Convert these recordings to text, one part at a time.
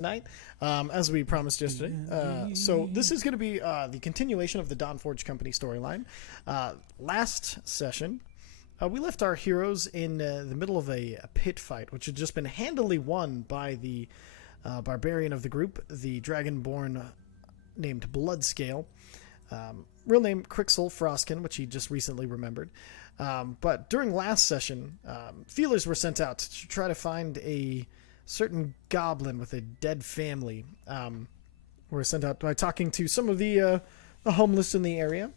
night, as we promised yesterday. So this is going to be the continuation of the Dawnforged Company storyline. Last session, we left our heroes in the middle of a pit fight, which had just been handily won by the barbarian of the group, the dragonborn named Bloodscale. Real name Crixel Frostkin, which he just recently remembered. But during last session, feelers were sent out to try to find a certain goblin with a dead family. Were sent out by talking to some of the homeless in the area.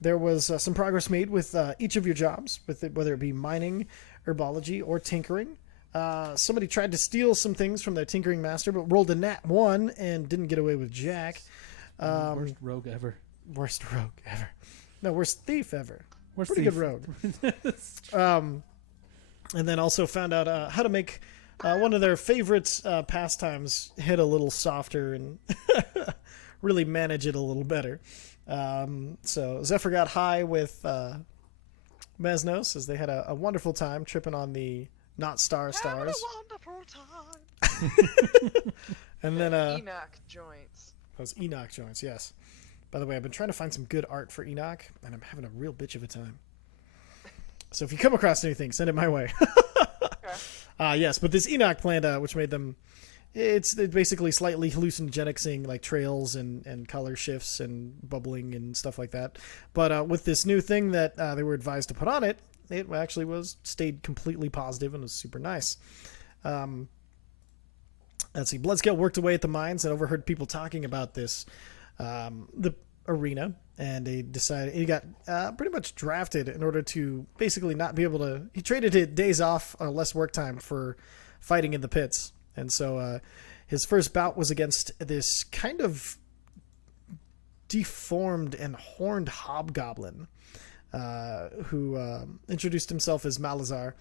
There was some progress made with each of your jobs, with it, whether it be mining, herbology, or tinkering. Somebody tried to steal some things from their tinkering master, but rolled a nat 1 and didn't get away with jack. Worst rogue ever. Worst rogue ever. No, worst thief ever. Worst Pretty thief. good rogue. And then also found out how to make one of their favorite pastimes hit a little softer and really manage it a little better. So Zephyr got high with Mesnos as they had a wonderful time tripping on the not stars. Having a wonderful time. And then Enoch joints. those Enoch joints, yes. By the way, I've been trying to find some good art for Enoch, and I'm having a real bitch of a time. So if you come across anything, send it my way. Okay. Yes, but this Enoch plant, which made them, it's basically slightly hallucinogenic, seeing like trails and color shifts and bubbling and stuff like that. But with this new thing that they were advised to put on it, it actually stayed completely positive and was super nice. Let's see, Bloodscale worked away at the mines and overheard people talking about this, the arena, and he got pretty much drafted in order to basically not be able to. He traded his days off or less work time for fighting in the pits, and so his first bout was against this kind of deformed and horned hobgoblin who introduced himself as Malazar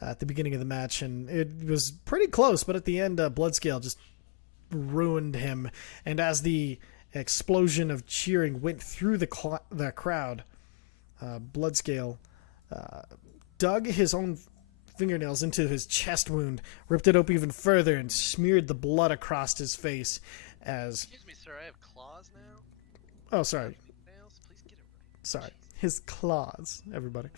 at the beginning of the match, and it was pretty close, but at the end Bloodscale just ruined him, and as the explosion of cheering went through the crowd, Bloodscale dug his own fingernails into his chest wound, ripped it open even further, and smeared the blood across his face as... Excuse me, sir. I have claws now. Oh, sorry. Nails, please get it right. Sorry. His claws, everybody.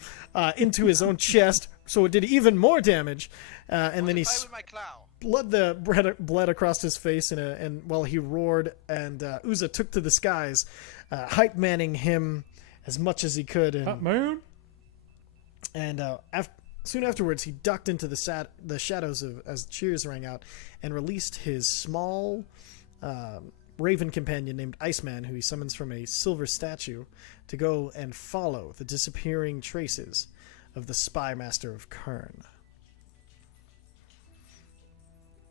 Into his own chest, so it did even more damage. And then he... With my claw. bled across his face, and while he roared, and Uza took to the skies, hype manning him as much as he could, and soon afterwards he ducked into the shadows as cheers rang out, and released his small raven companion named Iceman, who he summons from a silver statue, to go and follow the disappearing traces of the spy master of Kern.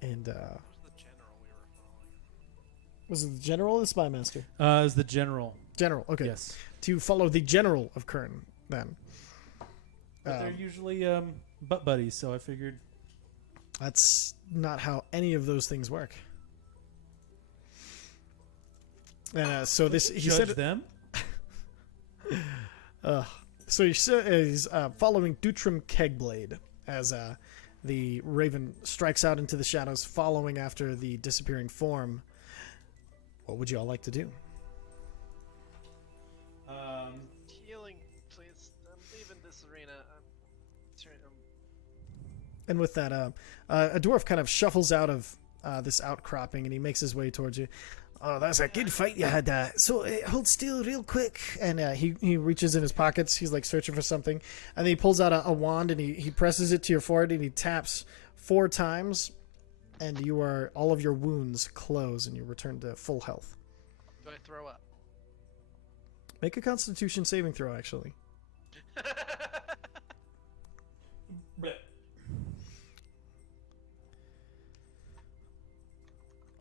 And Who's the general we were following? was it the general or the spy master? It was the general. General, okay. Yes. To follow the general of Kern, then. But they're usually butt buddies, so I figured. That's not how any of those things work. And so this, he Judge said, them. so he's following Dutram Kegblade as the raven strikes out into the shadows, following after the disappearing form. What would you all like to do? Healing, please. I'm leaving this arena. And with that, a dwarf kind of shuffles out of this outcropping, and he makes his way towards you. Oh, that's a good fight you had. So hold still real quick. And he reaches in his pockets. He's like searching for something. And then he pulls out a wand, and he presses it to your forehead, and he taps 4 times. And all of your wounds close, and you return to full health. Do I throw up? Make a Constitution saving throw, actually.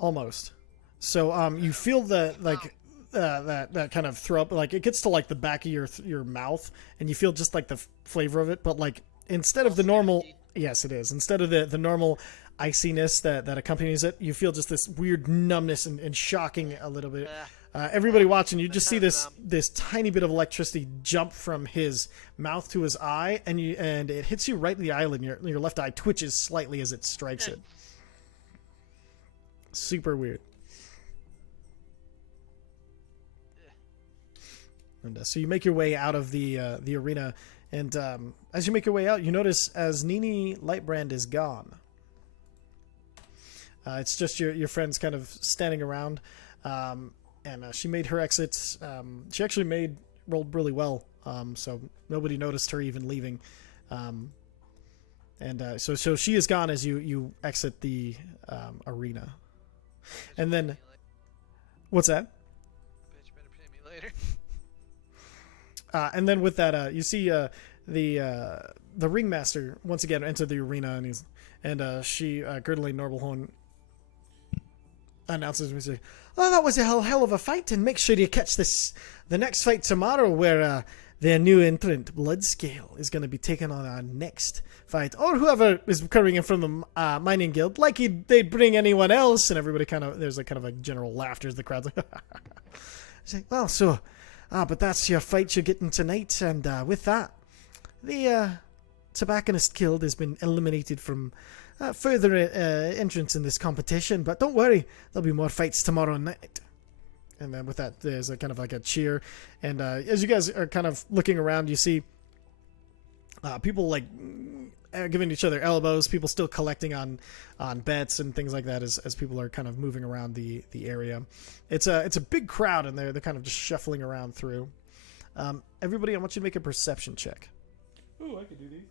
Almost. So you feel that that kind of throw up, like it gets to like the back of your mouth, and you feel just like the flavor of it, but like instead of the normal, yes it is, instead of the normal iciness that accompanies it, you feel just this weird numbness and shocking a little bit. Everybody watching, you just see this tiny bit of electricity jump from his mouth to his eye, and it hits you right in the eyelid. Your left eye twitches slightly as it strikes it. Super weird. And so you make your way out of the arena, and as you make your way out, you notice as Nini Lightbrand is gone. It's just your friends kind of standing around, and she made her exit. She actually rolled really well, so nobody noticed her even leaving. So she is gone as you exit the arena. And then, what's that? Bitch better pay me later. And then with that, you see the ringmaster once again enter the arena, and she Girdling Norblehorn announces me say, "Oh, that was a hell of a fight, and make sure you catch the next fight tomorrow, where their new entrant Bloodscale is going to be taking on our next fight, or whoever is coming in from the mining guild, like they'd bring anyone else." And everybody there's like kind of a general laughter as the crowd's like, it's like, well, so, but that's your fight you're getting tonight, and with that, the Tobacconist Guild has been eliminated from further entrance in this competition, but don't worry, there'll be more fights tomorrow night. And then with that, there's a kind of like a cheer, and as you guys are kind of looking around, you see people like giving each other elbows, people still collecting on bets and things like that as people are kind of moving around the area. It's a big crowd, and they're kind of just shuffling around through. Everybody, I want you to make a perception check. Ooh, I could do these.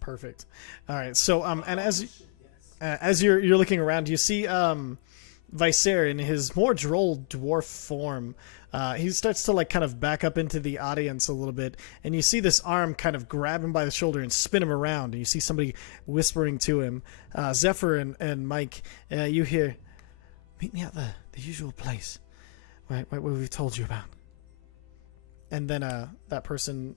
Perfect. All right. So and as you're looking around, you see Viser in his more droll dwarf form. He starts to like kind of back up into the audience a little bit, and you see this arm kind of grab him by the shoulder and spin him around, and you see somebody whispering to him. Zephyr and Mike, you hear, "Meet me at the usual place, right where we've told you about." And then that person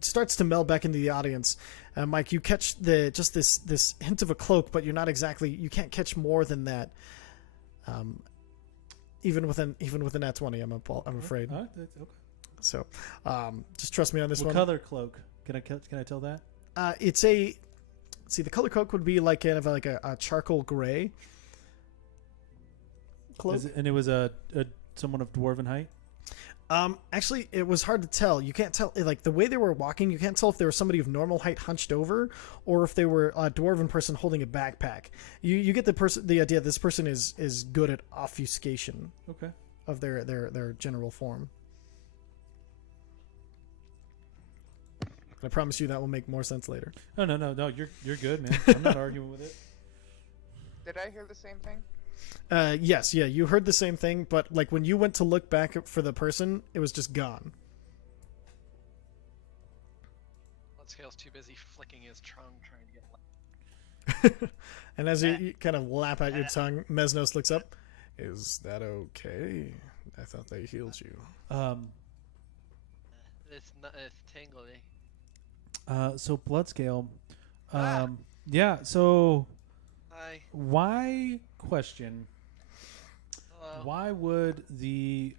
starts to meld back into the audience. Mike, you catch this hint of a cloak, but you can't catch more than that. Even with an at 20, I'm afraid. That's okay. So, just trust me on this What one. color cloak? Can I tell that? It's the color cloak would be like kind of like a charcoal gray cloak. And it was a someone of dwarven height. Actually, it was hard to tell. You can't tell, like the way they were walking. You can't tell if they were somebody of normal height hunched over, or if they were a dwarven person holding a backpack. You get the idea. This person is good at obfuscation. Okay. Of their general form. I promise you that will make more sense later. Oh no. You're good, man. I'm not arguing with it. Did I hear the same thing? Yes, yeah, you heard the same thing, but like when you went to look back for the person, it was just gone. Bloodscale's too busy flicking his tongue trying to get. And as you kind of lap out your tongue, Mesnos looks up. Is that okay? I thought they healed you. It's tingly. So Bloodscale. Yeah. So. Hi. Why question? Hello. Why would the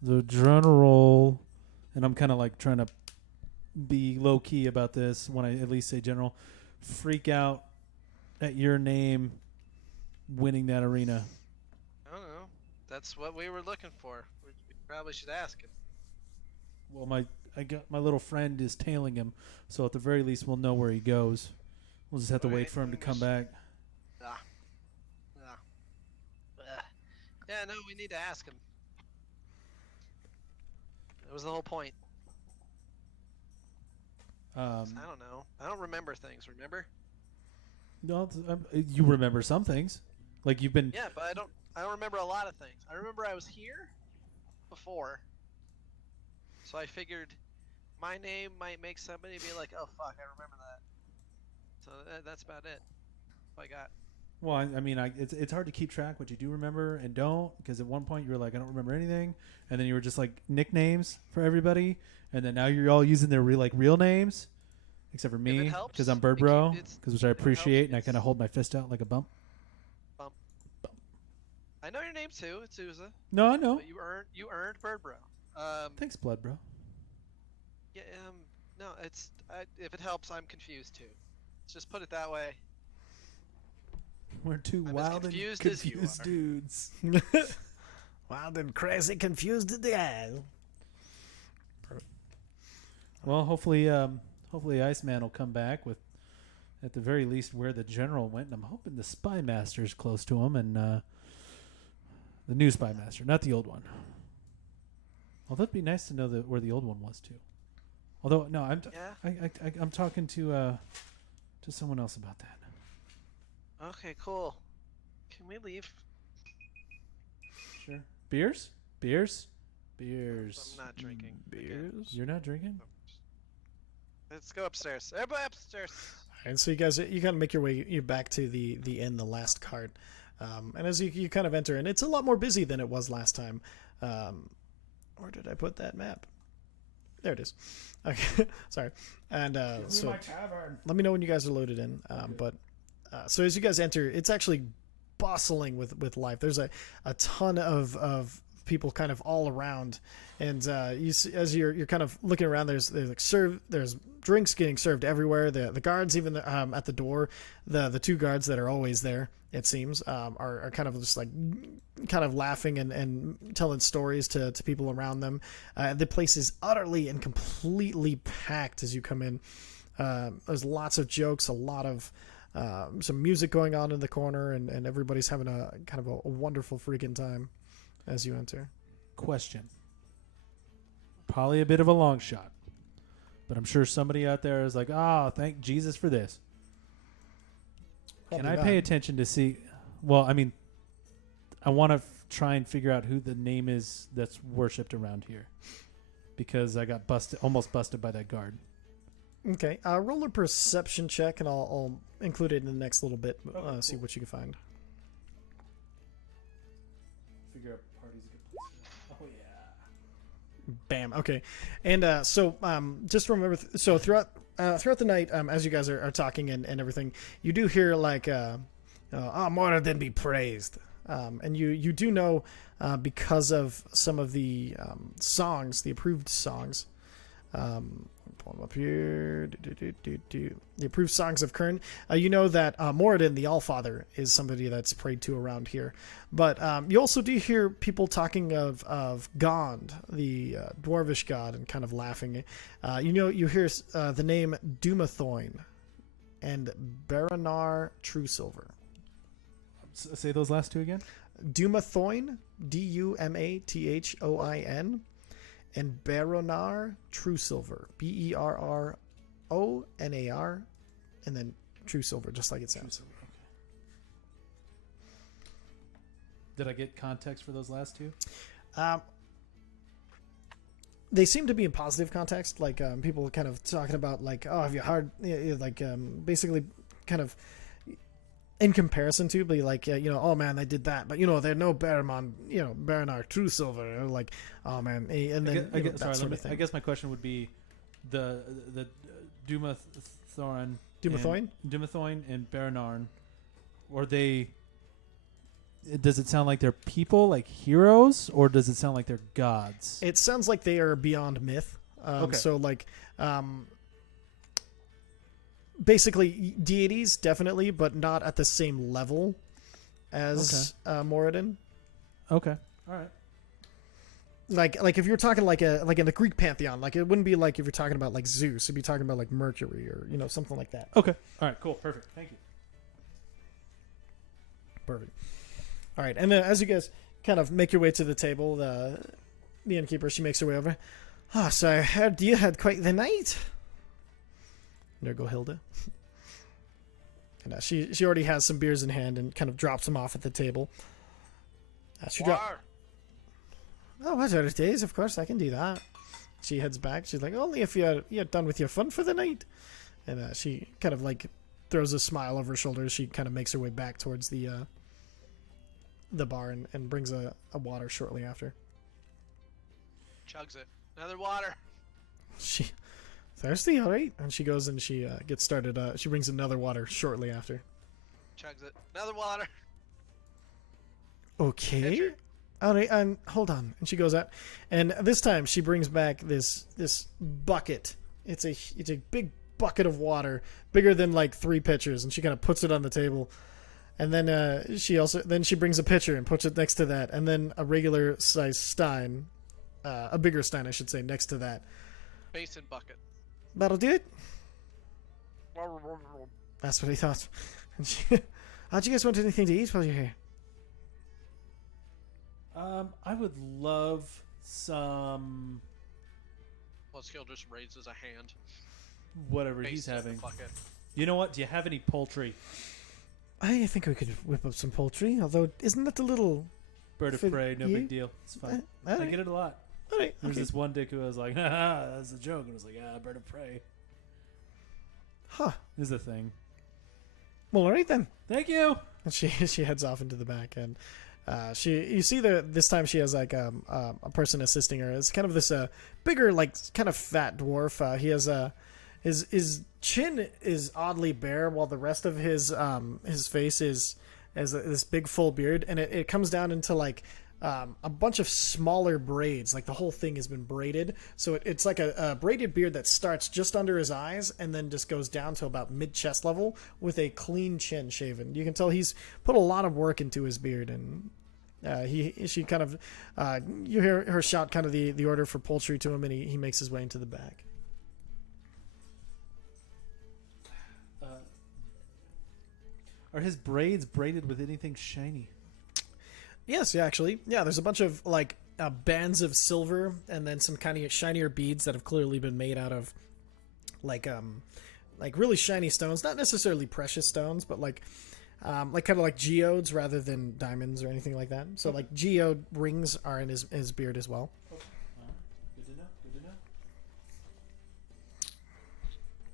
the general, and I'm kind of like trying to be low key about this when I at least say general, freak out at your name winning that arena? I don't know. That's what we were looking for. We probably should ask him. Well, my little friend is tailing him, so at the very least we'll know where he goes. We'll just have to wait for him to come back. Yeah, no, we need to ask him. That was the whole point. I don't know. I don't remember things, remember? No, you remember some things. Like you've been... Yeah, but I don't remember a lot of things. I remember I was here before. So I figured my name might make somebody be like, oh fuck, I remember that. So that's about it. That's all I got. Well, I mean, it's hard to keep track what you do remember and don't, because at one point you were like, I don't remember anything, and then you were just like nicknames for everybody, and then now you're all using their real names. except for it me, helps, because I'm Bird it keep- Bro, it's- which I if it helps, appreciate, and I it's- kind of hold my fist out like a bump. I know your name too. It's Uza. No, I know. But you earned Bird Bro. Thanks, Blood Bro. Yeah. No, if it helps, I'm confused too. Let's just put it that way. We're two I'm as wild and confused as you confused are. dudes. Wild and crazy, confused in the eye. Well, hopefully Iceman will come back with, at the very least, where the general went, and I'm hoping the Spy Master's close to him, and the new Spy Master, not the old one. Although it'd be nice to know where the old one was too. Although no, I'm talking to someone else about that. Okay, cool. Can we leave? Sure. Beers. I'm not drinking. again. Beers. You're not drinking? Let's go upstairs. Everybody upstairs. And so you kind of make your way back to the inn, the last cart, and as you kind of enter, and it's a lot more busy than it was last time. Where did I put that map? There it is. Okay, sorry. And so let me know when you guys are loaded in. But so as you guys enter, it's actually bustling with life. There's a ton of people kind of all around, and you see, as you're kind of looking around, there's drinks getting served everywhere. The guards, even at the door, the two guards that are always there, it seems, are kind of just like kind of laughing and telling stories to people around them. The place is utterly and completely packed as you come in. There's lots of jokes, a lot of some music going on in the corner, and everybody's having a kind of a wonderful freaking time as you enter. Question. Probably a bit of a long shot, but I'm sure somebody out there is like, thank Jesus for this. Can I pay attention to see? Well, I mean, I want to try and figure out who the name is that's worshipped around here, because I got almost busted by that guard. Okay, roll a perception check, and I'll include it in the next little bit. See what you can find. Figure out parties a good place. Oh yeah. Bam. Okay, and so just remember. So throughout the night, as you guys are talking and everything, you do hear like, more than be praised," and you do know because of some of the songs, the approved songs. Pull them up here. The approved songs of Kern. You know that Moradin, the Allfather, is somebody that's prayed to around here. But you also do hear people talking of Gond, the dwarvish god, and kind of laughing. You hear the name Dumathoin and Baranar Truesilver. Say those last two again. Dumathoin, Dumathoin, and Baranar Truesilver, Berronar, and then Truesilver, just like it sounds. Did I get context for those last two? They seem to be in positive context, like people kind of talking about like, have you heard, like basically kind of in comparison to, be like, oh man, they did that, but they're no Baranar Truesilver, or like, oh man, and then that sort of thing. I guess my question would be the Dumathoin and Baranar, or they? Does it sound like they're people, like heroes, or does it sound like they're gods? It sounds like they are beyond myth. Okay. So like, basically deities, definitely, but not at the same level as Moradin. Okay. All right. Like if you're talking like in the Greek pantheon, like it wouldn't be like if you're talking about like Zeus, it'd be talking about like Mercury or something like that. Okay. All right. Cool. Perfect. Thank you. Perfect. All right, and then as you guys kind of make your way to the table, the innkeeper, she makes her way over. So I heard you had quite the night. There go Hilda. And she already has some beers in hand and kind of drops them off at the table. Oh, whatever it is, of course I can do that. She heads back. She's like, only if you're done with your fun for the night. And she kind of like throws a smile over her shoulder. She kind of makes her way back towards the bar and brings a water shortly after. Chugs it. Another water. She Thirsty? All right. And she goes and she gets started. She brings another water shortly after. Chugs it. Another water. Okay. Pitcher. All right, and hold on. And she goes out, and this time she brings back this bucket. It's a big bucket of water, bigger than like 3 pitchers, and she kind of puts it on the table. And then she brings a pitcher and puts it next to that, and then a regular size stein, a bigger stein, I should say, next to that. Basin bucket. That'll do it. That's what he thought. And she, how'd you guys want anything to eat while you're here? I would love some Bloodskill just raises a hand. whatever he's Basin in the having. bucket. You know what? Do you have any poultry? I think we could whip up some poultry, although isn't that a little... Bird of For prey, no you? big deal. It's fine. all I right. get it a lot. All right, There's okay. this one dick who was like, haha, that's a joke. And I was like, bird of prey Huh. is a thing. Well, all right then. Thank you. And she heads off into the back, and you see this time she has like a person assisting her. It's kind of this bigger, like kind of fat dwarf. He has his chin is oddly bare, while the rest of his face is this big full beard, and it comes down into like a bunch of smaller braids. Like the whole thing has been braided, so it's like a braided beard that starts just under his eyes and then just goes down to about mid chest level with a clean chin shaven. You can tell he's put a lot of work into his beard, and she kind of you hear her shout kind of the order for poultry to him, and he makes his way into the back. Are his braids braided with anything shiny? Yes, yeah, actually. Yeah, there's a bunch of like bands of silver and then some kind of shinier beads that have clearly been made out of like really shiny stones, not necessarily precious stones, but like kind of like geodes rather than diamonds or anything like that. So like geode rings are in his beard as well. Good to know.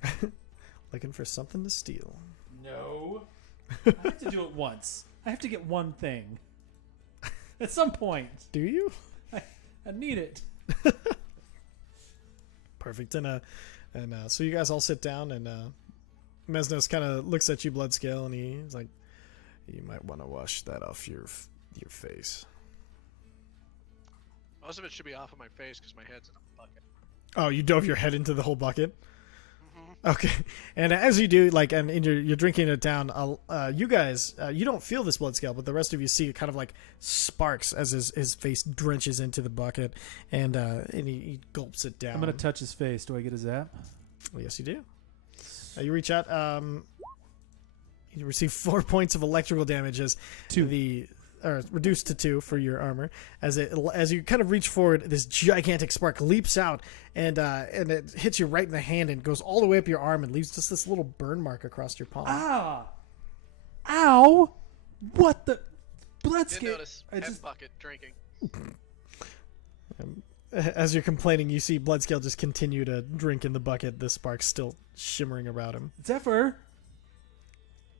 Good to know. Looking for something to steal. No. I have to do it once. I have to get one thing. At some point. Do you? I need it. Perfect. And so you guys all sit down, and Mesnos kind of looks at you, Bloodscale, and he's like, "You might want to wash that off your face." Most of it should be off of my face because my head's in a bucket. Oh, you dove your head into the whole bucket? Okay. And as you do, like, and you're drinking it down, you guys, you don't feel this blood scale, but the rest of you see it kind of like sparks as his face drenches into the bucket, and he gulps it down. I'm going to touch his face. Do I get a zap? Well, yes, you do. You reach out. You receive 4 points of electrical damage as reduced to 2 for your armor. As you kind of reach forward, this gigantic spark leaps out and it hits you right in the hand and goes all the way up your arm and leaves just this little burn mark across your palm. Ah! Ow! What the? Blood Didn't scale. notice. Head bucket drinking. As you're complaining, you see Bloodscale just continue to drink in the bucket. The sparks still shimmering around him. Zephyr,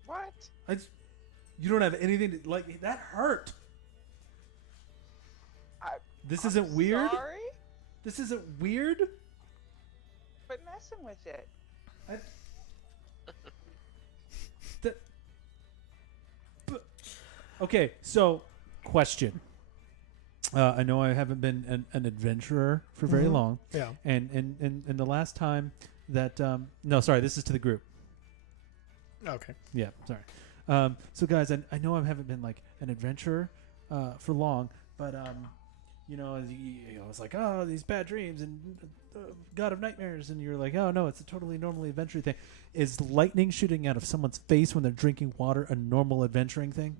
What? you don't have anything to like. That hurt. This I'm isn't weird. Sorry, This isn't weird. but messing with it. Okay, so question. I know I haven't been an adventurer for very long. Yeah. And the last time that no, sorry, this is to the group. Okay. Yeah, sorry. So guys, I know I haven't been like an adventurer for long, but it's like, oh, these bad dreams and God of nightmares, and you're like, oh no, it's a totally normally adventuring thing. Is lightning shooting out of someone's face when they're drinking water a normal adventuring thing?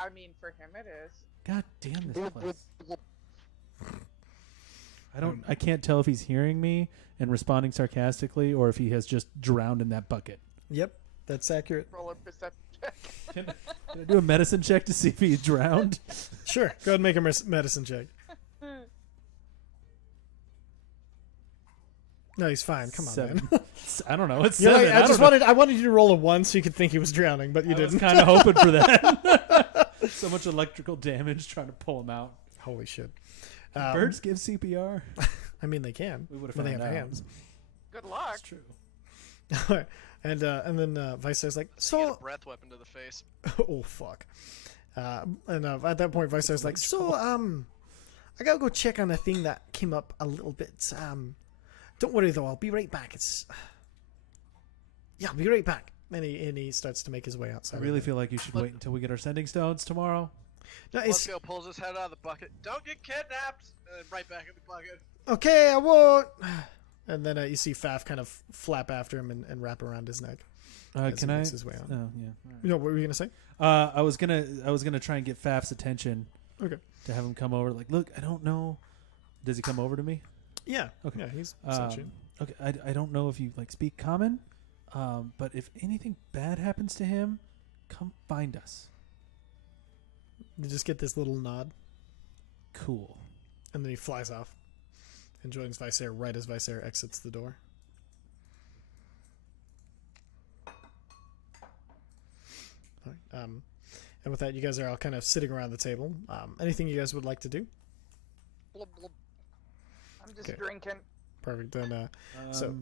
I mean, for him it is. God damn this place. I can't tell if he's hearing me and responding sarcastically or if he has just drowned in that bucket. Yep, that's accurate. Roll a perception check. Can I do a medicine check to see if he drowned? Sure. Go ahead and make a medicine check. No, he's fine. Come on, 7. man. I don't know. It's You're 7. like, I wanted you to roll a 1 so you could think he was drowning, but you I was didn't. kind of hoping for that. So much electrical damage trying to pull him out. Holy shit. Birds give CPR. I mean, they can We would have when they found have out. hands. good luck. That's true. All right. And then Viceroy's like, Get so, a breath weapon to the face. oh fuck. And at that point, Viceroy's like, so, I gotta go check on a thing that came up a little bit. Don't worry though, I'll be right back. Yeah, I'll be right back. And he starts to make his way I outside. really feel like you should wait until we get our sending stones tomorrow. No, Let's it's go. Pulls his head out of the bucket. Don't get kidnapped. And then right back in the bucket. okay. I won't. And then you see Faf kind of flap after him and wrap around his neck. As Can he I? makes his way on. Oh yeah. All right. You know, what were you gonna say? I was gonna try and get Faf's attention. Okay. To have him come over. Like, look, I don't know. Does he come over to me? Yeah. Okay. Yeah, he's essentially. Okay. I don't know if you like speak common, but if anything bad happens to him, come find us. You just get this little nod, Cool. and then he flies off and joins Vicer right as Vicer exits the door. All right, and with that, you guys are all kind of sitting around the table. Anything you guys would like to do? Blub, blub. I'm just Okay. drinking. Perfect. Then, so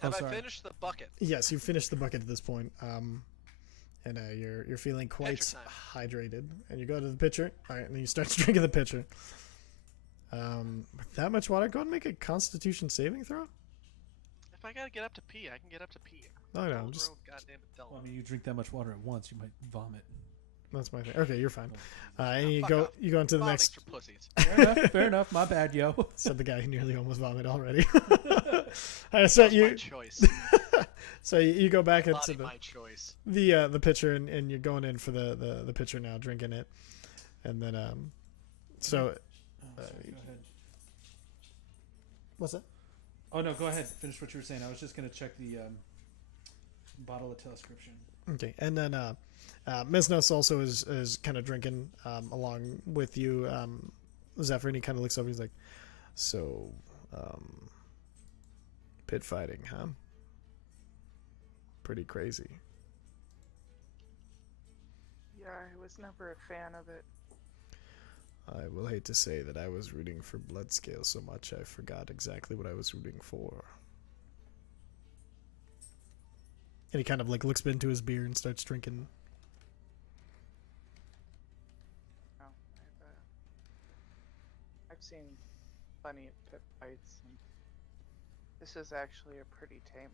Have I sorry. finished the bucket? yes, you've finished the bucket at this point. And you're feeling quite Pitcher time. hydrated, and you go to the pitcher. All right, and then you start drinking the pitcher. With that much water, go ahead and make a Constitution saving throw. If I gotta get up to pee, I can get up to pee. No, no, I'm Full just grown goddamn adult. Well, I mean, you drink that much water at once, you might vomit. that's my thing. Okay, you're fine. And Oh, you fuck go off. you go into the Politics next. for pussies. Fair enough. Fair enough. My bad, yo. Said the guy who nearly almost vomited already. All right, so That's my you choice. so you go back into Body, my choice. the pitcher, and you're going in for the pitcher now, drinking it, and then so Oh, sorry, go ahead. what's that? Oh no, go ahead. Finish what you were saying. I was just gonna check the bottle of telescription. Okay, and then Mesnos also is kind of drinking along with you, Zephyr, and he kind of looks over. He's like, "So, pit fighting, huh? Pretty crazy." Yeah, I was never a fan of it. I will hate to say that I was rooting for Bloodscale so much I forgot exactly what I was rooting for. And he kind of like looks into his beer and starts drinking. No, I've seen plenty of pit fights, and this is actually a pretty tame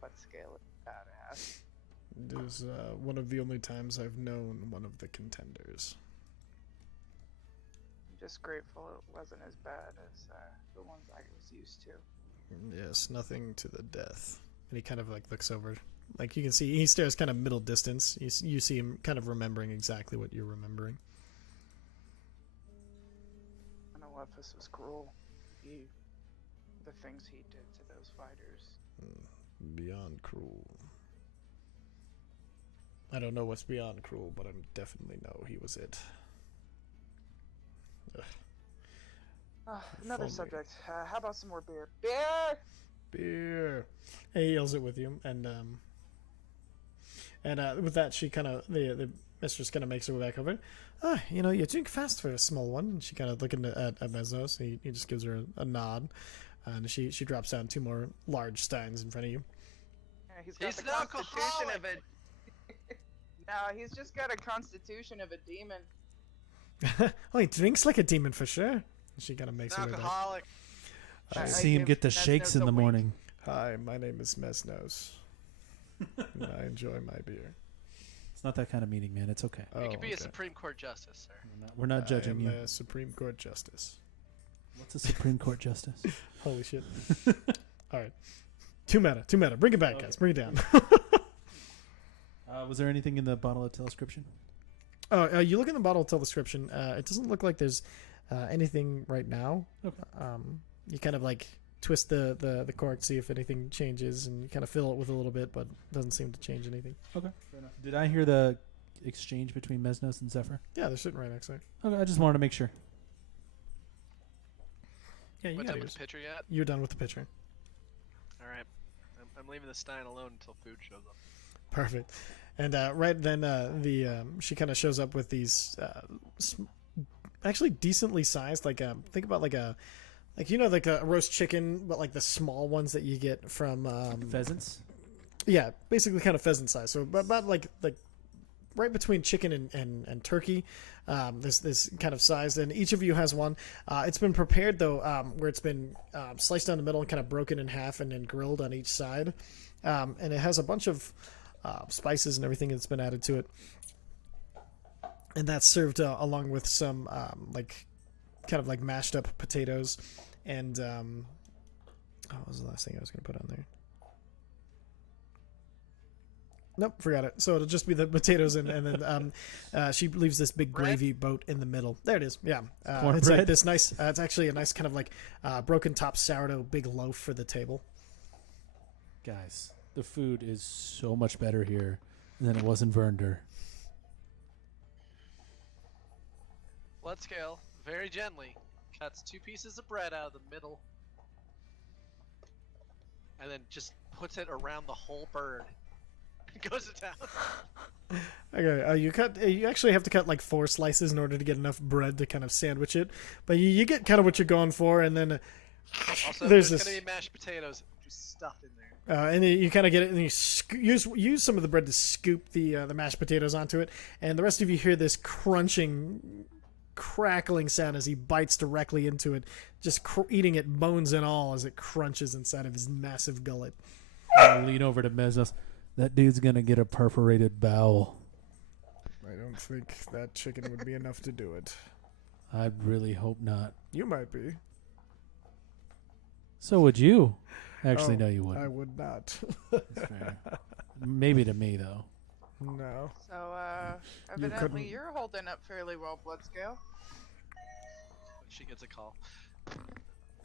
butt scale badass. It is one of the only times I've known one of the contenders. I'm just grateful it wasn't as bad as the ones I was used to. Yes, nothing to the death. And he kind of like looks over, like you can see he stares kind of middle distance. You see him kind of remembering exactly what you're remembering. I know Lepus was cruel. The things he did to those fighters. Beyond cruel. I don't know what's beyond cruel, but I definitely know he was it. Ugh. Another If only. subject. How about some more beer? Beer! Beer. And he yells it with you, and with that, she kind of the mistress kind of makes her way back over. You know, you drink fast for a small one. And she kind of looking at Mesnos. He just gives her a nod, and she drops down 2 more large steins in front of you. Yeah, he's got He's the an constitution alcoholic. of it. No, he's just got a constitution of a demon. Oh, he drinks like a demon for sure. And she kind of makes An her way back. alcoholic. I See him give get the Mesnos shakes in a the wink. morning. Hi, my name is Mesnos. And I enjoy my beer. It's not that kind of meeting, man. It's okay. You could be a okay. Supreme Court justice, sir. We're not judging I am you. a Supreme Court Justice. What's a Supreme Court justice? Holy shit. All right. Too meta. Bring it back, Okay. guys. Bring it down. Was there anything in the bottle of telescription? You look in the bottle till description. It doesn't look like there's anything right now. Okay. You kind of like twist the cork, see if anything changes, and you kind of fill it with a little bit, but it doesn't seem to change anything. Okay, fair enough. Did I hear the exchange between Mesnos and Zephyr? Yeah, they're sitting right next to it. Okay, I just wanted to make sure. Yeah, you Went got up yours. with the pitcher yet? You're done with the pitcher. All right. I'm leaving the stein alone until food shows up. Perfect. And right then, she kind of shows up with these actually decently sized, like think about like like like a roast chicken, but like the small ones that you get from Pheasants. yeah, basically kind of pheasant size. So about like right between chicken and turkey, this kind of size. And each of you has one. It's been prepared though, where it's been sliced down the middle and kind of broken in half and then grilled on each side. And it has a bunch of spices and everything that's been added to it. And that's served along with some like kind of like mashed up potatoes and what was the last thing I was going to put on there? Nope, forgot it. So it'll just be the potatoes and then she leaves this big gravy boat in the middle. There it is. Yeah, it's like this nice. It's actually a nice kind of like broken top sourdough big loaf for the table. Guys, the food is so much better here than it was in Vernder. Bloodscale very gently cuts 2 pieces of bread out of the middle, and then just puts it around the whole bird. Goes to town. Okay, you actually have to cut like 4 slices in order to get enough bread to kind of sandwich it, but you get kind of what you're going for, and then Also, there's gonna this be mashed potatoes just stuffed in there. and you kind of get it, and you use some of the bread to scoop the mashed potatoes onto it, and the rest of you hear this crunching, crackling sound as he bites directly into it, just eating it bones and all as it crunches inside of his massive gullet. I lean over to Mesnos. That dude's gonna get a perforated bowel. I don't think that chicken would be enough to do it. I really hope not. You might be. So would you? Actually, no, you wouldn't. I would not. That's fair. Maybe to me, though. No. So, evidently you're holding up fairly well, Bloodscale. She gets a call.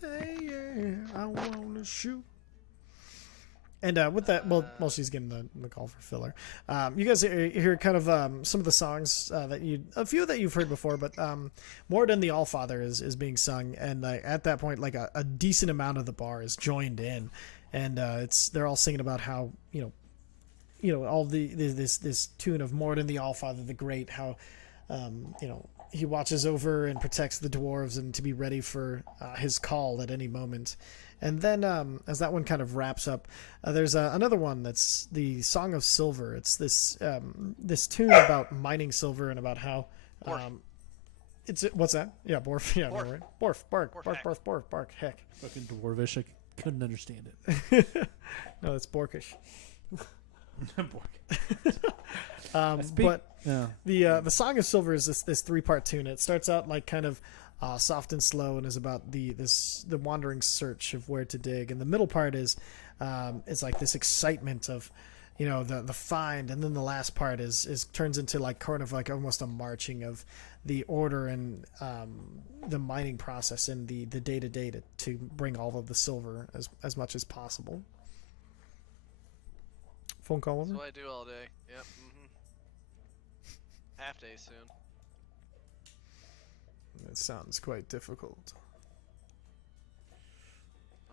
Hey, yeah, I wanna shoot. And with that, while she's getting the call for filler, you guys hear kind of some of the songs a few that you've heard before, but "More Than the Allfather" is being sung, and at that point, like a decent amount of the bar is joined in, and they're all singing about how all this tune of "More Than the Allfather the Great," how he watches over and protects the dwarves and to be ready for his call at any moment. And then as that one kind of wraps up, there's another one that's the Song of Silver. It's this tune about mining silver and about how what's that? Yeah, Borf. Yeah, Borf. right. Borf, bark, Borf, bark, heck. bark, bark, bark, heck. Fucking dwarvish. I couldn't understand it. No, it's Borkish. But But yeah. the Song of Silver is this 3-part tune. It starts out like kind of soft and slow, and is about the wandering search of where to dig. And the middle part is like this excitement of the find, and then the last part is turns into like kind of like almost a marching of the order and the mining process and the day to day to bring all of the silver as much as possible. Phone call over? That's what I do all day. Yep. Half day soon. It sounds quite difficult.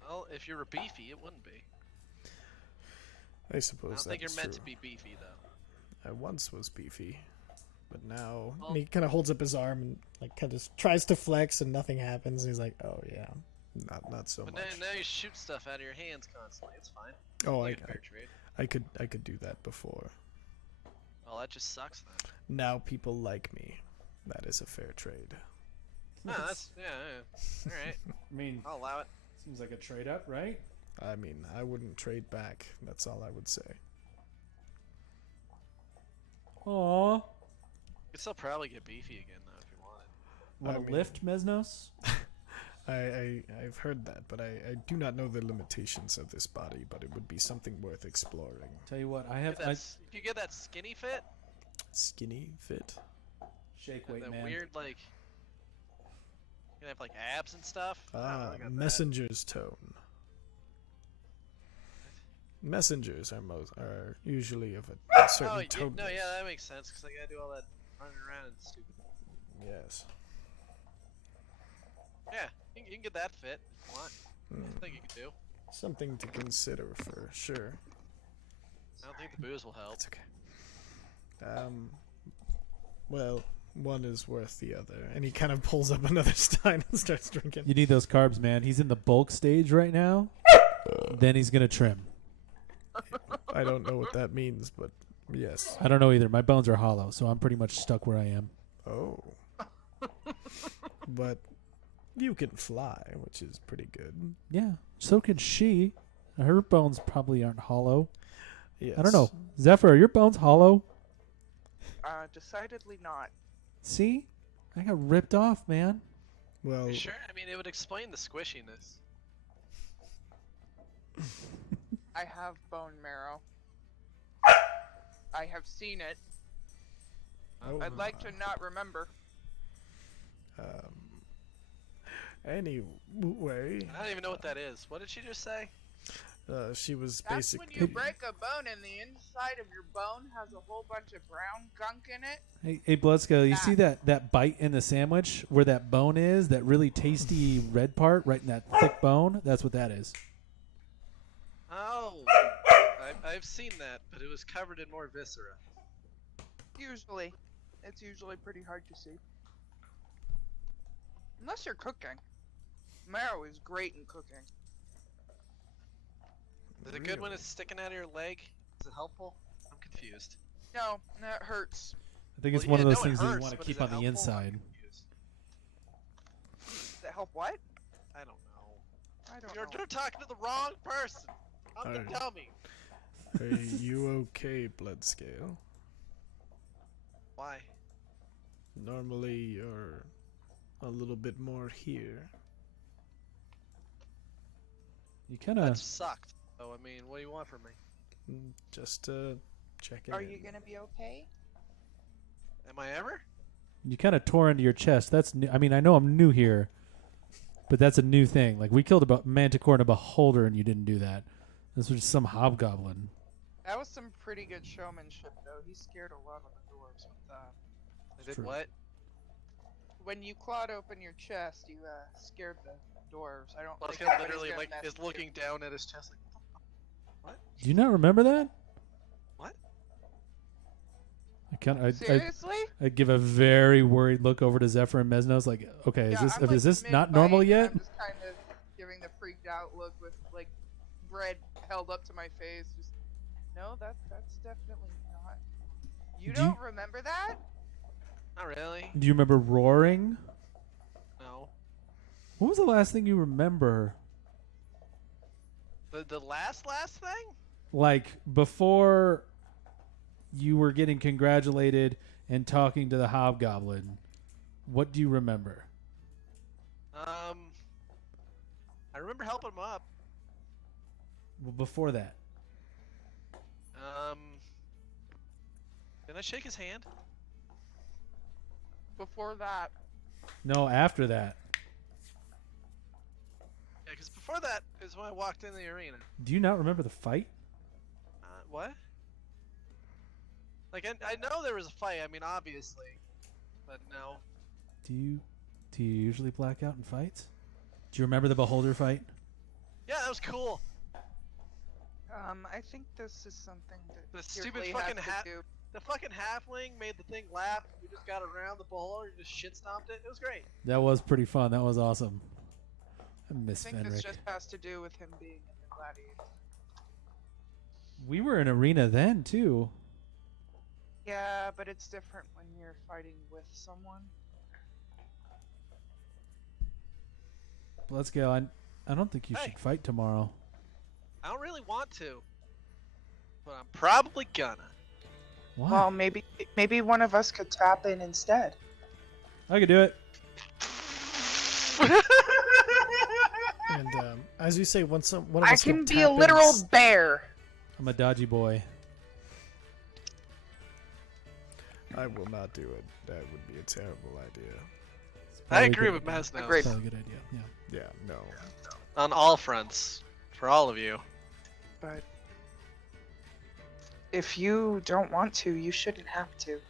Well, if you were beefy, it wouldn't be. I suppose I don't think you're that's meant true. to be beefy, though. I once was beefy, but now Well- and he kind of holds up his arm and like kind of tries to flex, and nothing happens. And he's like, "Oh yeah, not so But much." now you shoot stuff out of your hands constantly. It's fine. Oh, Like a fair trade. I could do that before. Well, that just sucks then. Now people like me. That is a fair trade. Ah, that's yeah. All right, I mean, I'll allow it. seems like a trade up, right? I mean, I wouldn't trade back. That's all I would say. Aw. You could still probably get beefy again though if you wanted. Want I to mean- lift, Mesnos? I've heard that, but I do not know the limitations of this body. But it would be something worth exploring. Tell you what, I If have if you get that skinny fit, Skinny fit. shake and weight, that man. weird like, you have like abs and stuff. I don't know, I got that. Messenger's tone. Messengers are usually of a certain Oh, tone. no, yeah, that makes sense because I gotta do all that running around and stupid. Yes. Yeah, you can get that fit if you want. Hmm. I think you can do. Something to consider for sure. I don't think the booze will help. That's okay. Well, one is worth the other. And he kind of pulls up another stein and starts drinking. You need those carbs, man. He's in the bulk stage right now. Then he's gonna trim. I don't know what that means, but yes. I don't know either. My bones are hollow, so I'm pretty much stuck where I am. Oh. But you can fly, which is pretty good. Yeah. So can she. Her bones probably aren't hollow. Yes. I don't know. Zephyr, are your bones hollow? Decidedly not. See? I got ripped off, man. Well, You sure? I mean, it would explain the squishiness. I have bone marrow. I have seen it. oh, I'd like to not remember. Anyway, I don't even know what that is. What did she just say? she was That's basically. when you break a bone and the inside of your bone has a whole bunch of brown gunk in it. Hey, Bloodscale, you see that bite in the sandwich where that bone is, that really tasty red part right in that thick bone? That's what that is. Oh, I've seen that, but it was covered in more viscera. Usually. It's usually pretty hard to see. Unless you're cooking. Marrow is great in cooking. Is it good when it's sticking out of your leg? Is it helpful? I'm confused. No, that hurts. I think it's Well, one yeah, of those no, it things that you hurts, want to but keep is it on the helpful? I'm inside. confused. Does that help what? I don't know. I don't You're know. talking to the wrong person. I'm the Alright. dummy. Are you okay, Bloodscale? Why? Normally you're a little bit more here. You kind That of. sucked. So, I mean, what do you want from me? Just to check in. Are you gonna be okay? Am I ever? You kind of tore into your chest. That's new. I mean, I know I'm new here, but that's a new thing. Like, we killed a manticore and a beholder, and you didn't do that. This was just some hobgoblin. That was some pretty good showmanship, though. He scared a lot of the dwarves with that. I did true. what? When you clawed open your chest, you scared the dwarves. I don't Well, think he anybody's literally gonna like mess is with you. looking down at his chest like, what? Do you not remember that? What? I kind of. Seriously? I give a very worried look over to Zephyr and Mesnos, like, okay, Yeah, I'm, is this like, not mid-bite, normal and yet? I'm just kind of giving the freaked out look with like bread held up to my face. Just no, that's definitely not. You Do you- don't remember that? Not really. Do you remember roaring? No. What was the last thing you remember? The last thing? Like before you were getting congratulated and talking to the hobgoblin. What do you remember? I remember helping him up. Well, before that. Didn't I shake his hand? Before that, No, after that. Yeah, because before that is when I walked in the arena. Do you not remember the fight? What? Like, I know there was a fight, I mean, obviously. But no. Do you usually black out in fights? Do you remember the beholder fight? Yeah, that was cool. I think this is something that The you stupid really fucking have to do. The fucking halfling made the thing laugh. We just got around the beholder and just shit stomped it. It was great. That was pretty fun. That was awesome. I I miss think this Fenric. just has to do with him being in the gladiator. We were in arena then too. Yeah, but it's different when you're fighting with someone. Bloodscale, I don't think you Hey. should fight tomorrow. I don't really want to. But I'm probably gonna. Why? Well, maybe one of us could tap in instead. I could do it. And as you say, one of I us will can be tap a in literal bear. I'm a dodgy boy. I will not do it. That would be a terrible idea. It's I probably a agree good with idea. Masnos. Agreed. Probably a good idea. Yeah. Yeah, no. On all fronts. For all of you. But if you don't want to, you shouldn't have to.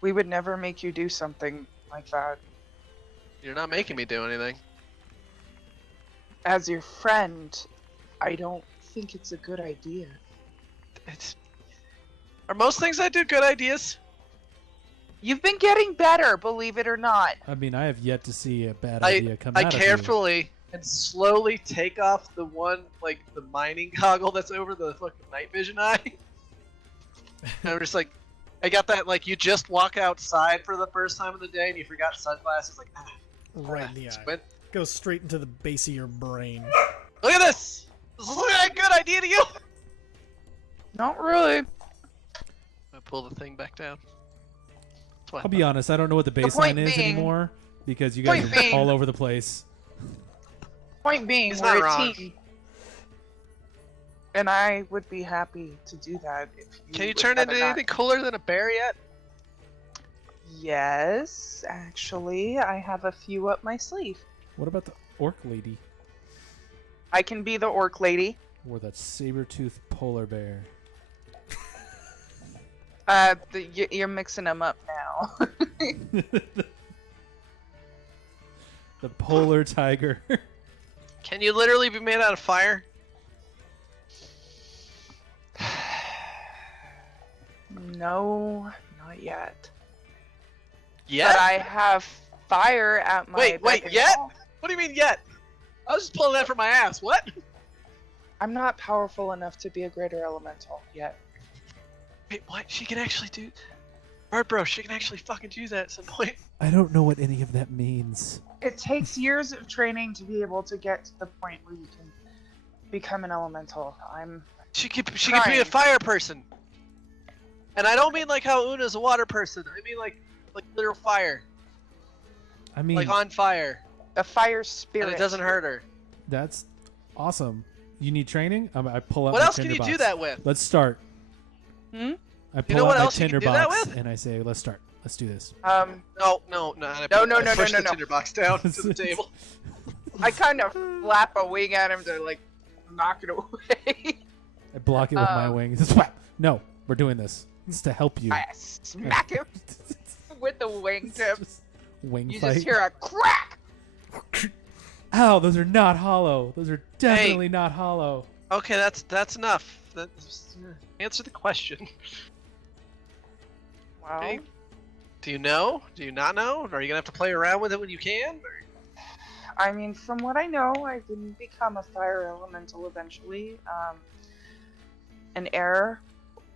We would never make you do something like that. You're not making me do anything. As your friend, I don't think it's a good idea. Are most things I do good ideas? You've been getting better, believe it or not. I mean, I have yet to see a bad idea come I out of carefully and slowly take off the one, like, the mining goggle that's over the fucking night vision eye. And I'm just like, I got that, like, you just walk outside for the first time of the day and you forgot sunglasses, like, Right in the eye. squint. Goes straight into the base of your brain. Look at this! Does this look like a good idea to you? Not really. I pull the thing back down. That's what I I'll be thought. honest, I don't know what the point baseline is being- anymore because you guys point are being- all over the place. Point being, He's we're not a wrong. team. And I would be happy to do that if you Can you would turn into rather not. anything cooler than a bear yet? Yes, actually, I have a few up my sleeve. What about the orc lady I can be the orc lady. or that saber-toothed polar bear? You're mixing them up now. The polar tiger. Can you literally be made out of fire? No, not yet. Yet? But I have fire at my Wait, beck and yet? call. What do you mean yet? I was just pulling that from my ass. What? I'm not powerful enough to be a greater elemental yet. Wait, what? She can actually do... Alright, bro, she can actually fucking do that at some point. I don't know what any of that means. It takes years of training to be able to get to the point where you can become an elemental. She can be a Trying. fire person. And I don't mean like how Una's a water person. I mean like literal fire. I mean, Like on fire. a fire spirit. And it doesn't hurt her. that's awesome. You need training? I pull out What my else can you tinderbox. do that with? Let's start. Hmm? I pull know out what my else you can do that tinderbox with? and I say, let's start. Let's do this. No. And I push the tinderbox down to the table. I kind of flap a wing at him to like knock it away. I block it with my Um, wings. Whap! No, we're doing this. It's to help you. I smack him with the wingtip. Just wing You fight. just hear a crack. Ow, those are not hollow. Those are definitely not hollow. Okay, that's enough. Answer the question. Wow. Okay. Do you know? Do you not know? Are you gonna have to play around with it when you can? Or... I mean, from what I know, I can become a fire elemental eventually. An air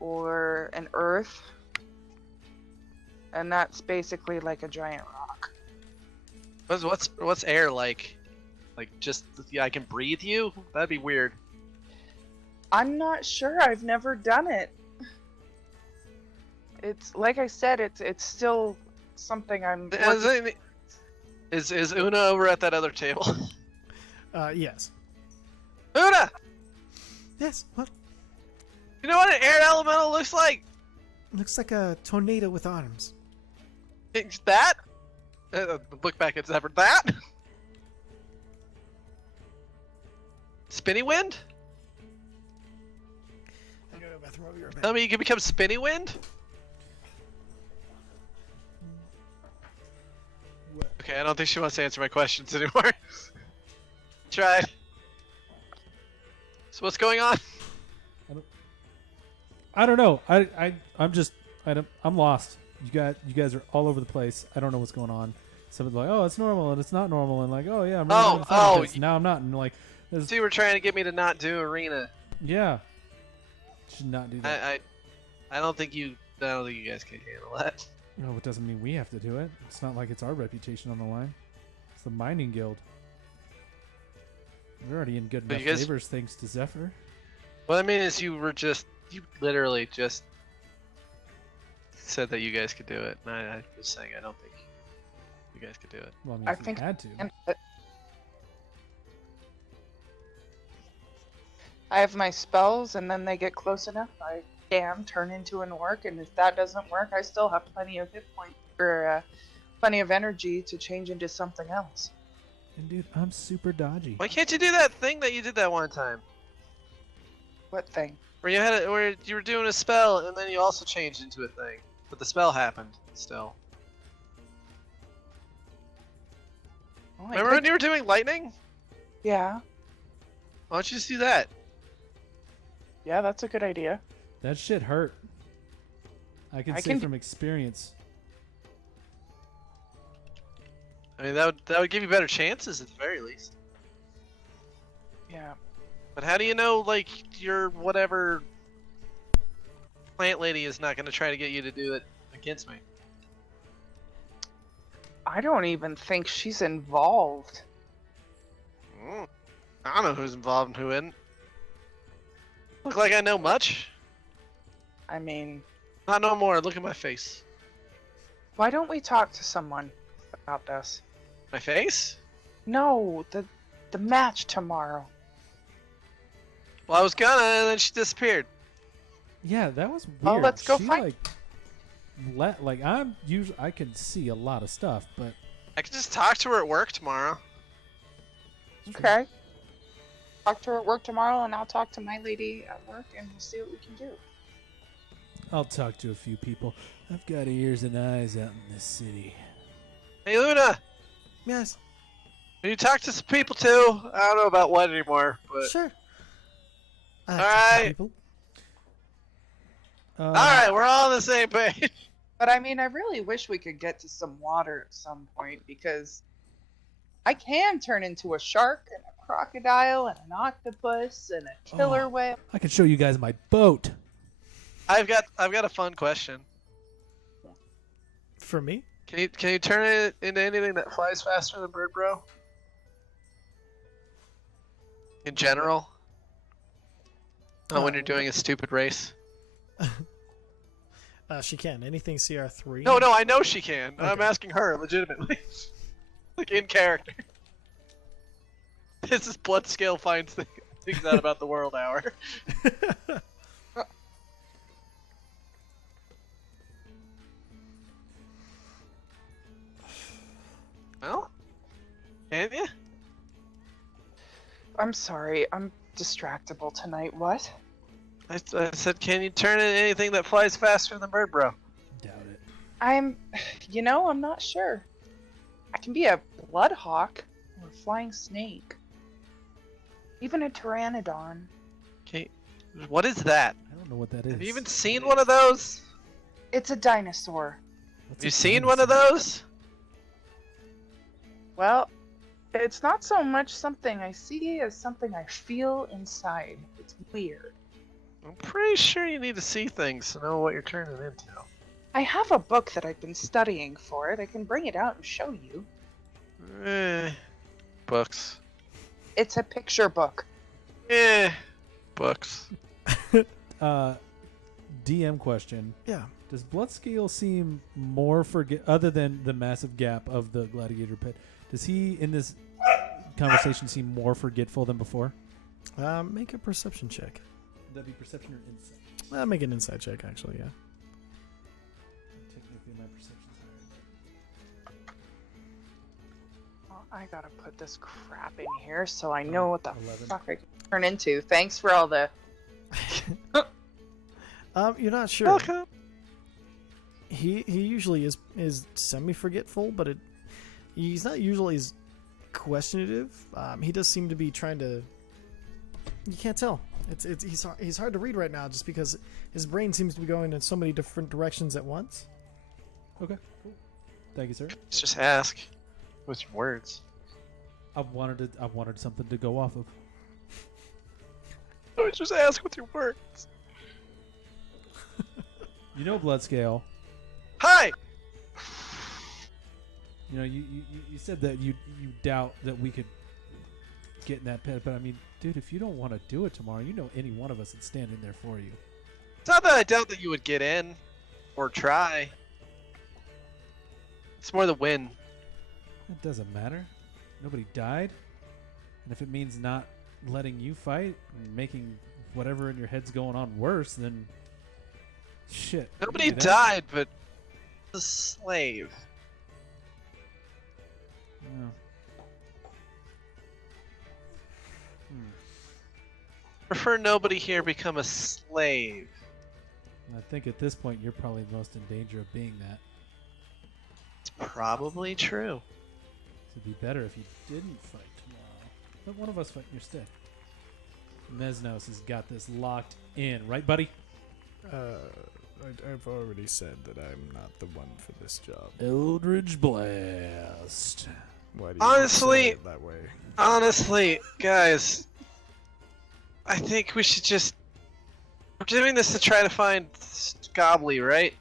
or an earth. And that's basically like a giant rock. What's air like? Like just I can breathe you? That'd be weird. I'm not sure. I've never done it. It's like I said. It's still something I'm. working- Is Una over at that other table? Yes. Una, Yes. What? you know what an air elemental looks like? Looks like a tornado with arms. It's that. Look back at Zephyr. That. Spinny wind? I go to the bathroom. I'll be right back. Tell me you can become spinny wind? Okay, I don't think she wants to answer my questions anymore. Tried. So what's going on? I don't know. I'm lost. You guys are all over the place. I don't know what's going on. Somebody's like, oh, it's normal, and it's not normal, and like, oh yeah, I'm really having fun with this. Now I'm not, and like, there's, So you were trying to get me to not do arena. yeah, should not do that. I don't think you guys can handle that. No, it doesn't mean we have to do it. It's not like it's our reputation on the line. It's the mining guild. We're already in good But enough you guys- favors thanks to Zephyr. What I mean is you literally just said that you guys could do it. And I'm just saying I don't think you guys could do it. Well, I mean, I if we think- had to. And I have my spells, and then they get close enough. I can turn into an orc, and if that doesn't work, I still have plenty of hit points or plenty of energy to change into something else. And dude, I'm super dodgy. Why can't you do that thing that you did that one time? What thing? Where you were doing a spell and then you also changed into a thing. But the spell happened still. Oh, I Remember could- when you were doing lightning? Yeah, Why don't you just do that? yeah, that's a good idea. That shit hurt. I can I say can- from experience. I mean, that would give you better chances at the very least. Yeah. But how do you know, like, your whatever plant lady is not going to try to get you to do it against me? I don't even think she's involved. I don't know who's involved and who isn't. Look like I know much? I mean, Not no more. Look at my face. why don't we talk to someone about this? My face? No, the match tomorrow. Well, I was gonna, and then she disappeared. Yeah, that was weird. Well, let's go she, find- I can see a lot of stuff, but I could just talk to her at work tomorrow. Okay. Talk to her at work tomorrow, and I'll talk to my lady at work, and we'll see what we can do. I'll talk to a few people. I've got ears and eyes out in this city. Hey, Luna! Yes. Can you talk to some people too? I don't know about what anymore, but... Sure. Alright. People. Alright, we're all on the same page. But I mean, I really wish we could get to some water at some point, because I can turn into a shark and a crocodile and an octopus and a killer whale. I can show you guys my boat. I've got a fun question. For me? Can you turn it into anything that flies faster than Bird Bro? In general? Not when you're doing a stupid race. She can. Anything CR3. No, I know she can. I'm Okay. asking her legitimately. Like in character. This is blood scale finds things out about the world hour. Well, can you? I'm sorry, I'm distractible tonight. What? I said, can you turn it into anything that flies faster than Bird Bro? Doubt it. I'm not sure. I can be a bloodhawk or a flying snake. Even a pteranodon. Okay, what is that? I don't know what that is. Have you even seen one of those? It's a dinosaur. What's Have you a seen one of dinosaur? those? Well, it's not so much something I see as something I feel inside. It's weird. I'm pretty sure you need to see things to know what you're turning into. I have a book that I've been studying for it. I can bring it out and show you. Books. It's a picture book. Books. DM question. Yeah. Does Bloodscale seem more other than the massive gap of the gladiator pit? Does he in this conversation seem more forgetful than before? Make a perception check. Would that be perception or insight? Make an insight check, actually, yeah. Technically, my perception's higher. Well, I gotta put this crap in here so I know what the 11. fuck I can turn into. Thanks for all the... You're not sure. Welcome. He usually is semi-forgetful, but he's not usually as questionative. He does seem to be trying to... You can't tell. He's hard to read right now just because his brain seems to be going in so many different directions at once. Okay, cool. Thank you, sir. Let's just ask. With your words. I wanted something to go off of. Let's just ask with your words. You know, Bloodscale. Hi! You know, you said that you doubt that we could get in that pit, but I mean, dude, if you don't want to do it tomorrow, you know any one of us would stand in there for you. It's not that I doubt that you would get in. Or try. It's more the win. It doesn't matter. Nobody died. And if it means not letting you fight and making whatever in your head's going on worse, then shit. we can Nobody do that. died, but the slave. Yeah. Prefer nobody here become a slave. I think at this point you're probably most in danger of being that. It's probably true. It'd be better if you didn't fight tomorrow. Let one of us fight in your stead. Mesnos has got this locked in, right, buddy? I've already said that I'm not the one for this job. Eldridge Blast. Why do you Honestly- say it that way? Honestly, guys, I think we should just. We're doing this to try to find Gobbly, right?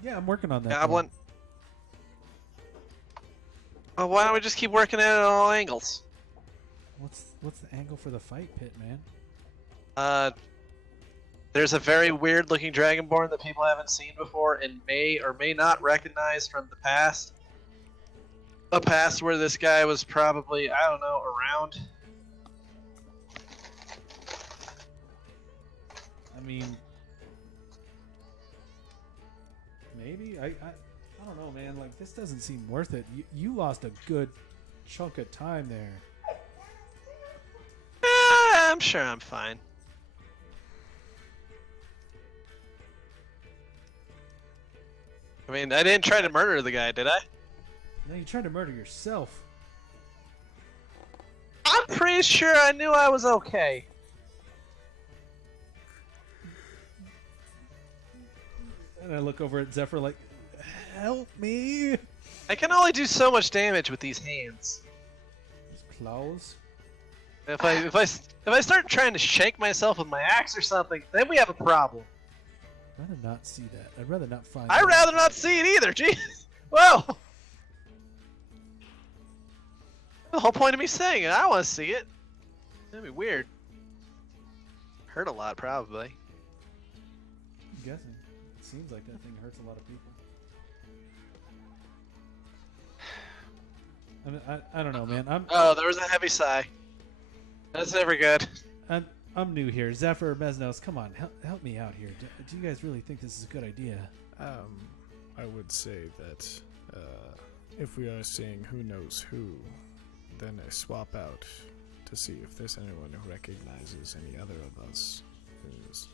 Yeah, I'm working on that. Goblin. Well, why don't we just keep working at it at all angles? What's the angle for the fight pit, man? There's a very weird looking dragonborn that people haven't seen before and may or may not recognize from the past. A past where this guy was probably, I don't know, around. I mean, maybe I don't know, man. Like, this doesn't seem worth it. You lost a good chunk of time there. I'm sure I'm fine. I mean, I didn't try to murder the guy, did I? No, you tried to murder yourself. I'm pretty sure I knew I was okay. And I look over at Zephyr like, help me. I can only do so much damage with these hands. His claws. If I start trying to shake myself with my axe or something, then we have a problem. I'd rather not see that. I'd rather not find I'd that. rather not see it either. Jeez. Whoa. The whole point of me saying it, I want to see it. That'd be weird. Hurt a lot, probably. I'm guessing. It seems like that thing hurts a lot of people. I mean, I don't know, man. Oh, there was a heavy sigh. That's never good. I'm new here. Zephyr, Mesnos, come on, help me out here. Do you guys really think this is a good idea? I would say that if we are seeing who knows who, then I swap out to see if there's anyone who recognizes any other of us. There's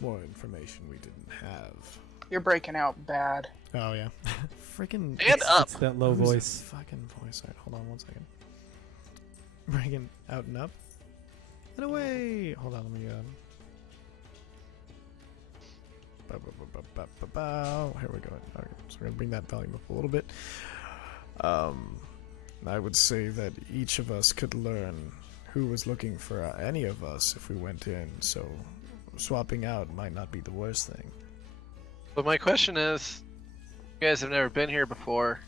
more information we didn't have. You're breaking out bad. Oh yeah. Freaking. And up. It's that low Who's voice. that fucking voice. Alright, hold on one second. Breaking out and up. And away. Hold on, let me here we go. Okay, so we're gonna bring that volume up a little bit. I would say that each of us could learn who was looking for any of us if we went in, so swapping out might not be the worst thing. But my question is, you guys have never been here before.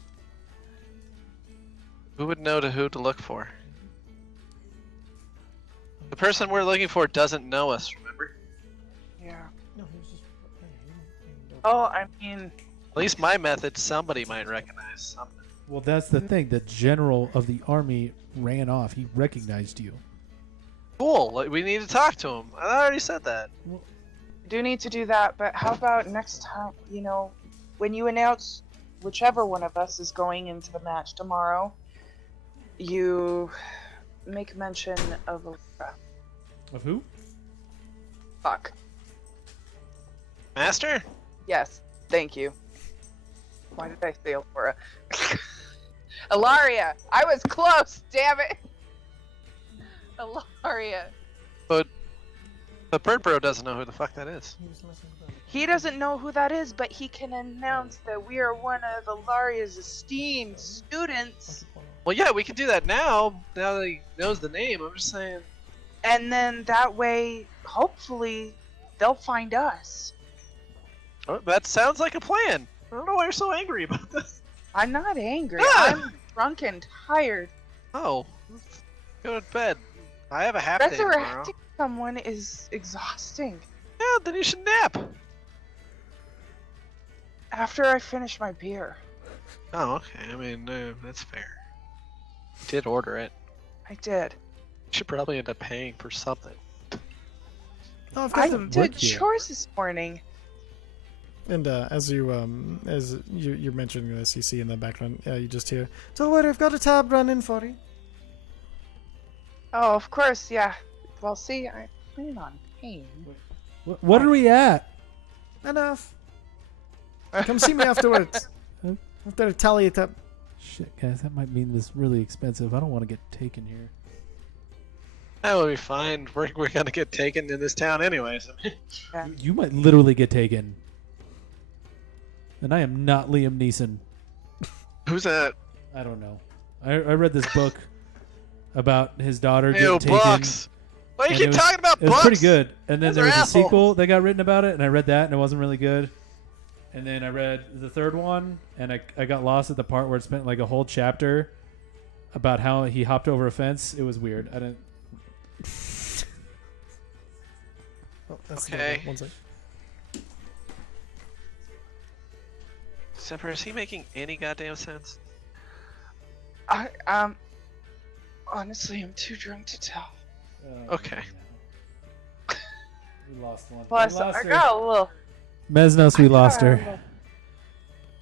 Who would know who to look for? The person we're looking for doesn't know us, remember? Yeah. No, he was just. Oh, I mean, At least my method, somebody might recognize something. Well, that's the thing. The general of the army ran off. He recognized you. Cool, like, we need to talk to him. I already said that. do need to do that, but how about next time, when you announce whichever one of us is going into the match tomorrow, you make mention of Alyssa. Of who? Fuck. Master? Yes, thank you. Why did I say Alora? Ilaria! I was close, damn it! Ilaria. But Bird Bro doesn't know who the fuck that is. He doesn't know who that is, but he can announce that we are one of Ilaria's esteemed students. Well, yeah, we can do that now that he knows the name. I'm just saying. And then that way, hopefully, they'll find us. Oh, that sounds like a plan. I don't know why you're so angry about this. I'm not angry. Ah! I'm drunk and tired. Oh, let's go to bed. I have a half day tomorrow. Resurrecting someone is exhausting. Yeah, then you should nap. After I finish my beer. Oh, okay. I mean, that's fair. You did order it. I did. You should probably end up paying for something. Oh, I've got I them. did here. chores this morning. And as you're mentioning this, you see in the background, you just hear, "Don't worry, I've got a tab running for you." Oh, of course, yeah. Well, see, I plan on paying. What are we at? Enough. Come see me afterwards. Huh? After I tally it up. Shit, guys, that might mean this is really expensive. I don't want to get taken here. That will be fine. We're gonna get taken in this town anyways. Yeah. You might literally get taken. And I am not Liam Neeson. Who's that? I don't know. I read this book about his daughter getting Ew, taken. books. Why do you and keep it was- talking about It was books? pretty good. And then Those there are was a assholes. sequel that got written about it, and I read that, and it wasn't really good. And then I read the third one, and I got lost at the part where it spent like a whole chapter about how he hopped over a fence. It was weird. I didn't. Oh, that's the Okay. other one sec. Semper, is he making any goddamn sense? Honestly, I'm too drunk to tell. Okay. We lost one. Plus, we lost I her. got a little. Mesnos, we lost her.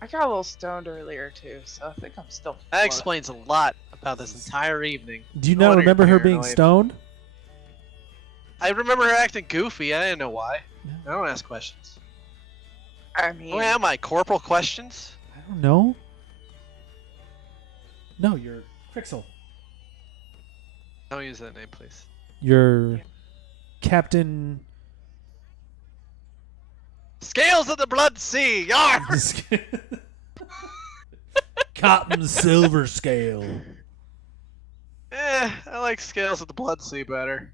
I got a little stoned earlier too, so I think I'm still. That explains a lot about this entire evening. Do you No not wonder you're remember her being paranoid. stoned? I remember her acting goofy. I didn't know why. I don't ask questions. I mean, Who am I? Corporal questions? I don't know. No, you're Crixel. Don't use that name, please. You're Captain. Scales of the Blood Sea! Yar! Cotton Silver Scale. I like Scales of the Blood Sea better.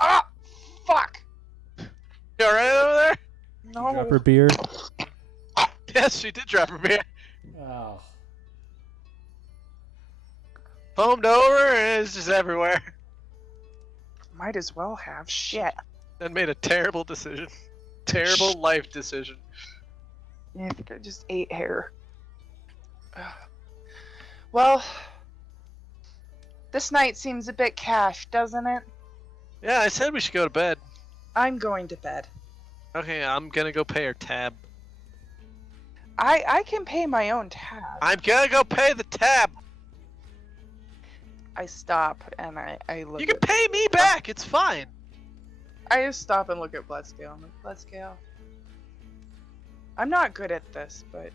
ah, fuck. You alright over there? No. Drop her beer. Yes, she did drop her beer. Oh. Foamed over and it's just everywhere. Might as well have shit. And made a terrible decision. Terrible life decision. Yeah, I think I just ate hair. Well, this night seems a bit cash, doesn't it? Yeah, I said we should go to bed. I'm going to bed. Okay, I'm gonna go pay her tab. I can pay my own tab. I'm gonna go pay the tab. I stop and I look. You can at, pay me back. It's fine. I just stop and look at Bloodscale. I'm like, Bloodscale. I'm not good at this, but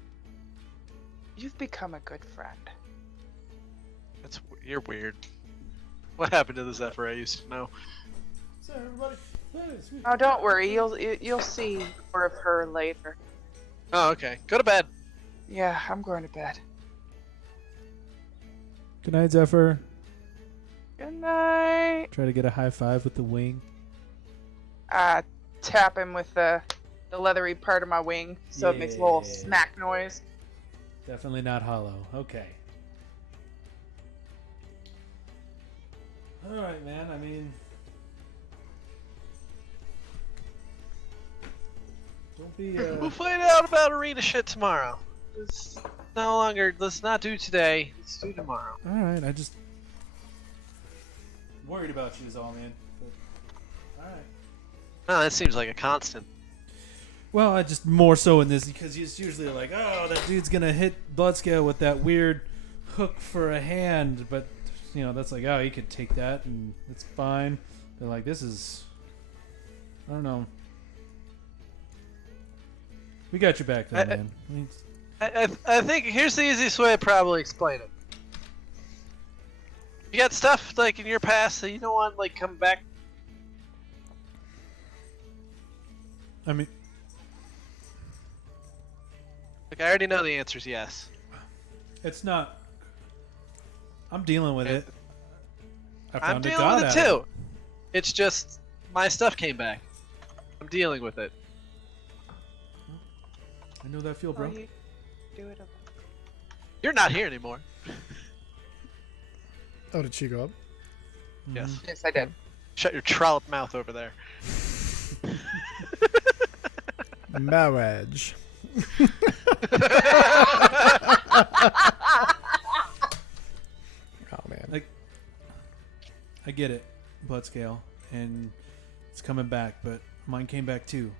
you've become a good friend. You're weird. What happened to the Zephyr I used to know? So everybody, Oh, don't worry. You'll see more of her later. Oh, okay. Go to bed. Yeah, I'm going to bed. Good night, Zephyr. Good night. Try to get a high five with the wing. Tap him with the leathery part of my wing so it makes a little Yeah. smack noise. Definitely not hollow. Okay. All right, man. I mean, don't be. We'll find out about arena shit tomorrow. It's no longer. Let's not do today. Let's do tomorrow. All right. I just worried about you is all, man. But, all right. Oh, that seems like a constant. Well, I just more so in this because it's usually like, oh, that dude's gonna hit Bloodscale with that weird hook for a hand, but you know that's like, oh, he could take that and it's fine. But like, this is, I don't know. We got your back though, man. I think here's the easiest way to probably explain it. You got stuff like in your past that you don't want like come back. I mean, Like I already know the answer is yes. it's not. I'm dealing with it. I I'm found a dealing god with it out of too. It's just my stuff came back. I'm dealing with it. I know that feel, bro. Oh, you do it. You're not here anymore. Oh, did she go up? Yes. Yes, I did. Shut your trollop mouth over there. Marriage. Oh man. Like, I get it, Bloodscale, and it's coming back, but mine came back too,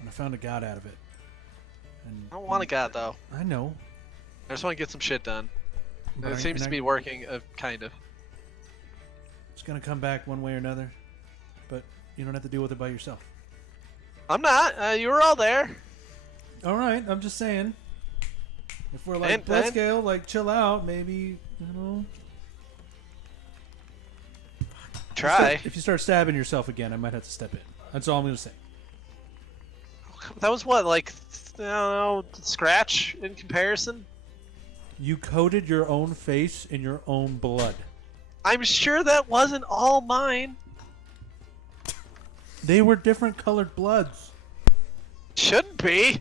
and I found a god out of it. And I don't want a god though. I know. I just want to get some shit done. And but it seems to be working, kind of. It's gonna come back one way or another, but you don't have to deal with it by yourself. I'm not. You were all there. All right, I'm just saying. If we're like And- Bloodscale, like chill out, maybe you know. Try. If you start stabbing yourself again, I might have to step in. That's all I'm gonna say. That was what, like, I don't know, scratch in comparison? You coated your own face in your own blood. I'm sure that wasn't all mine. They were different colored bloods. Shouldn't be.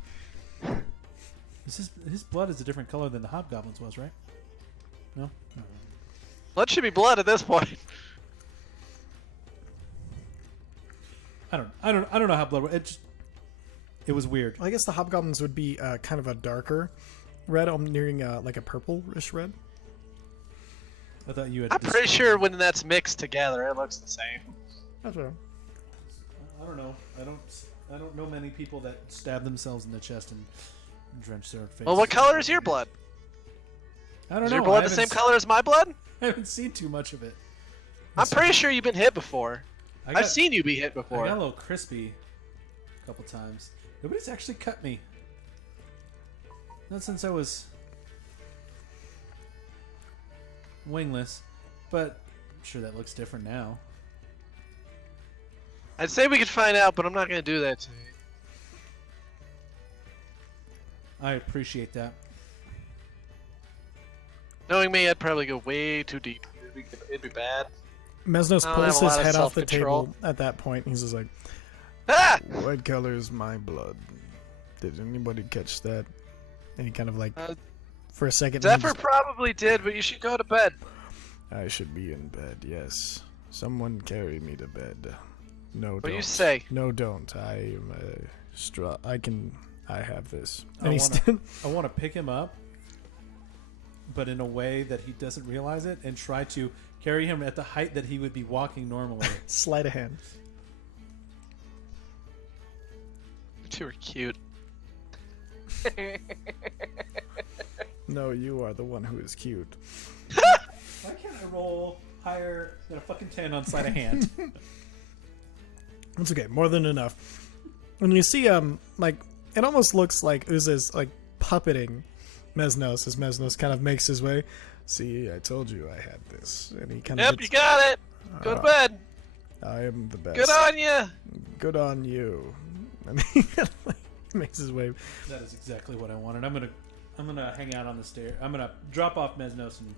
His blood is a different color than the hobgoblin's was, right? No. Blood should be blood at this point. I don't know how blood. It was weird. I guess the hobgoblins would be kind of a darker red. I'm nearing like a purple-ish red. I thought you had. I'm pretty sure when that's mixed together, it looks the same. That's right. I don't know. I don't know many people that stab themselves in the chest and drench their face. Well, what color is your blood? I don't Is know. your blood the same color as my blood? I haven't seen too much of it. I'm pretty sure you've been hit before. I've seen you be hit I before. got a little crispy a couple times. Nobody's actually cut me. Not since I was wingless, but I'm sure that looks different now. I'd say we could find out, but I'm not going to do that to you. I appreciate that. Knowing me, I'd probably go way too deep. It'd be bad. Mesnos I don't have pulls a his lot of head off the self-control. table at that point. He's just like, Ah! What color is my blood? Did anybody catch that? and he kind of like, Uh, for a second. he Zephyr just- probably did, but you should go to bed. I should be in bed, yes. Someone carry me to bed. No, What don't. do you say? No, don't. I am I have this. and he's I want to pick him up, but in a way that he doesn't realize it, and try to carry him at the height that he would be walking normally. sleight of hand. You two are cute. No, you are the one who is cute. Why can't I roll higher than a fucking 10 on sleight of hand? It's okay, more than enough. When you see like it almost looks like Uza's like puppeting Mesnos as Mesnos kind of makes his way. See, I told you I had this. And he kind of Yep, you got it. Go to bed. I am the best. Good on you. Good on you. And he kind of like makes his way. That is exactly what I wanted. I'm gonna hang out on the stairs. I'm gonna drop off Mesnos and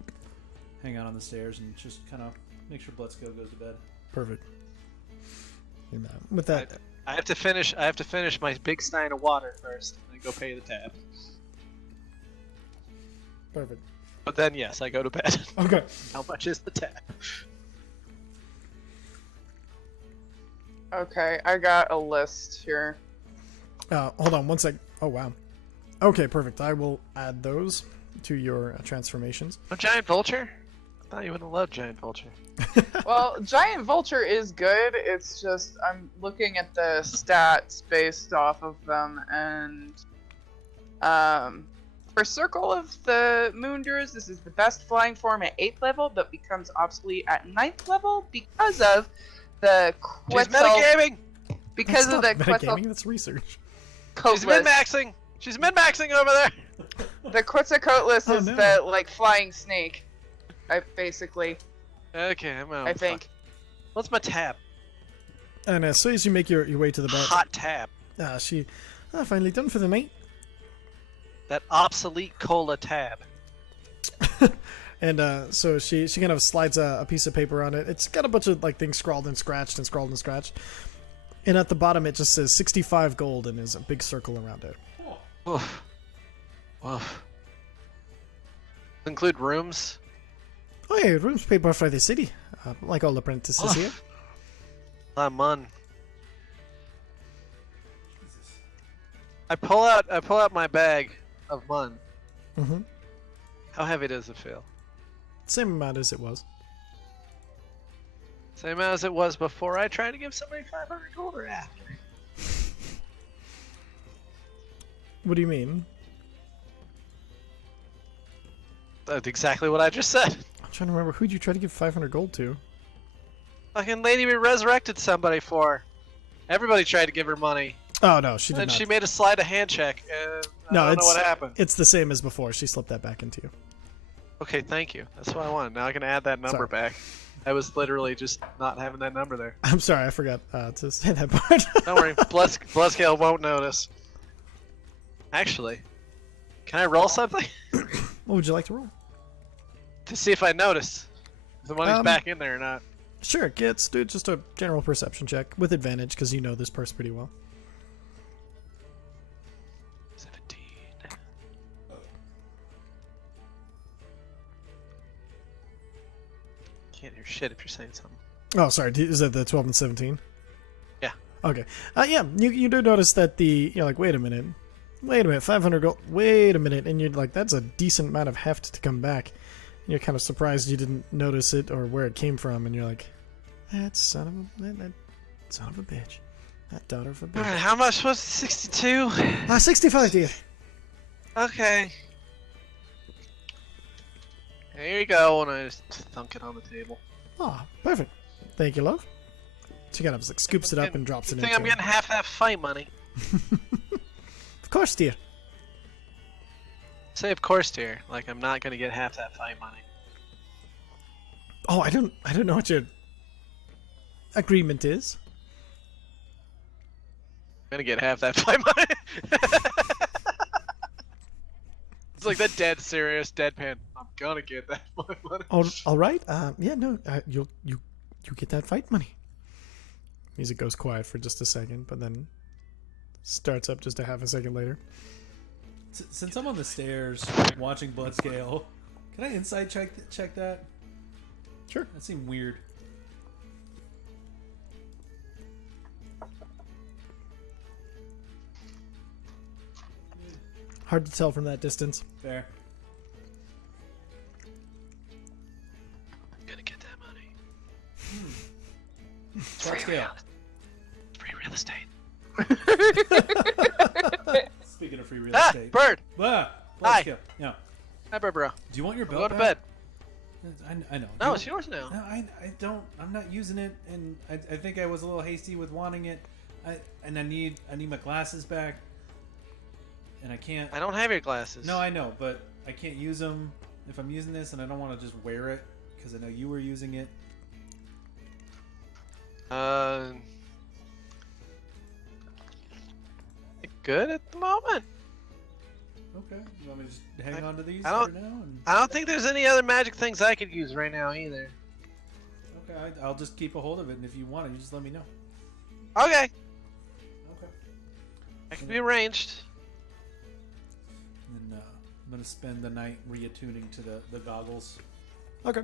hang out on the stairs and just kind of make sure Bloodskill goes to bed. Perfect. And, with that, I have to finish my big stein of water first, and then go pay the tab. perfect. But then yes, I go to bed. Okay. How much is the tab? Okay, I got a list here. Hold on one sec. Oh wow. Okay, perfect. I will add those to your transformations. A giant vulture? I thought you would have loved giant vulture. Well, Giant Vulture is good. It's just I'm looking at the stats based off of them, and for Circle of the Moonders, this is the best flying form at 8th level, but becomes obsolete at 9th level because of the She's Quetzal. metagaming! Because That's of the not Quetzal metagaming, that's research. She's min-maxing! She's min-maxing over there! The Quetzalcoatlus Oh, is no. the like flying snake. Basically, Okay, I'm out. I think. What's my tab? And as soon as you make your way to the bed, Hot tab. she finally done for the night. That obsolete cola tab. And so she kind of slides a piece of paper on it. It's got a bunch of like things scrawled and scratched and scrawled and scratched. And at the bottom it just says 65 gold and there's a big circle around it. Oof. Oof. Include rooms? Oh yeah, rooms paper for the city. Like all apprentices here. A lot of mun. I pull out my bag of mun. Mm-hmm. How heavy does it feel? Same amount as it was. Same amount as it was before I tried to give somebody 500 gold or after? What do you mean? That's exactly what I just said. I'm trying to remember who'd you try to give 500 gold to? Fucking lady we resurrected somebody for. Everybody tried to give her money. Oh no, she did And not. she made a sleight of hand check, and No, I don't know it's- what happened. It's the same as before. She slipped that back into you. Okay, thank you. That's what I wanted. Now I can add that number Sorry. back. I was literally just not having that number there. I'm sorry, I forgot to say that part. Don't worry, Bloodscale won't notice. Actually, can I roll something? What would you like to roll? To see if I notice if the money's Um, back in there or not. Sure, let's do just a general perception check with advantage because you know this purse pretty well. 17. Can't hear shit if you're saying something. Oh, sorry. Is that the 12 and 17? Yeah. Okay. Yeah, you do notice that you're like, wait a minute, 500 gold. Wait a minute, and you're like, that's a decent amount of heft to come back. And you're kind of surprised you didn't notice it or where it came from, and you're like, that son of a bitch, that daughter of a bitch. Alright, how much was it? 62? 65, dear. Okay. There you go, and I just thunk it on the table. Oh, perfect. Thank you, love. She kind of like scoops it up and drops it You in. think I'm getting half that fight money? Of course, dear. Say of course, dear. Like I'm not gonna get half that fight money. Oh, I don't know what your agreement is. I'm gonna get half that fight money. It's like that dead serious deadpan. I'm gonna get that fight money. All right. Yeah, no, you get that fight money. Music goes quiet for just a second, but then starts up just a half a second later. Since I'm on the stairs watching Bloodscale, can I inside check that? Sure. That seemed weird. Hard to tell from that distance. Fair. I'm gonna get that money. Bloodscale. Free real estate. Speaking of free real Ah, estate. bird. Ah, Hi. Bloodscale. Yeah. Hi, bird, bro. Do you want your Go belt to back? bed. I know. No, Do it's you- yours now. No, I don't. I'm not using it, and I think I was a little hasty with wanting it. I need my glasses back, and I can't. I don't have your glasses. No, I know, but I can't use them if I'm using this, and I don't want to just wear it because I know you were using it. Good at the moment. Okay. You want me to just hang on to these I don't- for now? And, I don't think there's any other magic things I could use right now either. okay, I'll just keep a hold of it, and if you want it, you just let me know. Okay, Okay. I can be arranged. And I'm gonna spend the night reattuning to the goggles. Okay.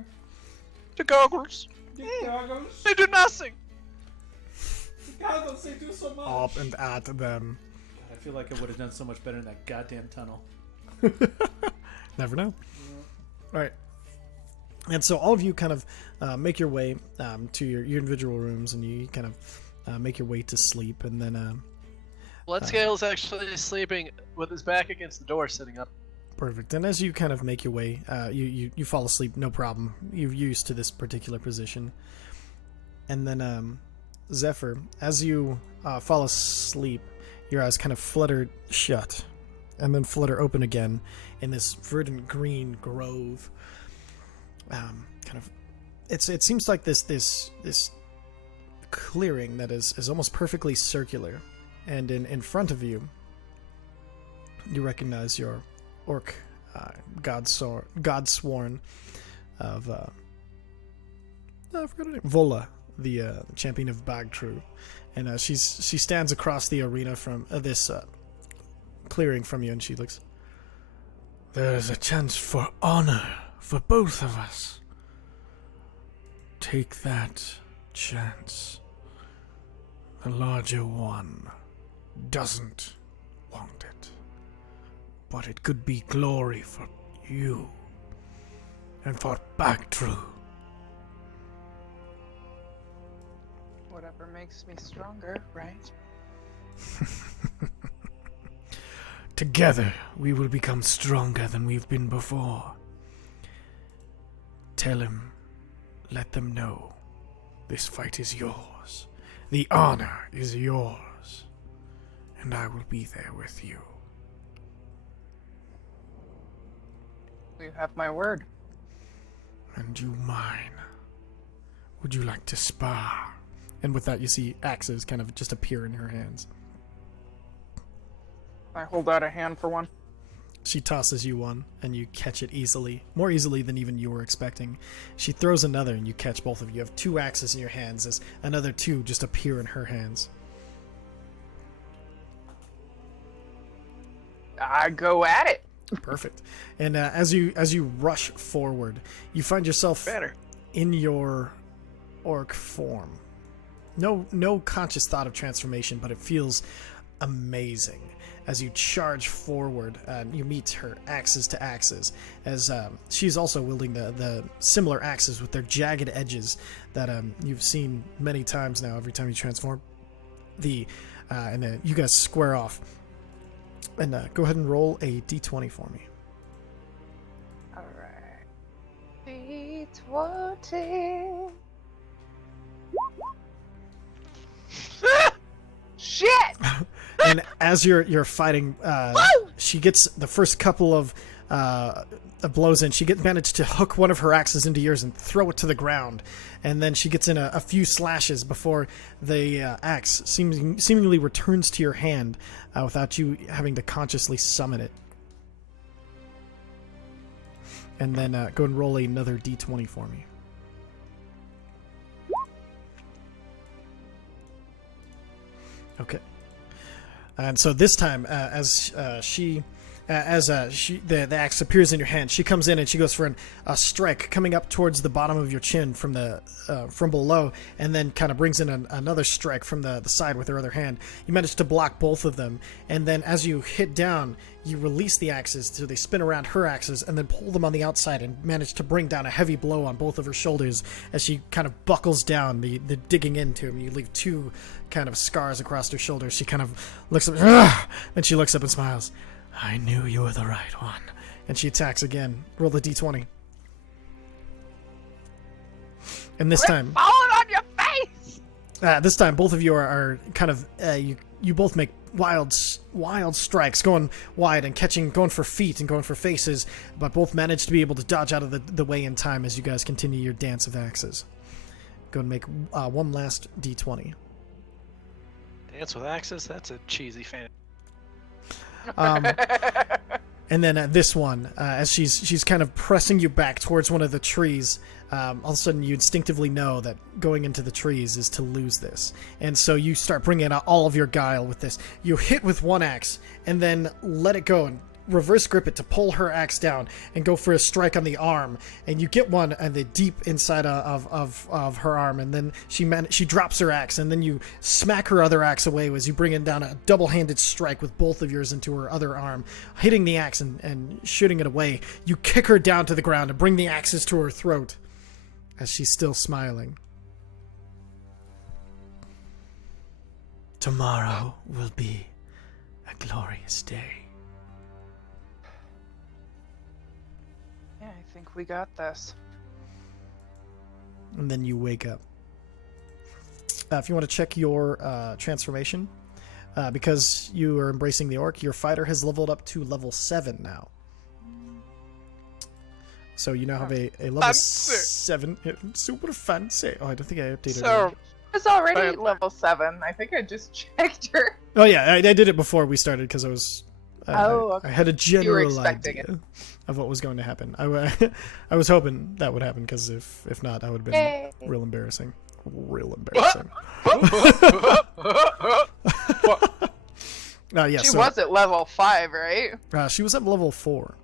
The goggles. The goggles. They do nothing. The goggles. They do so much. Up and at them. God, I feel like I would have done so much better in that goddamn tunnel. Never know. All right. And so all of you kind of make your way to your individual rooms, and you kind of make your way to sleep, and then Bloodscale's actually sleeping with his back against the door, sitting up. perfect. And as you kind of make your way, you fall asleep, no problem. You're used to this particular position. And then Zephyr, as you fall asleep, your eyes kind of flutter shut, and then flutter open again in this verdant green grove. Kind of, it seems like this clearing that is almost perfectly circular, and in front of you, you recognize your orc godsworn of I forgot her name. Vola, the champion of Bagtru, and she stands across the arena from this clearing from you, and she looks. There is a chance for honor for both of us. Take that chance. The larger one doesn't want it, but it could be glory for you and for Bagtru. Whatever makes me stronger, right? Together, we will become stronger than we've been before. Tell him, let them know, this fight is yours. The honor is yours. And I will be there with you. You have my word. And you mine. Would you like to spar? And with that, you see axes kind of just appear in her hands. I hold out a hand for one. She tosses you one, and you catch it easily. More easily than even you were expecting. She throws another, and you catch both of you. You have 2 axes in your hands as another 2 just appear in her hands. I go at it. Perfect. And as you rush forward, you find yourself Better. in your orc form. No conscious thought of transformation, but it feels amazing as you charge forward. You meet her axes to axes, as she's also wielding the similar axes with their jagged edges that you've seen many times now. Every time you transform, and then you guys square off. And go ahead and roll a d20 for me. All right. D20. Shit! And as you're fighting, she gets the first couple of blows in. She managed to hook one of her axes into yours and throw it to the ground, and then she gets in a few slashes before the axe seemingly returns to your hand without you having to consciously summon it. And then go and roll another d20 for me. Okay. And so this time, as the axe appears in your hand, she comes in and she goes for a strike coming up towards the bottom of your chin from below, and then kind of brings in another strike from the side with her other hand. You manage to block both of them, and then as you hit down, you release the axes so they spin around her axes, and then pull them on the outside and manage to bring down a heavy blow on both of her shoulders as she kind of buckles down the digging into him. You leave 2 kind of scars across her shoulders. She kind of looks up, and she looks up and smiles. I knew you were the right one. And she attacks again. Roll the d20. And this time, Falling on your face! this time, both of you are kind of you both make wild strikes, going wide and going for feet and going for faces, but both manage to be able to dodge out of the way in time as you guys continue your dance of axes. Go and make one last d20. Dance with axes? That's a cheesy fan. And then this one, as she's kind of pressing you back towards one of the trees, all of a sudden you instinctively know that going into the trees is to lose this. And so you start bringing out all of your guile with this. You hit with one axe and then let it go and reverse grip it to pull her axe down and go for a strike on the arm. And you get one at the deep inside of her arm, and then she drops her axe, and then you smack her other axe away as you bring in down a double-handed strike with both of yours into her other arm, hitting the axe and shooting it away. You kick her down to the ground and bring the axes to her throat as she's still smiling. Tomorrow will be a glorious day. Yeah, I think we got this. And then you wake up. If you want to check your transformation, because you are embracing the orc, your fighter has leveled up to level 7 now. So you now have a level Fancy. 7. Super fancy. Oh, I don't think I updated So, it. it's already level 7. I think I just checked her. Oh, yeah, I did it before we started because I was... Okay. I had a general expecting idea of what was going to happen. I was hoping that would happen, because if not, I would have been Yay. real embarrassing. Real embarrassing. Yeah, She so, was at level 5, right? she was at level 4.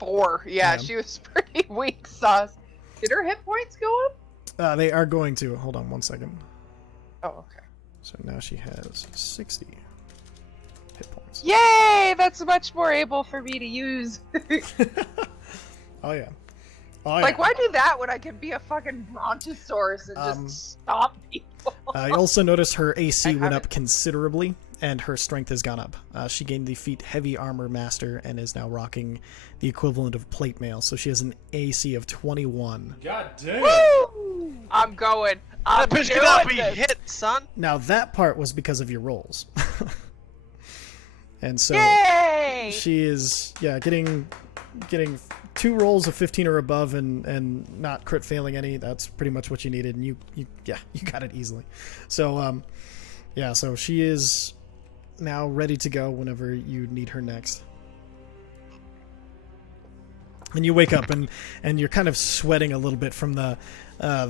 4. Yeah, Yeah. she was pretty weak sauce. Did her hit points go up? They are going to. Hold on one second. Oh, okay. So now she has 60 hit points. Yay! That's much more able for me to use. Oh, yeah. Oh, yeah. Like, why do that when I can be a fucking brontosaurus and just stomp people? You also notice her AC I went haven't- up considerably, and her strength has gone up. She gained the feat Heavy Armor Master and is now rocking the equivalent of Plate Mail. So she has an AC of 21. God damn. Woo! I'm going. I'm That bitch doing cannot be this. hit, son. Now that part was because of your rolls. And so Yay! she is getting 2 rolls of 15 or above and not crit failing any. That's pretty much what you needed, and you got it easily. So so she is now ready to go whenever you need her next. and you wake up and you're kind of sweating a little bit from the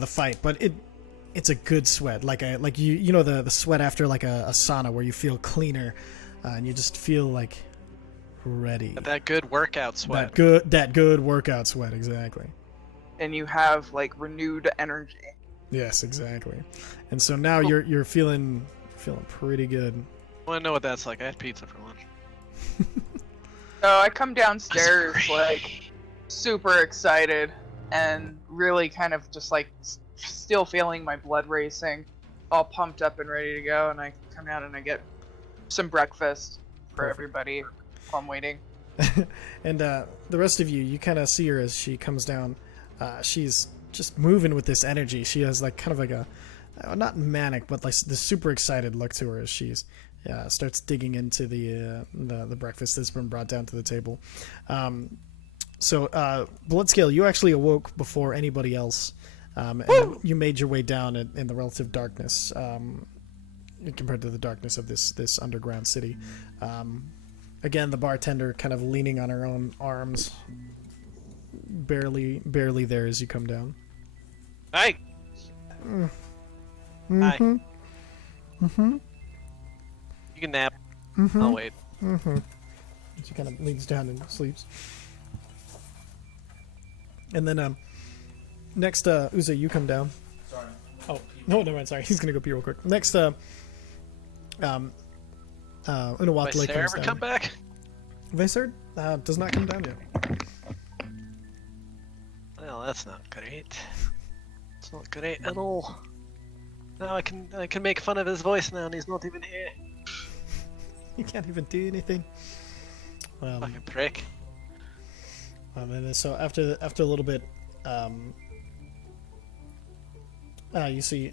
fight, but it's a good sweat, like you know the sweat after like a sauna where you feel cleaner, and you just feel like ready. That good workout sweat. That good workout sweat, exactly. And you have like renewed energy. Yes, exactly. And so now you're feeling pretty good. I want to know what that's like. I had pizza for lunch. So I come downstairs like super excited and really kind of just like still feeling my blood racing, all pumped up and ready to go. And I come out and I get some breakfast for everybody while I'm waiting. And the rest of you kind of see her as she comes down. She's just moving with this energy. She has like kind of like a not manic, but like this super excited look to her as she's starts digging into the breakfast that's been brought down to the table. So Bloodscale, you actually awoke before anybody else, and you made your way down in the relative darkness compared to the darkness of this underground city. Again, the bartender kind of leaning on her own arms, barely there as you come down. Hi. Mm-hmm. Hi. Mm-hmm. You can nap. Mm-hmm. I'll wait. Mm-hmm. She kind of leans down and sleeps. And then next, Uza, you come down. Sorry. Oh no, never mind. Sorry, he's gonna go pee real quick. Next, Unawatale Might Sarah comes ever down. come back? Vaysard does not come down yet. Well, that's not great. It's not great at all. Now I can make fun of his voice now, and he's not even here. You can't even do anything. Fucking prick. And so after a little bit, you see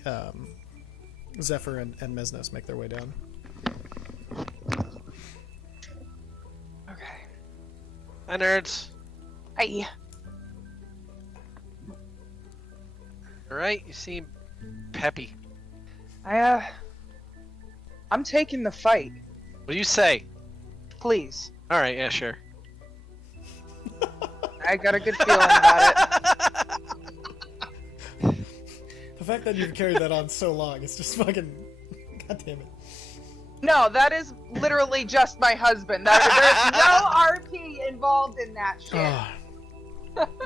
Zephyr and Mesnos make their way down. Okay. Hi, nerds. Hi. Alright, you seem peppy. I'm taking the fight. What do you say? Please. Alright, yeah, sure. I got a good feeling about it. The fact that you've carried that on so long, it's just fucking... God damn it. No, that is literally just my husband. There's no RP involved in that shit. Ah.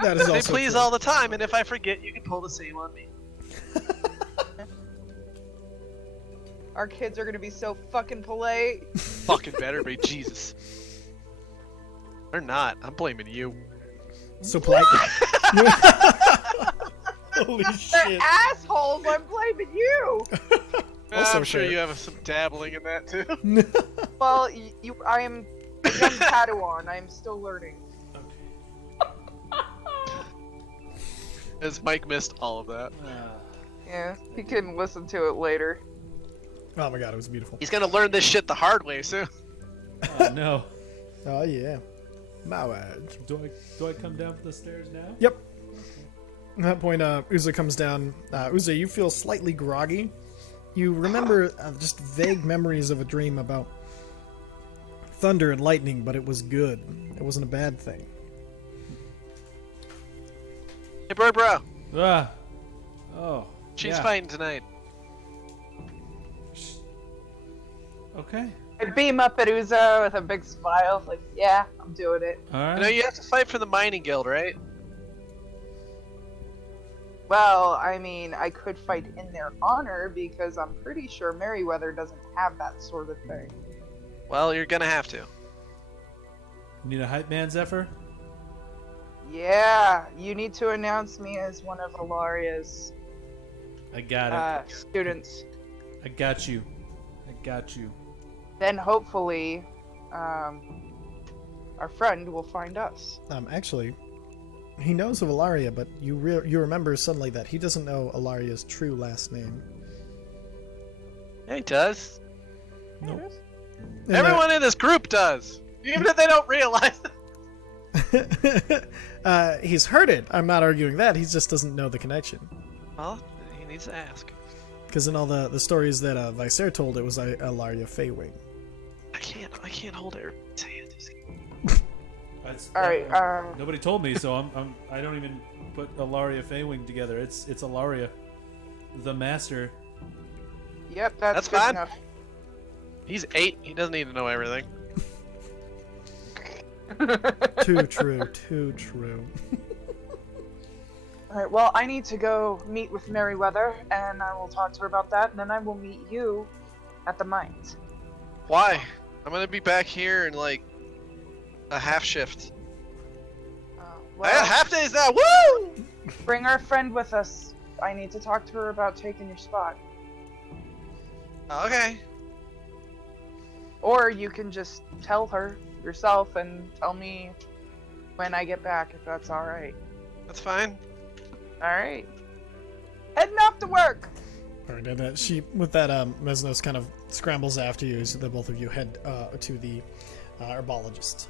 That is Say also please true. all the time, and if I forget, you can pull the same on me. Our kids are gonna be so fucking polite. Fucking better be, Jesus. They're not. I'm blaming you. So polite. Holy They're shit. assholes. I'm blaming you. Also I'm sure fair. you have some dabbling in that too. Well, I am a young Padawan. I am still learning. As Mike missed all of that. Yeah, he can listen to it later. Oh my god, it was beautiful. He's gonna learn this shit the hard way soon. Oh no. Oh yeah. My word. Do I come down the stairs now? Yep. At that point, Uza comes down. Uza, you feel slightly groggy. You remember just vague memories of a dream about thunder and lightning, but it was good. It wasn't a bad thing. Hey, bro. Ah. Oh. She's yeah. fighting tonight. Okay. I beam up at Uzo with a big smile, like, yeah, I'm doing it. All You right. know, you have to fight for the mining guild, right? Well, I mean, I could fight in their honor because I'm pretty sure Merryweather doesn't have that sort of thing. Well, you're gonna have to. You need a hype man, Zephyr? Yeah, you need to announce me as one of Alaria's I got it. students. I got you. I got you. Then hopefully, our friend will find us. Actually, he knows of Ilaria, but you remember suddenly that he doesn't know Ilaria's true last name. Yeah, he does. Nope. Everyone in this group does, even if they don't realize it. He's heard it. I'm not arguing that. He just doesn't know the connection. Well, he needs to ask. Because in all the stories that Vicer told, it was Ilaria Feywing. I can't hold it. Say it. All right. Nobody told me, so I don't even put Alaria Feywing together. It's Alaria, the master. Yep, that's good fine. enough. He's 8. He doesn't need to know everything. Too true. Too true. All right. Well, I need to go meet with Meriwether, and I will talk to her about that, and then I will meet you at the mines. Why? I'm gonna be back here in like a half shift. I Well, got half days now. Woo! bring our friend with us. I need to talk to her about taking your spot. Okay. Or you can just tell her yourself and tell me when I get back, if that's all right. That's fine. All right. Heading off to work. All right, and she, with that, Mesnos kind of scrambles after you, so the both of you head to the herbologist.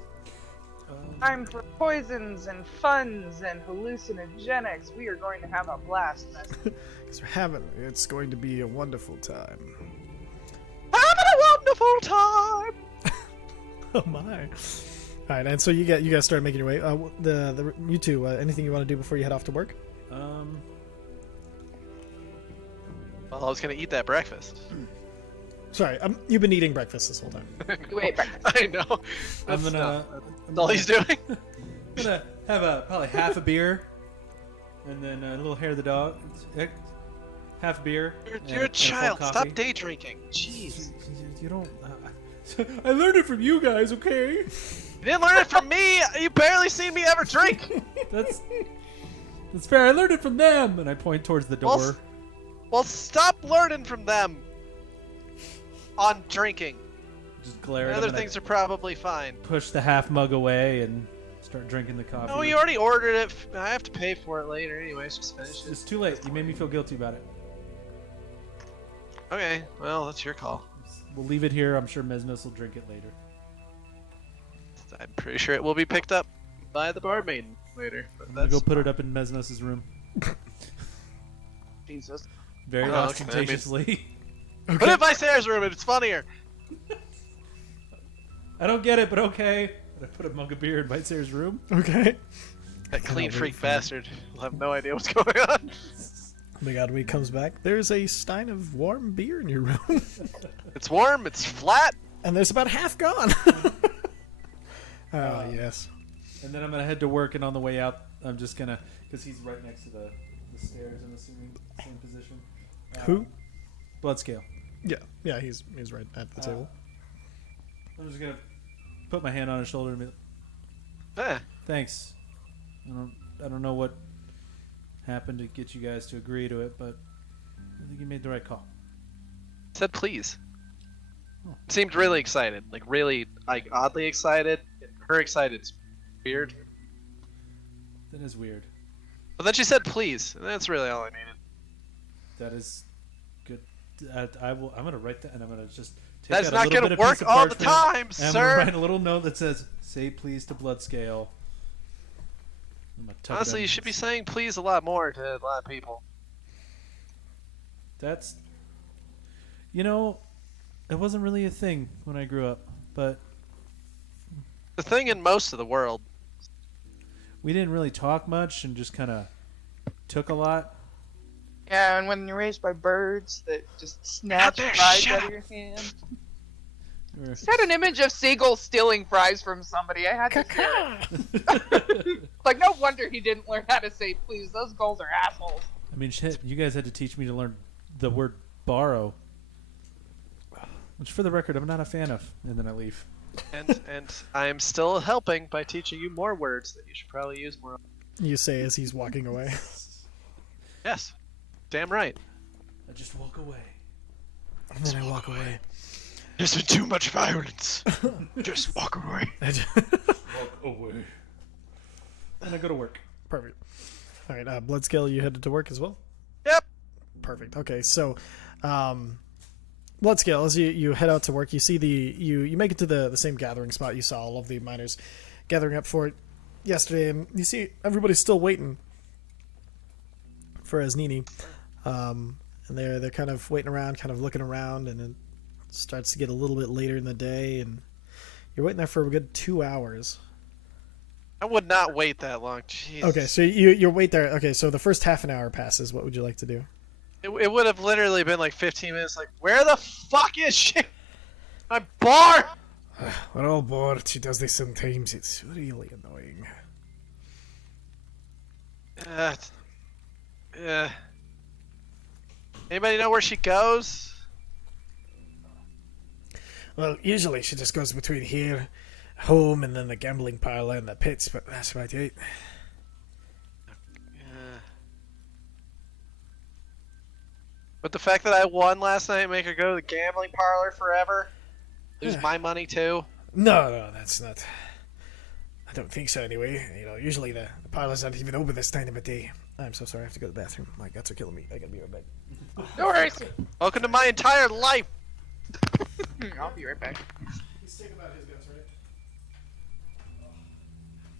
Time for poisons and funs and hallucinogenics. We are going to have a blast. Because it's going to be a wonderful time. Having a wonderful time. Oh my! All right, and so you guys start making your way. You two, anything you want to do before you head off to work? Well, I was gonna eat that breakfast. Sorry, you've been eating breakfast this whole time. You ate breakfast. I know. I'm gonna. That's all he's doing. I'm gonna have probably half a beer, and then a little hair of the dog. Half a beer. You're a and child. full Stop coffee. day drinking. Jeez. You don't. I learned it from you guys, okay? You didn't learn it from me. You barely seen me ever drink. That's fair. I learned it from them, and I point towards the door. Well, stop learning from them on drinking. Just glare The at other them. things are probably fine. Push the half mug away and start drinking the coffee. No, you already ordered it. I have to pay for it later anyways. Just finish it. It's too late. You made me feel guilty about it. Okay, well, that's your call. We'll leave it here. I'm sure Mesnos will drink it later. I'm pretty sure it will be picked up by the barmaid later. But I'm gonna that's go put it up in Mesnos' room. Jesus. Very Oh, okay. ostentatiously. Put it in my Sarah's room. It's funnier. I don't get it, but okay. I put a mug of beer in White Sarah's room. Okay. That clean wait freak for it. bastard will have no idea what's going on. Oh my God, when he comes back, there's a stein of warm beer in your room, It's warm. It's flat. and there's about half gone. Oh yes. And then I'm gonna head to work, and on the way out, I'm just gonna, because he's right next to the stairs. I'm assuming same position. Who? Blood scale. Yeah, he's right at the table. I'm just gonna put my hand on his shoulder and be like, Eh. thanks. I don't know what happened to get you guys to agree to it, but I think you made the right call. Said please. Oh. Seemed really excited. Like really, like oddly excited. Her excited's weird. That is weird. But then she said please, and that's really all I needed. That is good. I'm gonna write that, and I'm gonna just take That's out a not little gonna bit of work piece of all the parchment, time, and I'm sir. gonna write a little note that says, "Say please to blood scale." I'm gonna tuck it Honestly, in. you should be saying please a lot more to a lot of people. That's, it wasn't really a thing when I grew up, but The thing in most of the world. we didn't really talk much and just kind of took a lot. Yeah, and when you're raised by birds that just snatch there, fries shut out up. of your hand. We were- Just had an image of Siegel stealing fries from somebody. I had to share it. Like, no wonder he didn't learn how to say please. Those gulls are assholes. I mean, shit, you guys had to teach me to learn the word borrow, which, for the record, I'm not a fan of. And then I leave. And I'm still helping by teaching you more words that you should probably use more. You say as he's walking away. Yes. Damn right. I just walk away. And then I walk away. There's been too much violence. Just walk away. Walk away. And I go to work. Perfect. All right, Bloodscale, you headed to work as well? Yep. Perfect. Okay, so Bloodscale, as you head out to work, you see you make it to the same gathering spot you saw all of the miners gathering up for it yesterday, and you see everybody's still waiting for Asnini. And they're kind of waiting around, kind of looking around, and it starts to get a little bit later in the day, and you're waiting there for a good 2 hours. I would not wait that long. Jesus. Okay, so you wait there. Okay, so the first half an hour passes. What would you like to do? It would have literally been like 15 minutes. Like, where the fuck is she? I'm bored. We're all bored. She does this sometimes. It's really annoying. Anybody know where she goes? Well, usually she just goes between here, home, and then the gambling parlor and the pits, but that's about it. But the fact that I won last night make her go to the gambling parlor forever? Lose my money too? No, that's not. I don't think so anyway. You know, usually the parlor's not even open this time of the day. I'm so sorry, I have to go to the bathroom. My guts are killing me. I gotta be right back. No worries. Welcome to my entire life! I'll be right back. He's thinking about his guts,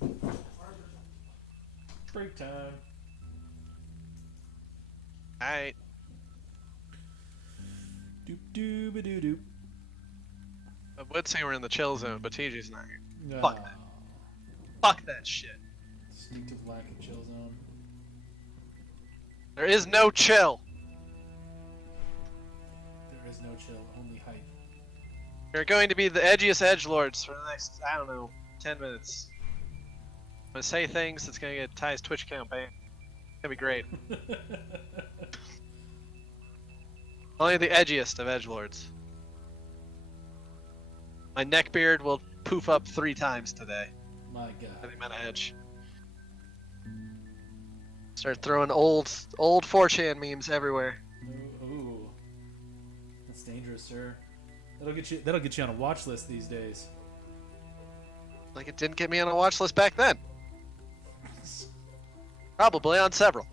right? Break time. Alright. Doop doo ba doo doop. I would say we're in the chill zone, but TJ's not here. No. Fuck that. Fuck that shit. Distinctive lack of chill zone. There is no chill. There is no chill, only hype. We're going to be the edgiest edgelords for the next, I don't know, 10 minutes. I'm gonna say things that's gonna get Ty's Twitch account banned. It's gonna be great. Only the edgiest of edgelords. My neckbeard will poof up 3 times today. My I god. think I'm at edge. Start throwing old 4chan memes everywhere. Ooh. That's dangerous, sir. That'll get you on a watch list these days. Like it didn't get me on a watch list back then. Probably on several.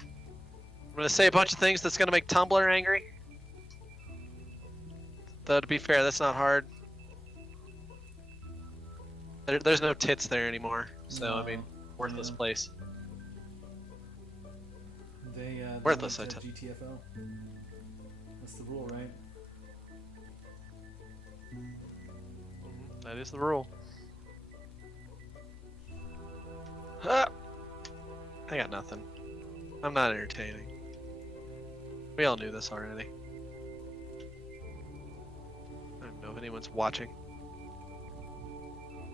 I'm gonna say a bunch of things that's gonna make Tumblr angry. Though to be fair, that's not hard. There's no tits there anymore, so No. I mean, worthless Yeah. place. They Worthless, went I to GTFO. That's the rule, right? That is the rule. Ah! I got nothing. I'm not entertaining. We all knew this already. I don't know if anyone's watching.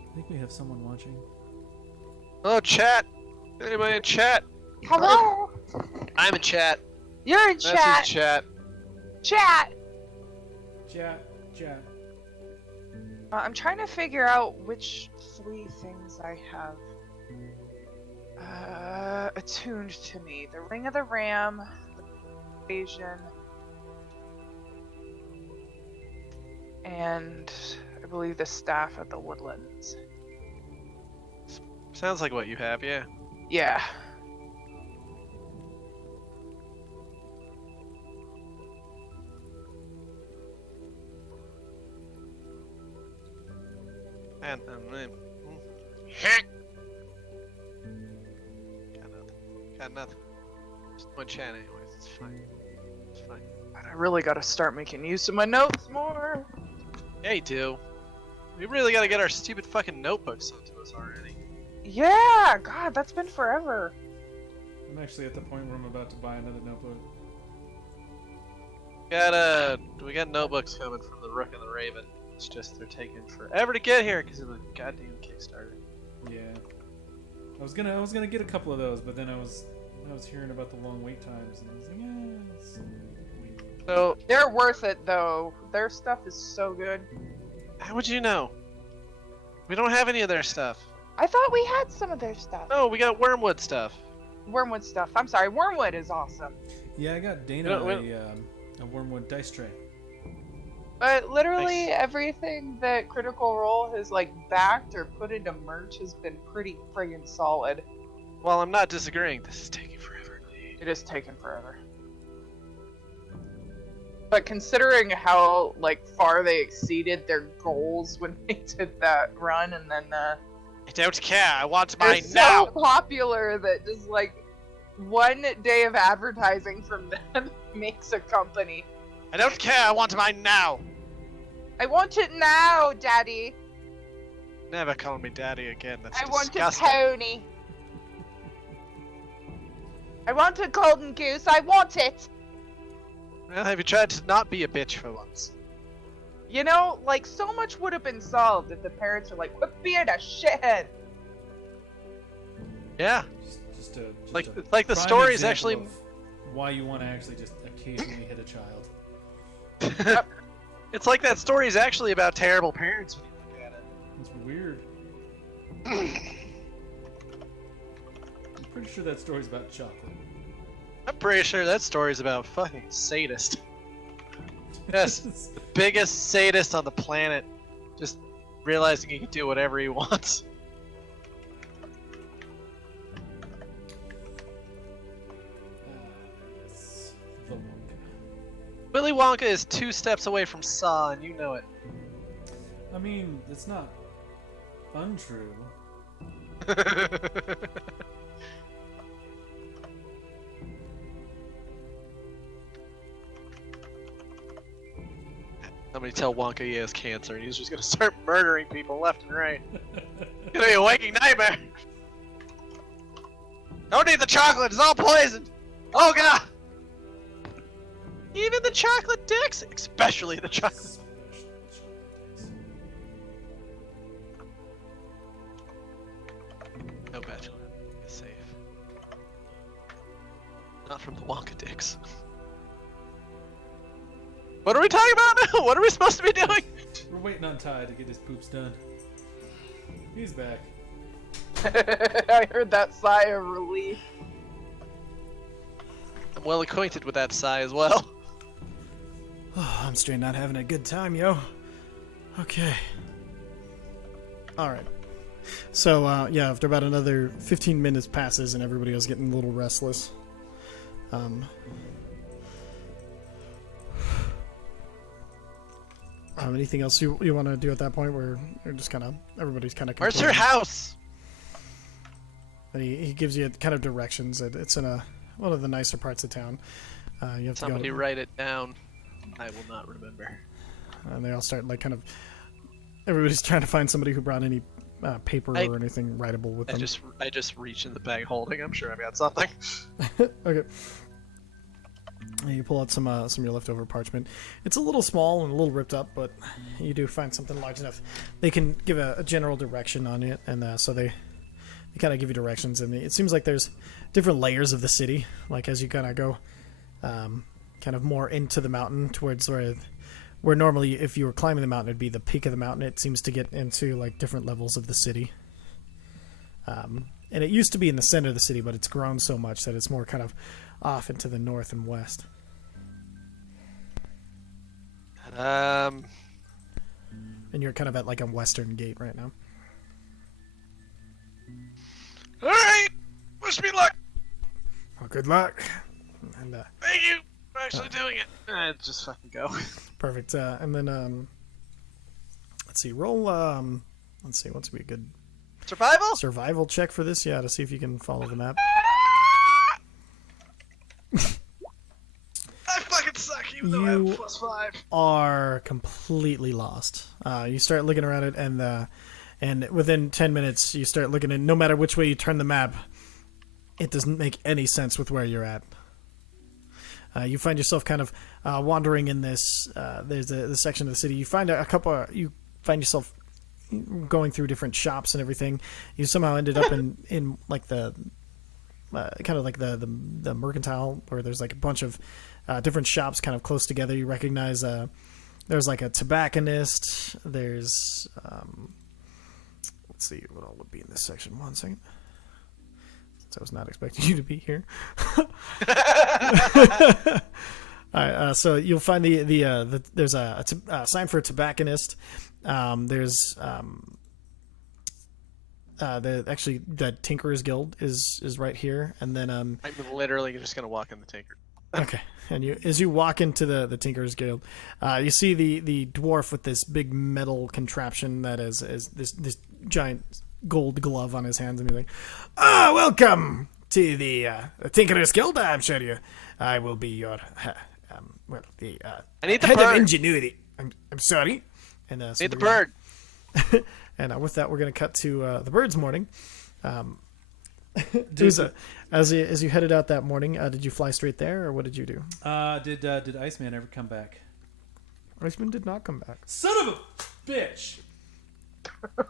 I think we have someone watching. Hello, chat! Anybody in chat? Hello. I'm in chat. You're in That's chat. who's chat. Chat. Chat. I'm trying to figure out which 3 things I have attuned to me. The Ring of the Ram, the Asian, and I believe the Staff of the Woodlands. Sounds like what you have, yeah. Yeah. And got nothing. Just one chat anyways, it's fine. It's fine. But I really gotta start making use of my notes more. Yeah, you do. We really gotta get our stupid fucking notebooks sent to us already. Yeah, God, that's been forever. I'm actually at the point where I'm about to buy another notebook. We got notebooks coming from the Rook and the Raven. It's just they're taking forever to get here because of the goddamn Kickstarter. Yeah. I was gonna get a couple of those, but then I was hearing about the long wait times, and I was like, yeah. So They're worth it though. Their stuff is so good. how would you know? We don't have any of their stuff. I thought we had some of their stuff. No, we got Wormwood stuff. Wormwood stuff. I'm sorry. Wormwood is awesome. Yeah, I got Dana a Wormwood dice tray. But literally Nice. everything that Critical Role has like backed or put into merch has been pretty friggin' solid. Well, I'm not disagreeing. This is taking forever. It has taken forever. But considering how like far they exceeded their goals when they did that run, and then I don't care. I want they're mine so now. popular that just like one day of advertising from them makes a company. I don't care. I want mine now. I want it now, Daddy. Never call me daddy again. That's I want a disgusting. pony. I want a golden goose. I want it. Well, have you tried to not be a bitch for once? You know, like, so much would have been solved if the parents were like, quit being a shithead. Yeah. Just a Like the prime story is example actually. of why you want to actually just occasionally hit a child. It's like that story is actually about terrible parents when you look at it. It's weird. I'm pretty sure that story's about chocolate. I'm pretty sure that story is about fucking sadist. Yes, the biggest sadist on the planet. Just realizing he can do whatever he wants. Yes. The Wonka. Willy Wonka is 2 steps away from Saw, and you know it. I mean, it's not untrue. Somebody tell Wonka he has cancer, and he's just gonna start murdering people left and right. It's gonna be a waking nightmare. Don't eat the chocolate; it's all poisoned. Oh god! Even the chocolate dicks, especially the chocolate. No bachelor is safe. Not from the Wonka dicks. What are we talking about now? What are we supposed to be doing? We're waiting on Ty to get his poops done. He's back. I heard that sigh of relief. I'm well acquainted with that sigh as well. Oh, I'm straight not having a good time, yo. Okay. Alright. So, yeah, after about another 15 minutes passes and everybody was getting a little restless. Anything else you want to do at that point where you're just kind of, everybody's kind of... Where's her house? And he gives you kind of directions. It's in one of the nicer parts of town. You have Somebody to go... write it down. I will not remember. And they all start, like, kind of... Everybody's trying to find somebody who brought any paper or anything writable with them. I just reach in the bag holding. I'm sure I've got something. Okay. And you pull out some of your leftover parchment. It's a little small and a little ripped up, but you do find something large enough. They can give a general direction on it, and so they kind of give you directions. And it seems like there's different layers of the city. Like as you kind of go, kind of more into the mountain towards where normally if you were climbing the mountain, it'd be the peak of the mountain. It seems to get into like different levels of the city. And it used to be in the center of the city, but it's grown so much that it's more kind of off into the north and west. Um, And you're kind of at like a western gate right now. All right. Wish me luck. Well, good luck. And Thank you for actually doing it. Just fucking go. perfect. And then let's see. Roll. Let's see. What's be a good Survival? survival check for this? Yeah, to see if you can follow the map. I fucking suck, even though I You- have +5. Are completely lost. You start looking around it, and within 10 minutes, you start looking at. No matter which way you turn the map, it doesn't make any sense with where you're at. You find yourself kind of wandering in this. There's the section of the city. You find a couple. You find yourself going through different shops and everything. You somehow ended up in like the kind of like the mercantile, where there's like a bunch of different shops kind of close together. You recognize there's like a tobacconist. There's let's see what all would be in this section. 1 second. Since I was not expecting you to be here. All right, so you'll find there's a sign for a tobacconist. There's the Tinkerer's Guild is right here, and then I'm literally just gonna walk in the tinker. okay, and as you walk into the Tinkerer's Guild, you see the dwarf with this big metal contraption that is this giant gold glove on his hands, and he's like, welcome to the Tinkerer's Guild. I'm sure I will be your I need the head of bird. ingenuity. I'm sorry. And so Need the bird. And with that, we're going to cut to the birds' morning. Duza, as you headed out that morning, did you fly straight there, or what did you do? Did Iceman ever come back? Iceman did not come back. Son of a bitch! Come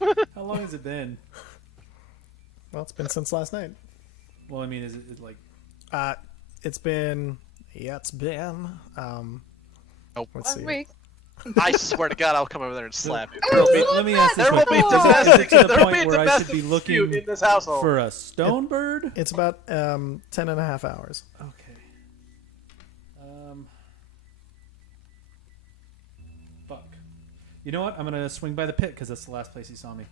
on. How long has it been? Well, it's been since last night. Well, I mean, is it like... It's been... Nope. Let's see. 1 week. I swear to God, I'll come over there and slap you. Let me ask this There will way. be Is it to the there will be point where I domestic should be dispute looking in this household. for a stone bird? It's about 10 and a half hours. Okay. Fuck. You know what? I'm gonna swing by the pit because that's the last place he saw me.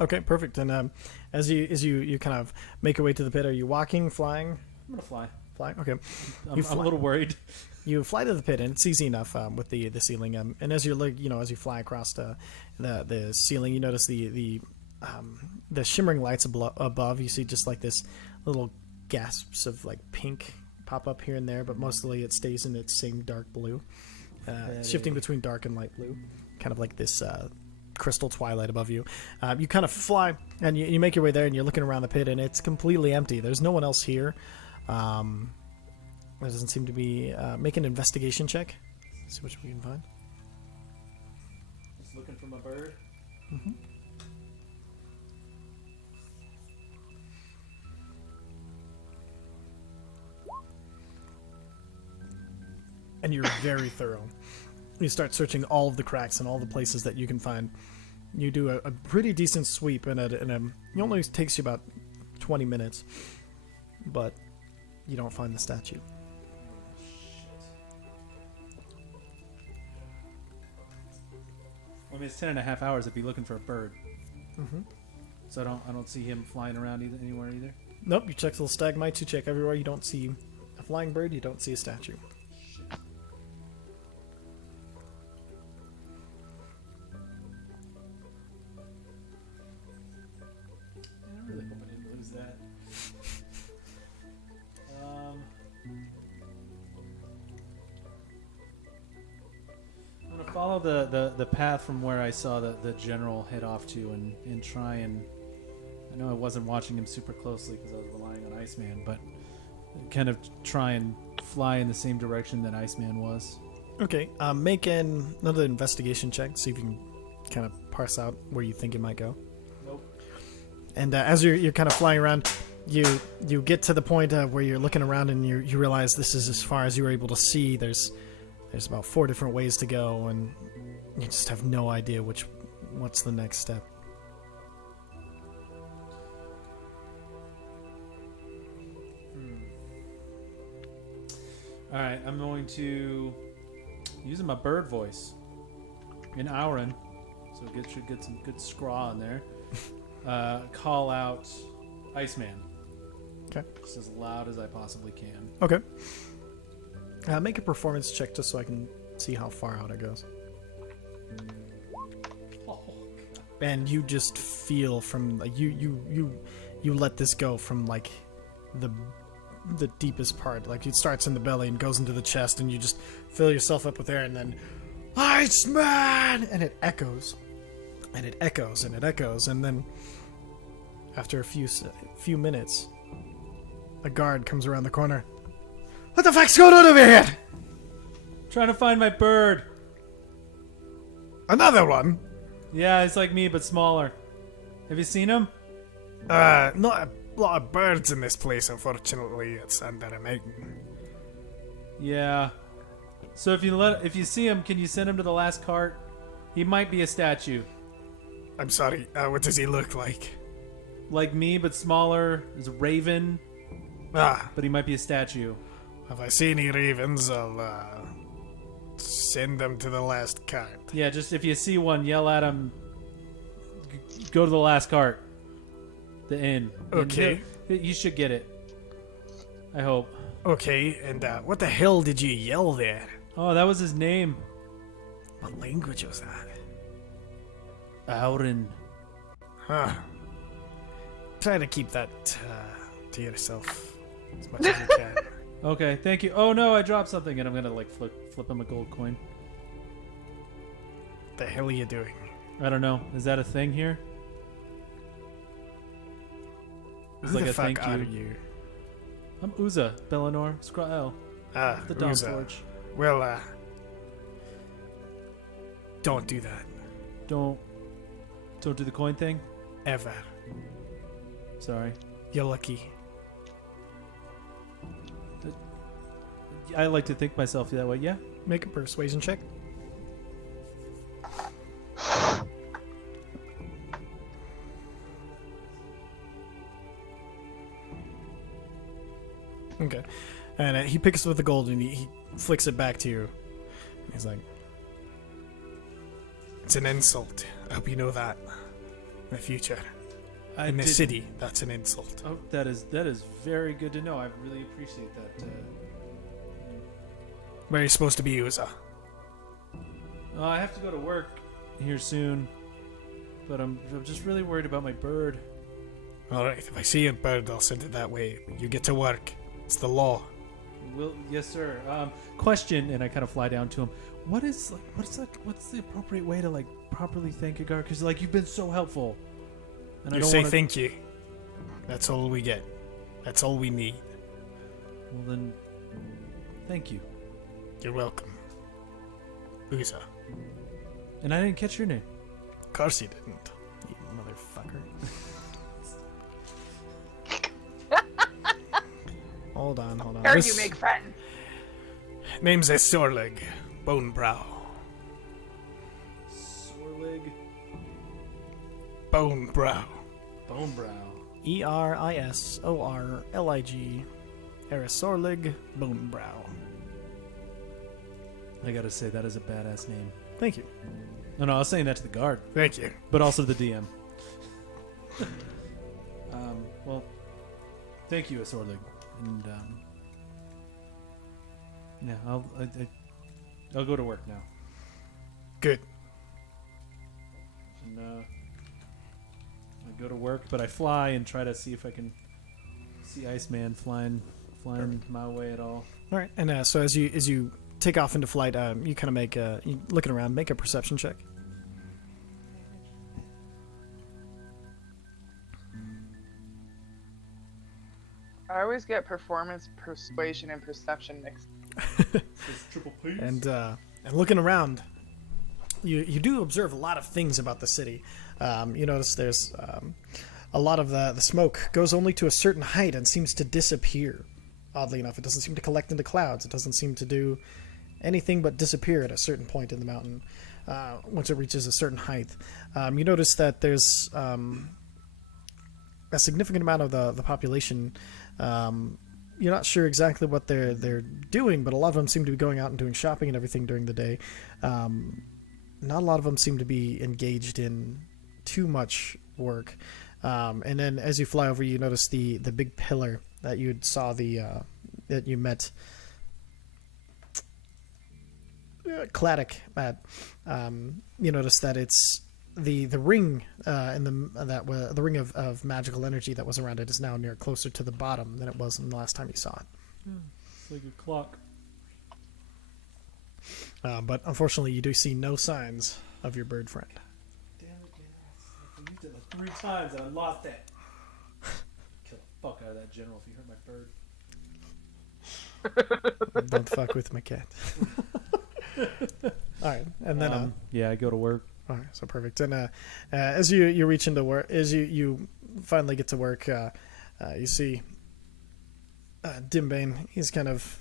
Okay, perfect. And as you kind of make your way to the pit, are you walking, flying? I'm gonna fly. Flying? Okay. I'm a little worried. You fly to the pit, and it's easy enough with the ceiling. And as as you fly across the ceiling, you notice the shimmering lights above. You see just like this little gasps of like pink pop up here and there, but mostly it stays in its same dark blue, shifting between dark and light blue, kind of like this crystal twilight above you. You kind of fly, and you make your way there, and you're looking around the pit, and it's completely empty. There's no one else here. There doesn't seem to be... make an investigation check. See what we can find. Just looking for my bird. Mm-hmm. And you're very thorough. You start searching all of the cracks and all the places that you can find. You do a pretty decent sweep, and it only takes you about 20 minutes. But you don't find the statue. Well, I mean, it's 10 and a half hours. I'd be looking for a bird. Mm-hmm. So I don't see him flying around anywhere either. Nope, you check the stalagmites, you check everywhere. You don't see a flying bird, you don't see a statue. I really hope I didn't lose that. I'm gonna follow the path from where I saw the general head off to and try and... I know I wasn't watching him super closely because I was relying on Iceman, but kind of try and fly in the same direction that Iceman was. Okay, make another investigation check, see if you can kind of parse out where you think it might go. Nope. And as you're kind of flying around, you get to the point where you're looking around and you realize this is as far as you were able to see. There's about 4 different ways to go, and you just have no idea what's the next step. All right, I'm going to, using my bird voice, in Auron, so should get some good scraw in there, call out Iceman. Okay. Just as loud as I possibly can. Okay. Make a performance check just so I can see how far out it goes. Oh, And you just feel from like you let this go from like the deepest part. Like it starts in the belly and goes into the chest, and you just fill yourself up with air, and then Iceman, and it echoes, and it echoes, and it echoes, and then after a few minutes, a guard comes around the corner. What the fuck's going on over here? Trying to find my bird. Another one? Yeah, it's like me, but smaller. Have you seen him? Not a lot of birds in this place, unfortunately. It's under a mountain. Yeah. So if you see him, can you send him to the last cart? He might be a statue. I'm sorry, what does he look like? Like me, but smaller. He's a raven, Ah, but he might be a statue. if I see any ravens, I'll send them to the last cart. Yeah, just if you see one, yell at him. Go to the last cart. The inn. Okay. You should get it. I hope. Okay, and what the hell did you yell there? Oh, that was his name. What language was that? Auron. Huh. Try to keep that to yourself as much as you can. Okay, thank you. Oh no, I dropped something, and I'm gonna like flip him a gold coin. The hell are you doing? I don't know. Is that a thing here? It's Who like the a fuck thank are you. you? I'm Uza Bellinor Skrull, Ah, the Uza. Dawnforged. Well, don't do that. Don't do the coin thing. Ever. Sorry. You're lucky. I like to think myself that way. Yeah. Make a persuasion check. Okay. And he picks up the gold and he flicks it back to you. He's like, It's an insult. I hope you know that. In the future. In the did- city, that's an insult. Oh, that is very good to know. I really appreciate that. Where are you supposed to be, Uza? I have to go to work here soon, but I'm just really worried about my bird. Alright, if I see a bird, I'll send it that way. But you get to work. It's the law. Yes, sir. Question, and I kind of fly down to him. What's the appropriate way to like properly thank a guard? Because like you've been so helpful. And I You don't say wanna... thank you. That's all we get. That's all we need. Well then, thank you. You're welcome. Uza. And I didn't catch your name. Of course you didn't. you motherfucker. Hold on. There This- you make friends. Name's a Sorleg. Bonebrow. Sorlig, Bonebrow. Bonebrow. Erisorlig. Erisorlig Bonebrow. I gotta say that is a badass name. Thank you. No, I was saying that to the guard, Thank you. but also the DM. Well, thank you, Sorlig, and yeah, I'll go to work now. Good. And I go to work, but I fly and try to see if I can see Iceman flying my way at all. All right. And so as you take off into flight, you kind of make you looking around, make a perception check. I always get performance, persuasion, and perception mixed. It's triple P. And looking around, you do observe a lot of things about the city. You notice there's a lot of the smoke goes only to a certain height and seems to disappear. Oddly enough, it doesn't seem to collect into clouds. It doesn't seem to do anything but disappear at a certain point in the mountain once it reaches a certain height. You notice that there's a significant amount of the population. You're not sure exactly what they're doing, but a lot of them seem to be going out and doing shopping and everything during the day. Not a lot of them seem to be engaged in too much work. And then as you fly over, you notice the big pillar that you saw that you met Claddock at. You notice that it's the ring the ring of magical energy that was around it is now near closer to the bottom than it was in the last time you saw it. It's like a clock. But unfortunately, you do see no signs of your bird friend. Damn it, yes. I used it like 3 times and I lost it. Kill the fuck out of that general if you hurt my bird. Don't fuck with my cat. All right, and then yeah, I go to work. all right, so perfect. And as you reach into work, as you finally get to work, you see Dimbane. He's kind of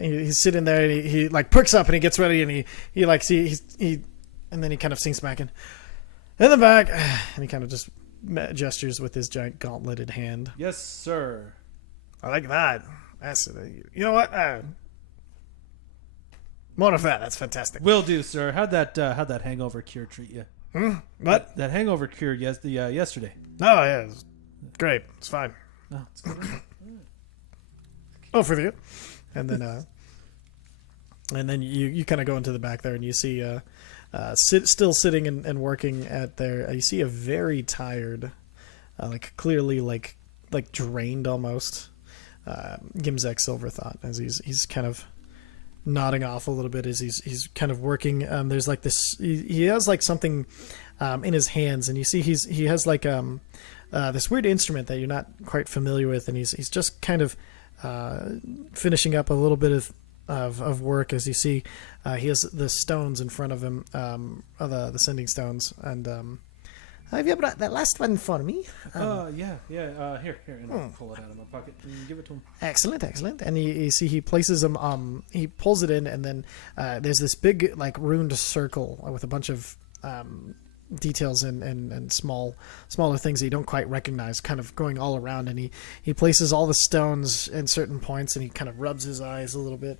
he's sitting there. And he like perks up and he gets ready and he like he and then he kind of sinks back in the back and he kind of just gestures with his giant gauntleted hand. Yes, sir. I like that. That's you know what. More of that. That's fantastic. Will do, sir. How'd that hangover cure treat you? What? That hangover cure yesterday. Oh yeah, it's great. It's fine. No, it's good. Oh, for you. And then you kind of go into the back there and you see still sitting and working at there. You see a very tired, like clearly like drained almost, Gimzek Silverthought as he's kind of nodding off a little bit as he's kind of working. There's like this. He has like something in his hands, and you see he has like this weird instrument that you're not quite familiar with, and he's just kind of finishing up a little bit of work. As you see, he has the stones in front of him, the sending stones, and have you brought that last one for me? Yeah. Here, and I'll pull it out of my pocket and give it to him. Excellent. And you see he places them. He pulls it in, and then there's this big like runed circle with a bunch of details and smaller things that you don't quite recognize, kind of going all around. And he places all the stones in certain points, and he kind of rubs his eyes a little bit.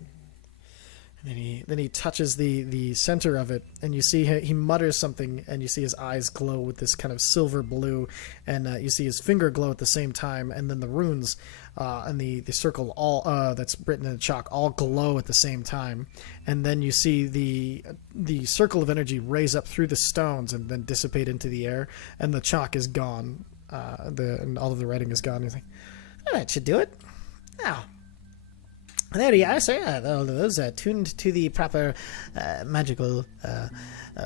And then he touches the center of it, and you see he mutters something, and you see his eyes glow with this kind of silver blue, and you see his finger glow at the same time, and then the runes and the circle all that's written in chalk all glow at the same time, and then you see the circle of energy raise up through the stones and then dissipate into the air, and the chalk is gone, and all of the writing is gone. You think, oh, that should do it. Now. There you are, sir. All of those are tuned to the proper magical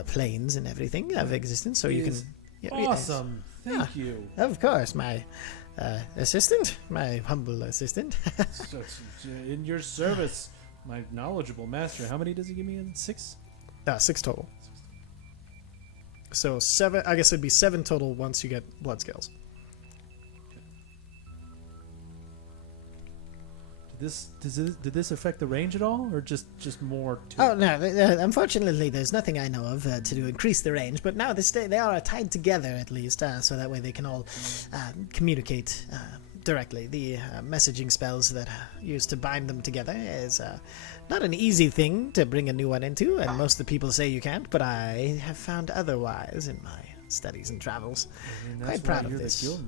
planes and everything of existence, so you can. Awesome. Thank you. Of course, my assistant, my humble assistant. So, in your service, my knowledgeable master. How many does he give me? 6? 6 total. So 7. I guess it'd be 7 total once you get blood scales. Did this affect the range at all, or just more? Oh no! Unfortunately, there's nothing I know of to increase the range. But now they are tied together at least, so that way they can all communicate directly. The messaging spells that used to bind them together is not an easy thing to bring a new one into, and most of the people say you can't. But I have found otherwise in my studies and travels. Quite proud of this.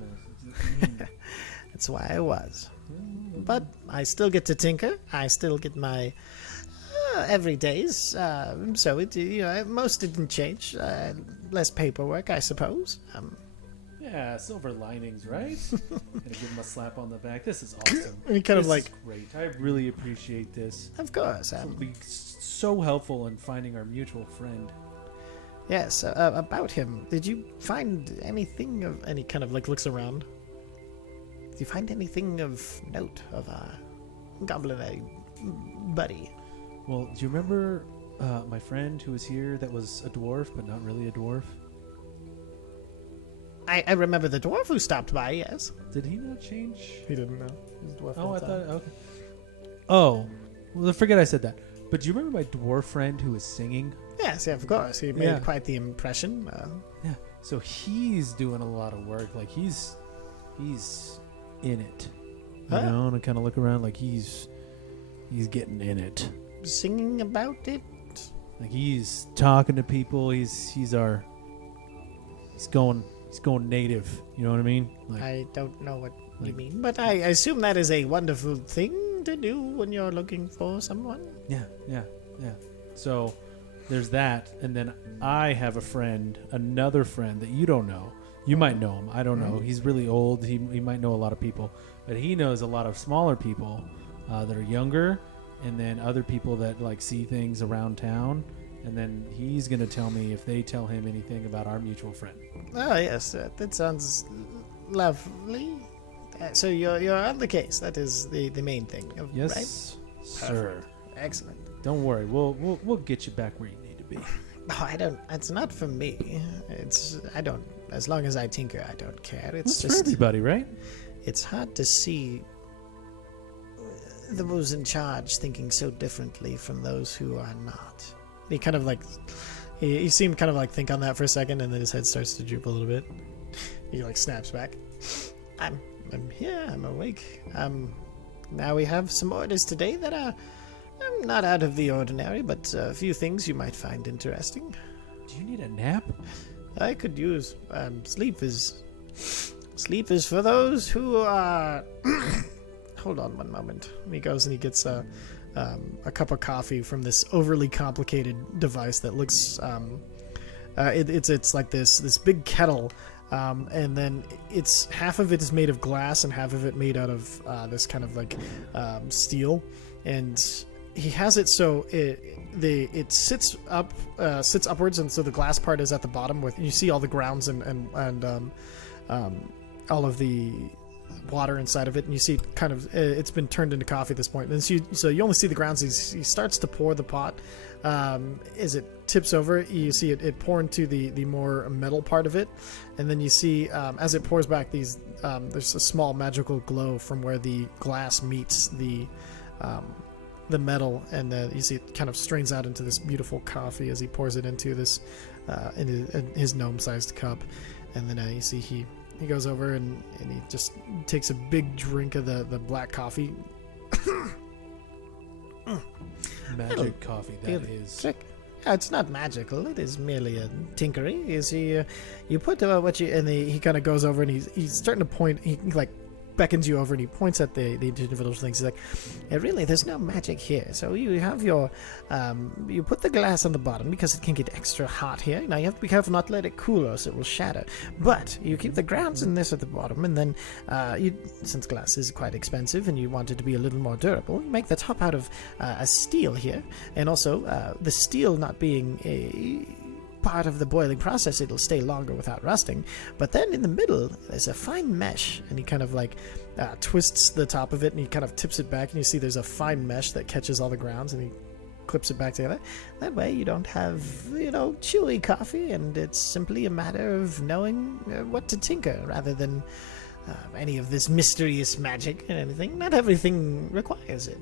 That's why I was. But I still get to tinker. I still get my everydays. So it, most didn't change. Less paperwork, I suppose. Yeah, silver linings, right? Gonna give him a slap on the back. This is awesome. He kind of This like, is great. I really appreciate this. of course. This will be so helpful in finding our mutual friend. Yes. About him, did you find anything of any kind of like looks around? Did you find anything of note of a goblin buddy? Well, do you remember my friend who was here that was a dwarf, but not really a dwarf? I remember the dwarf who stopped by, yes. Did he not change? He didn't know. He was a dwarf. Oh, I thought. Okay. Oh, well, forget I said that. But do you remember my dwarf friend who was singing? Yes, yeah, of course. He made quite the impression. Yeah. So he's doing a lot of work. Like he's in it. You know, and I kind of look around like he's getting in it. Singing about it? Like he's talking to people. He's going native. You know what I mean? Like, I don't know what you mean, but I assume that is a wonderful thing to do when you're looking for someone. Yeah. So there's that, and then I have a friend, another friend that you don't know. You might know him. I don't know. He's really old. He might know a lot of people, but he knows a lot of smaller people that are younger, and then other people that like see things around town. And then he's going to tell me if they tell him anything about our mutual friend. Oh, yes. That sounds lovely. So you're on the case. That is the main thing, Yes, right? sir. Excellent. Don't worry. We'll get you back where you need to be. No, I don't. It's not for me. I don't. As long as I tinker, I don't care. It's That's just for everybody, right? It's hard to see those in charge thinking so differently from those who are not. He kind of like, he seemed kind of like think on that for a second, and then his head starts to droop a little bit. He like snaps back. I'm here. I'm awake. Now we have some orders today that are not out of the ordinary, but a few things you might find interesting. Do you need a nap? I could use sleep is for those who are. Hold on one moment. And he goes and he gets a cup of coffee from this overly complicated device that looks. It's like this big kettle and then it's half of it is made of glass and half of it made out of this kind of like steel, and he has it so it sits upwards, and so the glass part is at the bottom. With you see all the grounds and all of the water inside of it, and you see kind of it's been turned into coffee at this point. And so you only see the grounds. He starts to pour the pot. As it tips over, you see it pour into the more metal part of it, and then you see as it pours back there's a small magical glow from where the glass meets the metal, and you see it kind of strains out into this beautiful coffee as he pours it into this in his gnome-sized cup. And then you see he goes over and he just takes a big drink of the black coffee. Magic coffee, that is. It's not magical. It is merely a tinkery. You see, you put what you, and he kind of goes over and he's starting to point. He like beckons you over and he points at the individual things. He's like, really, there's no magic here. So you have your, you put the glass on the bottom because it can get extra hot here. Now you have to be careful not to let it cool or else it will shatter. But you keep the grounds in this at the bottom, and then since glass is quite expensive and you want it to be a little more durable, you make the top out of a steel here. And also the steel not being a part of the boiling process, it'll stay longer without rusting. But then in the middle there's a fine mesh, and he kind of like twists the top of it and he kind of tips it back, and you see there's a fine mesh that catches all the grounds, and he clips it back together. That way you don't have chewy coffee, and it's simply a matter of knowing what to tinker rather than any of this mysterious magic and anything. Not everything requires it.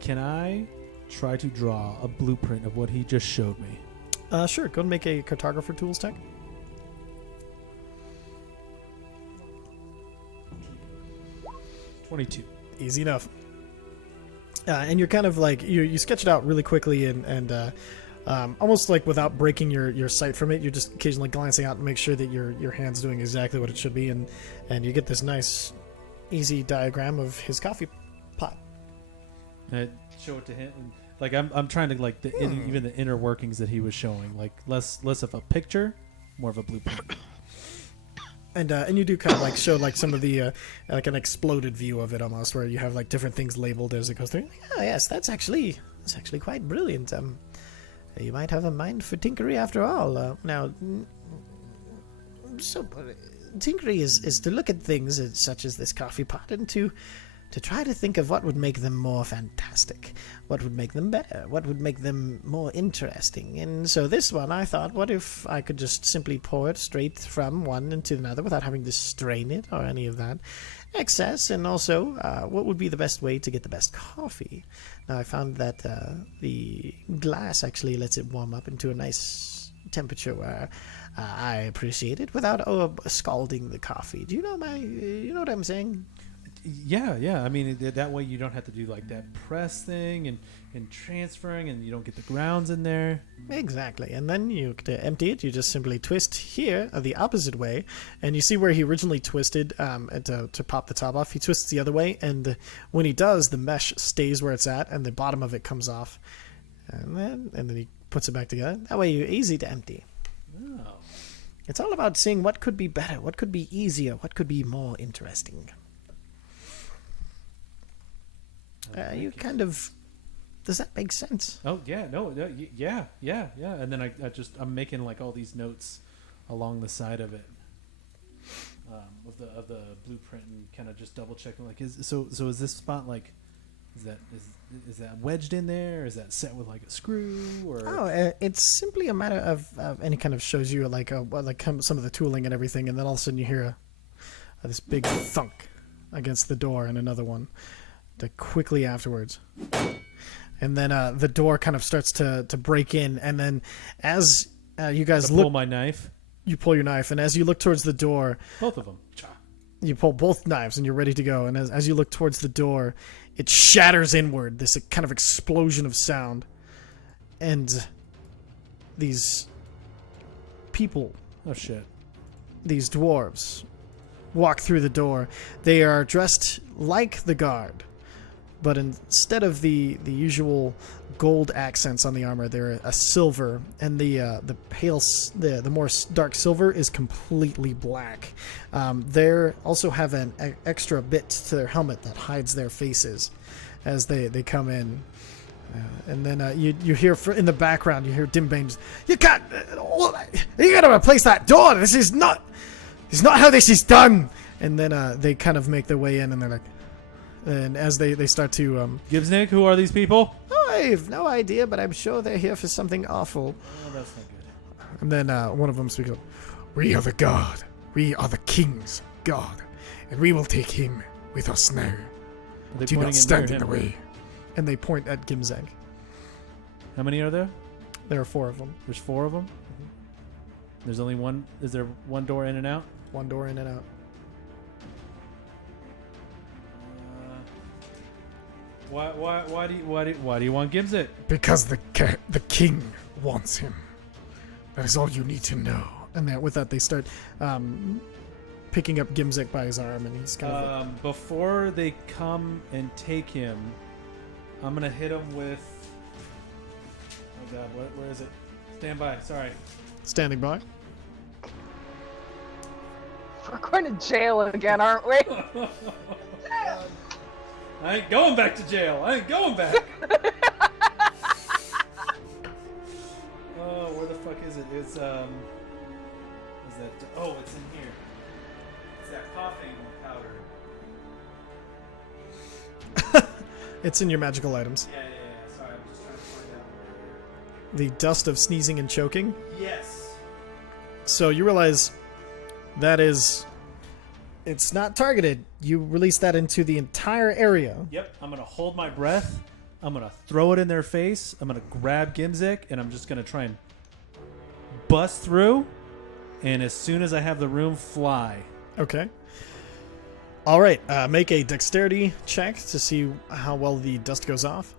Can I try to draw a blueprint of what he just showed me? Sure, go and make a cartographer tools check. 22. Easy enough. And you're kind of like, you sketch it out really quickly and almost like without breaking your sight from it. You're just occasionally glancing out to make sure that your hand's doing exactly what it should be, and you get this nice, easy diagram of his coffee pot. I show it to him. And like I'm trying to like even the inner workings that he was showing, like less of a picture, more of a blueprint. And you do kind of like show like some of the like an exploded view of it almost, where you have like different things labeled as it goes through. Oh yes, that's actually quite brilliant. You might have a mind for tinkery after all. Now, so tinkery is to look at things such as this coffee pot and to try to think of what would make them more fantastic, what would make them better, what would make them more interesting. And so this one, I thought, what if I could just simply pour it straight from one into another without having to strain it or any of that excess? And also, what would be the best way to get the best coffee? Now, I found that the glass actually lets it warm up into a nice temperature where I appreciate it without scalding the coffee. Do you know what I'm saying? Yeah. I mean, that way you don't have to do like that press thing and transferring, and you don't get the grounds in there. Exactly. And then to empty it, you just simply twist here the opposite way, and you see where he originally twisted to pop the top off. He twists the other way, and when he does, the mesh stays where it's at, and the bottom of it comes off, and then he puts it back together. That way, you're easy to empty. Oh. It's all about seeing what could be better, what could be easier, what could be more interesting. You kind of... Does that make sense? Oh yeah, yeah. And then I'm making like all these notes along the side of it, of the blueprint, and kind of just double checking. Like, is this spot like, is that wedged in there? Is that set with like a screw? Or it's simply a matter of any kind of shows you like some of the tooling and everything, and then all of a sudden you hear this big thunk against the door, and another one quickly afterwards. And then the door kind of starts to break in, and then as you guys pull my knife. You pull your knife, and as you look towards the door, both of them, you pull both knives, and you're ready to go. And as you look towards the door, it shatters inward. This kind of explosion of sound, and these people, these dwarves, walk through the door. They are dressed like the guard, but instead of the usual gold accents on the armor, they're a silver, and the more dark silver is completely black. They also have an extra bit to their helmet that hides their faces as they come in. And then you hear in the background, you hear Dimbane, you gotta replace that door. This is not how this is done. And then they kind of make their way in, and they're like, and as they start to Gibbsnick, who are these people? oh, I have no idea, but I'm sure they're here for something awful. Oh, that's not good. And then one of them speaks up, We are the God. We are the king's God. And we will take him with us now. Are they Do pointing not it stand near in the him? way. and they point at Gimzeg. How many are there? There are 4 of them. There's 4 of them. There's only one. Is there one door in and out? One door in and out. Why do you want Gimzit? Because the king wants him. That is all you need to know. And then with that, they start picking up Gimzek by his arm, and he's kind of before they come and take him, I'm gonna hit him with. Oh God, where is it? Stand by. Sorry. standing by. We're going to jail again, aren't we? I ain't going back to jail. I ain't going back. Oh, where the fuck is it? It's is that? Oh, it's in here. It's that coughing powder. It's in your magical items. Yeah. Sorry, I'm just trying to find out where. The dust of sneezing and choking. Yes. So you realize that is... It's not targeted. You release that into the entire area. Yep. I'm gonna hold my breath. I'm gonna throw it in their face. I'm gonna grab Gimzik, and I'm just gonna try and bust through. And as soon as I have the room, fly. Okay. All right. Make a dexterity check to see how well the dust goes off.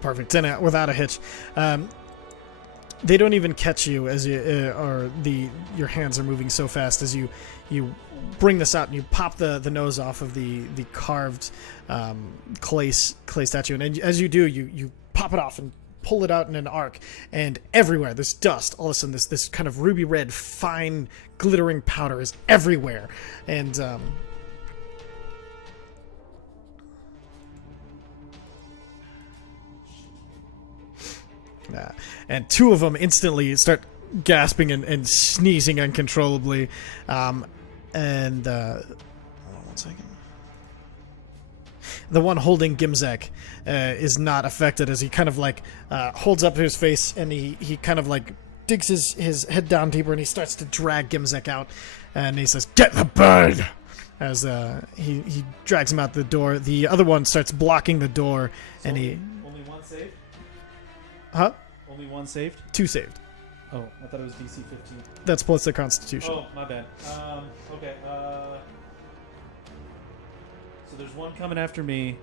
Perfect. And without a hitch. They don't even catch you as you your hands are moving so fast as you bring this out and you pop the nose off of the carved clay statue, and as you do, you pop it off and pull it out in an arc, and everywhere this dust, all of a sudden this kind of ruby red fine glittering powder is everywhere, and and 2 of them instantly start gasping and sneezing uncontrollably. Hold on 1 second. The one holding Gimzek is not affected, as he kind of like holds up his face, and he kind of like digs his head down deeper, and he starts to drag Gimzek out, and he says, "Get the bird!" As he drags him out the door. The other one starts blocking the door, and only one saved? Huh? Only one saved? 2 saved. Oh, I thought it was DC 15. That's plus the Constitution. Oh, my bad. Okay. So there's one coming after me.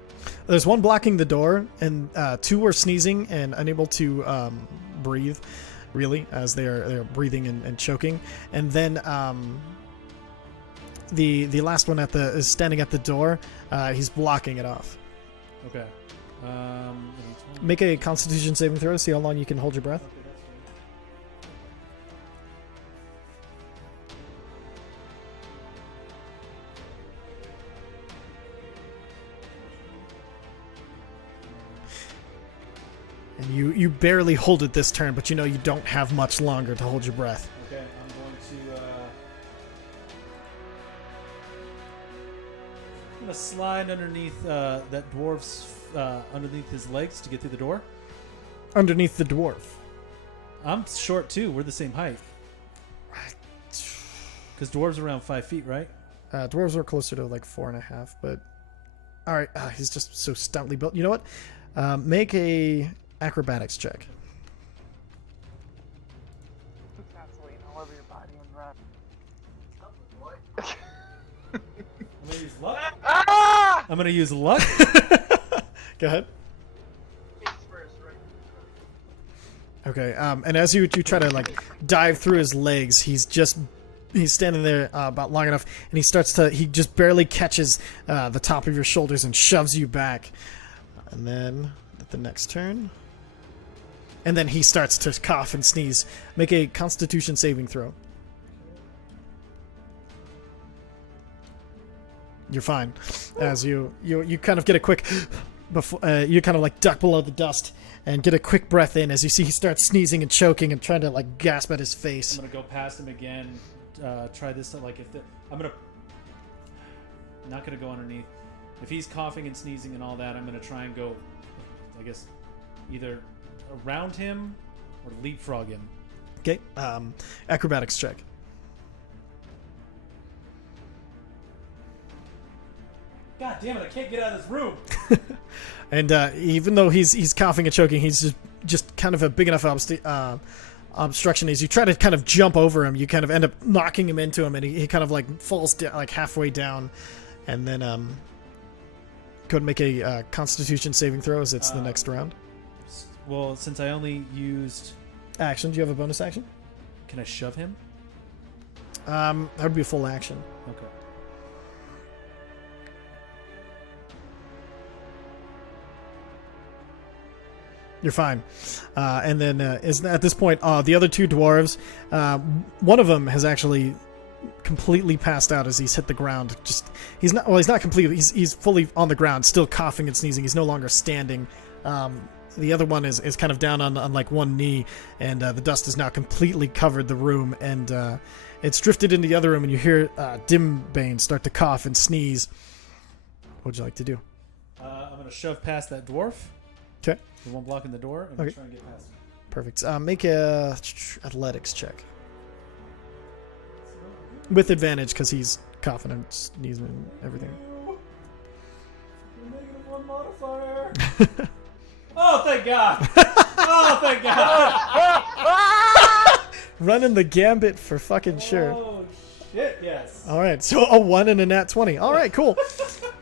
There's one blocking the door, and 2 are sneezing and unable to breathe, really, as they're breathing and choking. And then the last one is standing at the door. He's blocking it off. Okay. Make a Constitution saving throw. See how long you can hold your breath. Okay, that's And you barely hold it this turn, but you know you don't have much longer to hold your breath. fine. Okay, I'm going to slide underneath that dwarf's underneath his legs to get through the door. Underneath the dwarf. I'm short too. We're the same height. Because dwarves are around 5 feet, right? Dwarves are closer to like 4.5, but all right, he's just so stoutly built. You know what? Make a acrobatics check. Vaseline all over your body and run. I'm going to use luck. Ah! I'm going to use luck. Go ahead. Okay. And as you try to like dive through his legs, he's standing there about long enough, and he just barely catches the top of your shoulders and shoves you back. And then at the next turn, and then he starts to cough and sneeze. Make a Constitution saving throw. You're fine. As you kind of get a quick before you kind of like duck below the dust and get a quick breath in as you see he starts sneezing and choking and trying to like gasp at his face. I'm gonna go past him again. Try this to like I'm not gonna go underneath. If he's coughing and sneezing and all that, I'm gonna try and go, I guess, either around him or leapfrog him. Okay. Acrobatics check. God damn it! I can't get out of this room. And even though he's coughing and choking, he's just kind of a big enough obstruction. As you try to kind of jump over him, you kind of end up knocking him into him, and he kind of like falls down, like halfway down, and then go ahead and make a Constitution saving throw as it's the next round. Well, since I only used Action. Do you have a bonus action? can I shove him? That would be a full action. Okay. You're fine. And then at this point, the other two dwarves, one of them has actually completely passed out as he's hit the ground. He's not completely. He's fully on the ground, still coughing and sneezing. He's no longer standing. The other one is kind of down on like one knee, and the dust has now completely covered the room, and it's drifted into the other room, and you hear Dimbane start to cough and sneeze. What would you like to do? I'm going to shove past that dwarf. Okay. The one blocking the door. I'm going to try and get past him. Perfect. Make a athletics check. With advantage, because he's coughing and sneezing and everything. -1 modifier. Oh, thank God. Oh, thank God. Running the gambit for fucking sure. Oh, shit, yes. All right, so a 1 and a nat 20. All right, cool.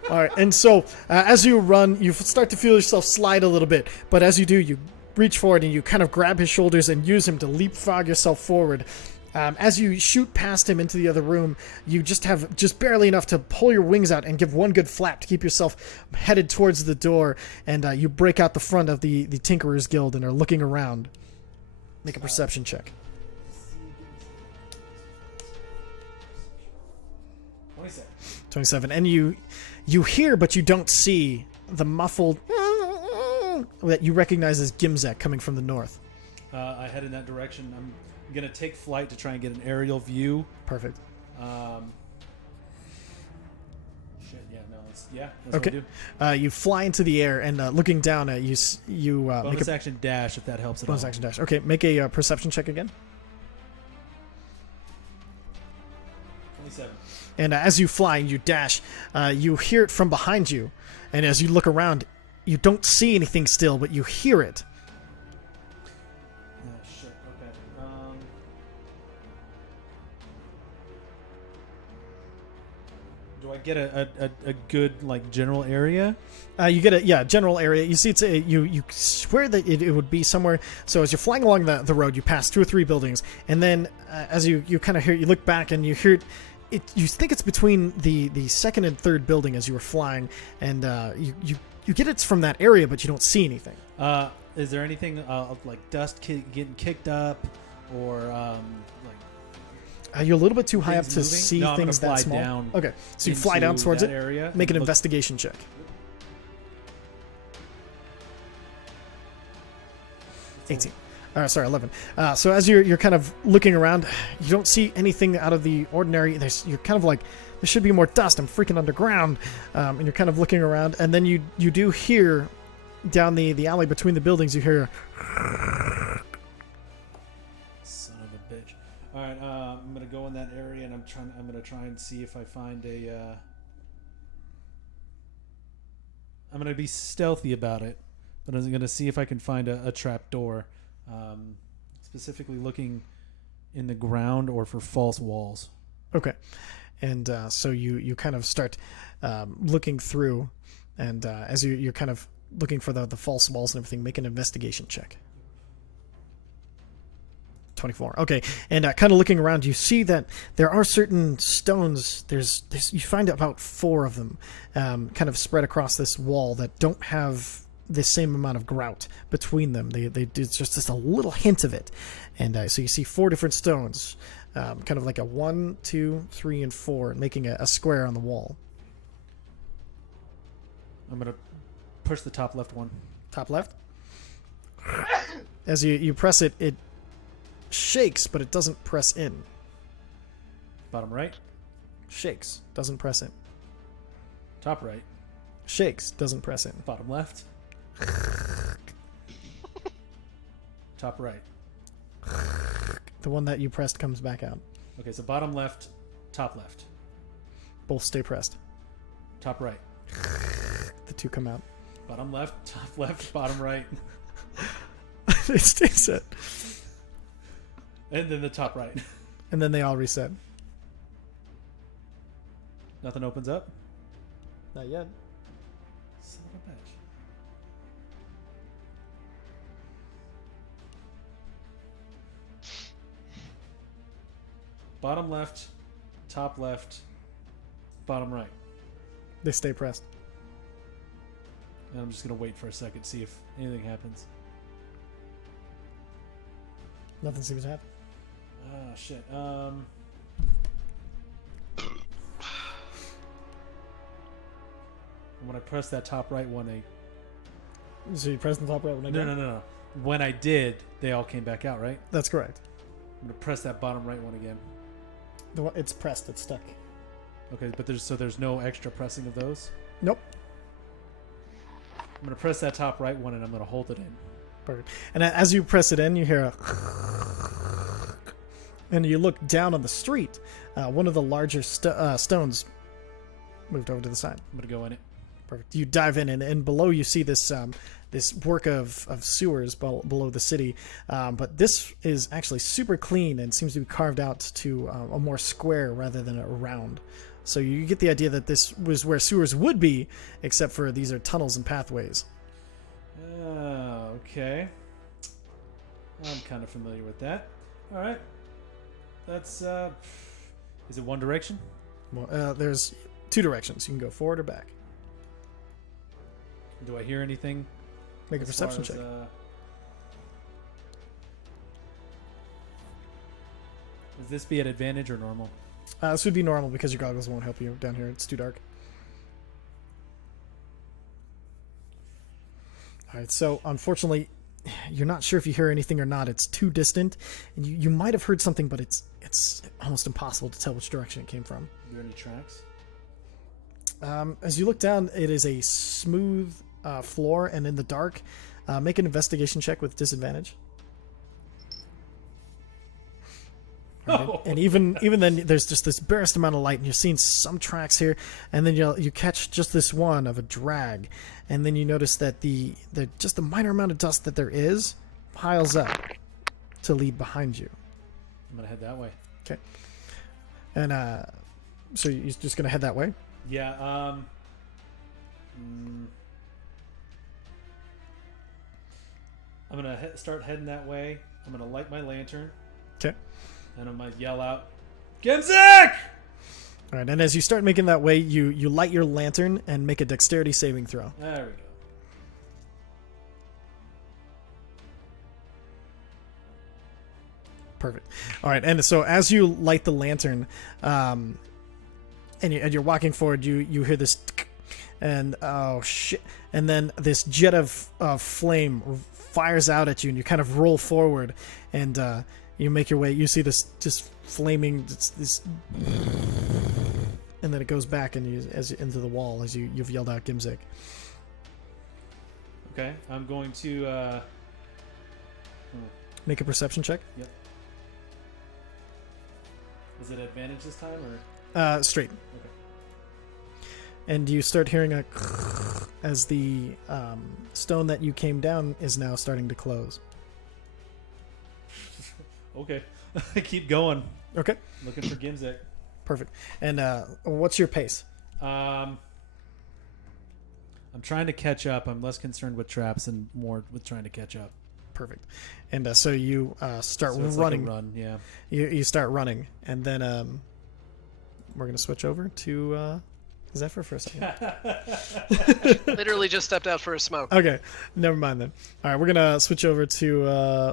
All right, and so as you run, you start to feel yourself slide a little bit, but as you do, you reach forward and you kind of grab his shoulders and use him to leapfrog yourself forward. As you shoot past him into the other room, you have barely enough to pull your wings out and give one good flap to keep yourself headed towards the door, and you break out the front of the Tinkerers Guild and are looking around. Make a perception check. 27. And you hear, but you don't see the muffled that you recognize as Gimzek coming from the north. I head in that direction. I'm going to take flight to try and get an aerial view. Perfect. Shit, yeah, no, that's Okay. what I do. You fly into the air and looking down at you make Bonus a action dash if that helps at bonus all. action dash. Okay, make a perception check again. 27. And as you fly and you dash, you hear it from behind you. And as you look around, you don't see anything still, but you hear it. Oh, shit, okay. Do I get a good, like, general area? You get a general area. You see, you swear that it would be somewhere. So as you're flying along the road, you pass 2 or 3 buildings, and then as you kind of hear, you look back and you hear it. You think it's between the second and third building as you were flying, and you get it's from that area, but you don't see anything. Is there anything like dust getting kicked up, or like? You're a little bit too high up Things to moving? see No, I'm things gonna that fly small. down Okay, so you fly down into towards that it. area Make an and look- investigation check. It's 18. Sorry, 11. So as you're kind of looking around, you don't see anything out of the ordinary. You're kind of like, there should be more dust. I'm freaking underground. And you're kind of looking around, and then you do hear down the alley between the buildings. You hear. Son of a bitch. All right, I'm gonna go in that area, and I'm gonna try and see if I find a. I'm gonna be stealthy about it, but I'm gonna see if I can find a trap door. Specifically looking in the ground or for false walls. Okay, and so you kind of start looking through, and as you're kind of looking for the false walls and everything, make an investigation check. 24. Okay, and kind of looking around, you see that there are certain stones. There's you find about 4 of them, kind of spread across this wall that don't have the same amount of grout between them. It's just a little hint of it, and so you see 4 different stones, kind of like a 1, 2, 3, and 4, making a square on the wall. I'm gonna push the top left one. Top left. As you press it, it shakes, but it doesn't press in. Bottom right. Shakes, doesn't press in. Top right. Shakes, doesn't press in. Bottom left. Top right. The one that you pressed comes back out. Okay, so bottom left, top left. Both stay pressed. Top right. The 2 come out. Bottom left, top left, bottom right. They stay set. And then the top right. And then they all reset. Nothing opens up? Not yet. Son of a bitch. Bottom left, top left, bottom right. They stay pressed. And I'm just going to wait for a second to see if anything happens. Nothing seems to happen. Ah, shit. When I press that top right one, So you press the top right when I go? No. When I did, they all came back out, right? That's correct. I'm going to press that bottom right one again. It's pressed. It's stuck. Okay, but there's no extra pressing of those? Nope. I'm going to press that top right one and I'm going to hold it in. Perfect. And as you press it in, you hear a... And you look down on the street. One of the larger stones moved over to the side. I'm going to go in it. Perfect. You dive in, and below you see this this work of sewers below the city. But this is actually super clean and seems to be carved out to a more square rather than a round. So you get the idea that this was where sewers would be, except for these are tunnels and pathways. Okay. I'm kind of familiar with that. All right. That's, is it one direction? Well, there's 2 directions. You can go forward or back. Do I hear anything? Make a as perception far as, check. Does this be at advantage or normal? This would be normal because your goggles won't help you down here. It's too dark. All right, so unfortunately, you're not sure if you hear anything or not. It's too distant, and you might have heard something, but it's almost impossible to tell which direction it came from. Are there any tracks? As you look down, it is a smooth floor, and in the dark, make an investigation check with disadvantage. Right? And even then, there's just this barest amount of light, and you're seeing some tracks here, and then you catch just this one of a drag, and then you notice that the just the minor amount of dust that there is piles up to lead behind you. I'm gonna head that way. Okay. And so you're just gonna head that way? Yeah. I'm gonna start heading that way. I'm gonna light my lantern. Okay. And I'm gonna yell out, "Gimzik!" All right, and as you start making that way, you light your lantern and make a dexterity saving throw. There we go. Perfect. All right, and so as you light the lantern, and you're walking forward, you hear this, and oh shit, and then this jet of flame fires out at you, and you kind of roll forward, and you make your way. You see this just flaming, this, and then it goes back and into the wall as you've yelled out Gimzik. Okay, I'm going to Make a perception check. Yep. Is it advantage this time or Straight. okay? And you start hearing a as the stone that you came down is now starting to close. Okay. I keep going. Okay. Looking for Gimzik. Perfect. And what's your pace? I'm trying to catch up. I'm less concerned with traps and more with trying to catch up. perfect. And so you start So it's running. Like a run, yeah. You start running, and then we're gonna switch over to Zephyr for a second. Literally just stepped out for a smoke. Okay, never mind then. All right, we're gonna switch over to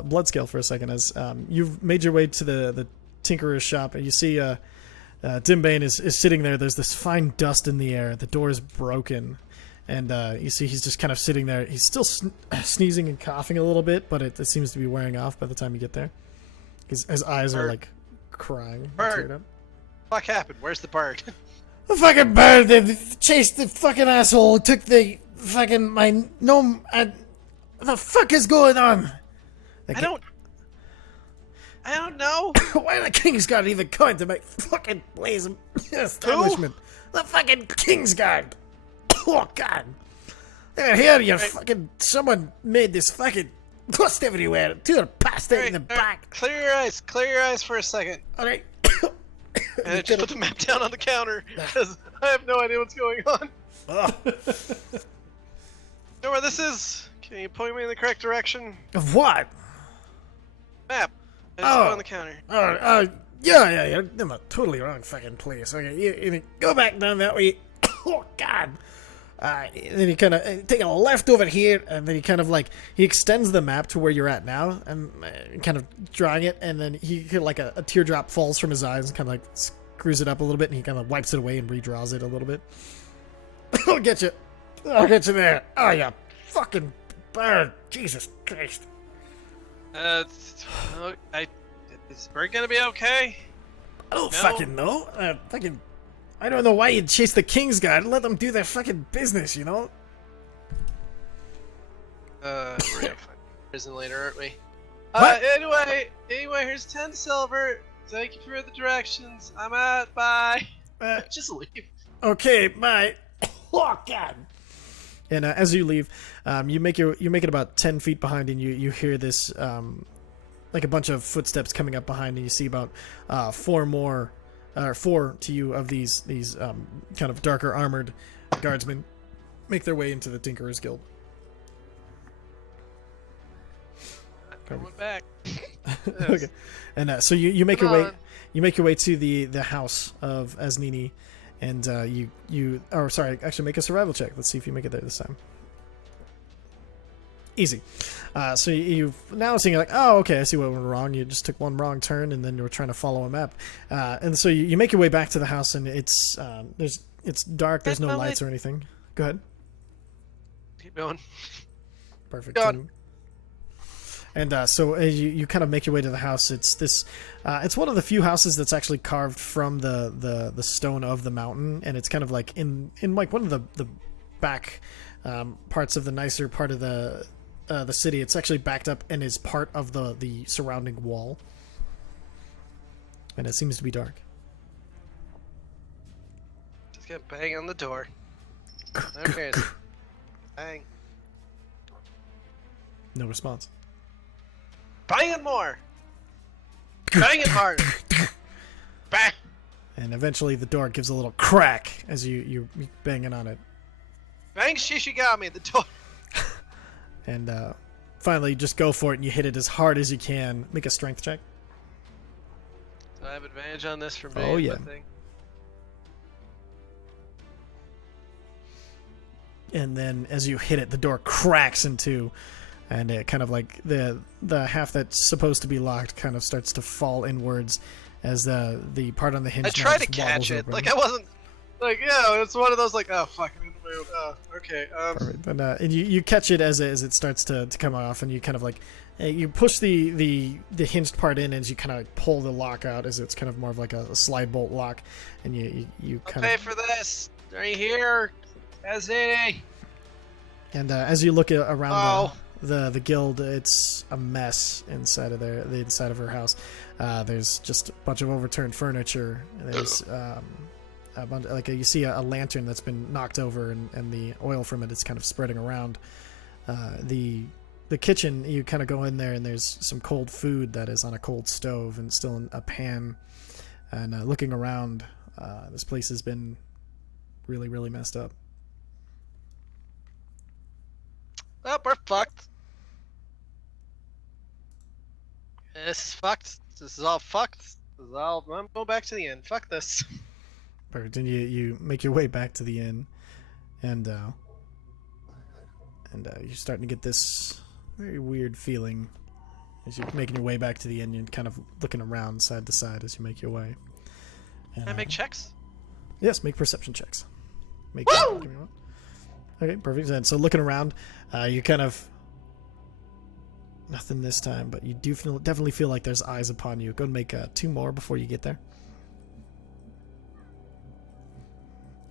Bloodscale for a second. As you've made your way to the tinkerer's shop, and you see Dimbane is sitting there. There's this fine dust in the air. The door is broken, and you see he's just kind of sitting there. He's still sneezing and coughing a little bit, but it seems to be wearing off by the time you get there. His eyes are Bird. like crying. Bird. Teared up. What happened? Where's the bird? The fucking bird that chased the fucking asshole, took the fucking my gnome. What the fuck is going on? I don't know. Why the King's Guard even coming to my fucking blaze establishment? The fucking King's Guard. Oh god. They're here, you fucking. Someone made this fucking dust everywhere. Two are passed out in the back. Clear your eyes for a second. Alright. And I just put the map down on the counter because I have no idea what's going on. Know where this is? Can you point me in the correct direction? Of what? Map. I just put it on the counter. Yeah. I'm a totally wrong fucking place. Okay, you go back down that way. Oh god. Then you kind of take a left over here, and then he kind of like he extends the map to where you're at now, and kind of drawing it, and then he like a teardrop falls from his eyes and kind of like screws it up a little bit, and he kind of wipes it away and redraws it a little bit. I'll get you there. Oh yeah, fucking bird. Jesus Christ. Is Bird gonna be okay? I don't No. fucking know. I don't know why you'd chase the King's Guard. Let them do their fucking business, you know? We're gonna find prison later, aren't we? What? Anyway, here's 10 silver. Thank you for the directions. I'm out. Bye. Just leave. Okay, bye. Oh god. And as you leave, you make it about 10 feet behind, and you hear this like a bunch of footsteps coming up behind, and you see about four to you of these kind of darker armored guardsmen make their way into the Tinkerer's Guild. I went back. Okay, and so you make Come your way. on. You make your way to the house of Asnini, and actually make a survival check. Let's see if you make it there this time. Easy. So you've now seeing like, oh, okay, I see what went wrong. You just took one wrong turn, and then you were trying to follow a map. And so you make your way back to the house, and it's dark. There's no my lights or anything. Go ahead. Keep going. Perfect. Go on. And so as you kind of make your way to the house, it's this. It's one of the few houses that's actually carved from the stone of the mountain, and it's kind of like in like one of the back parts of the nicer part of the city. It's actually backed up and is part of the surrounding wall, and it seems to be dark. Just get bang on the door. Okay. Bang. No response. Bang it more. Bang it harder. Bang. And eventually the door gives a little crack as you banging on it. Bang Shishigami, the door. And finally, you just go for it, and you hit it as hard as you can. Make a strength check. Do I have advantage on this from Oh, being yeah. the thing? And then as you hit it, the door cracks in two, and it kind of like the half that's supposed to be locked kind of starts to fall inwards as the part on the hinge. I now tried to just catch wobbles it. open. Like I wasn't. Like yeah, it's one of those like oh fuck, I didn't move. Oh okay. Perfect. And you catch it as it starts to come off, and you kind of like you push the hinged part in as you kind of like pull the lock out, as it's kind of more of like a slide bolt lock, and you I'll kind pay of. for this. Right here. SAA. And as you look around Oh. the guild, it's a mess inside of the inside of her house. There's just a bunch of overturned furniture. There's a bunch, like you see a lantern that's been knocked over, and the oil from it is kind of spreading around. The kitchen, you kind of go in there, and there's some cold food that is on a cold stove and still in a pan. And looking around, this place has been really, really messed up. Well, we're fucked. this is fucked. This is all fucked. This is all. I'm going back to the inn. Fuck this. Perfect. And you make your way back to the inn, and you're starting to get this very weird feeling as you're making your way back to the inn. You're kind of looking around side to side as you make your way. And, Can I make checks? Yes, make perception checks. Make Woo! give me one. Okay, perfect. And so looking around, you kind of nothing this time, but you do definitely feel like there's eyes upon you. Go and make 2 more before you get there.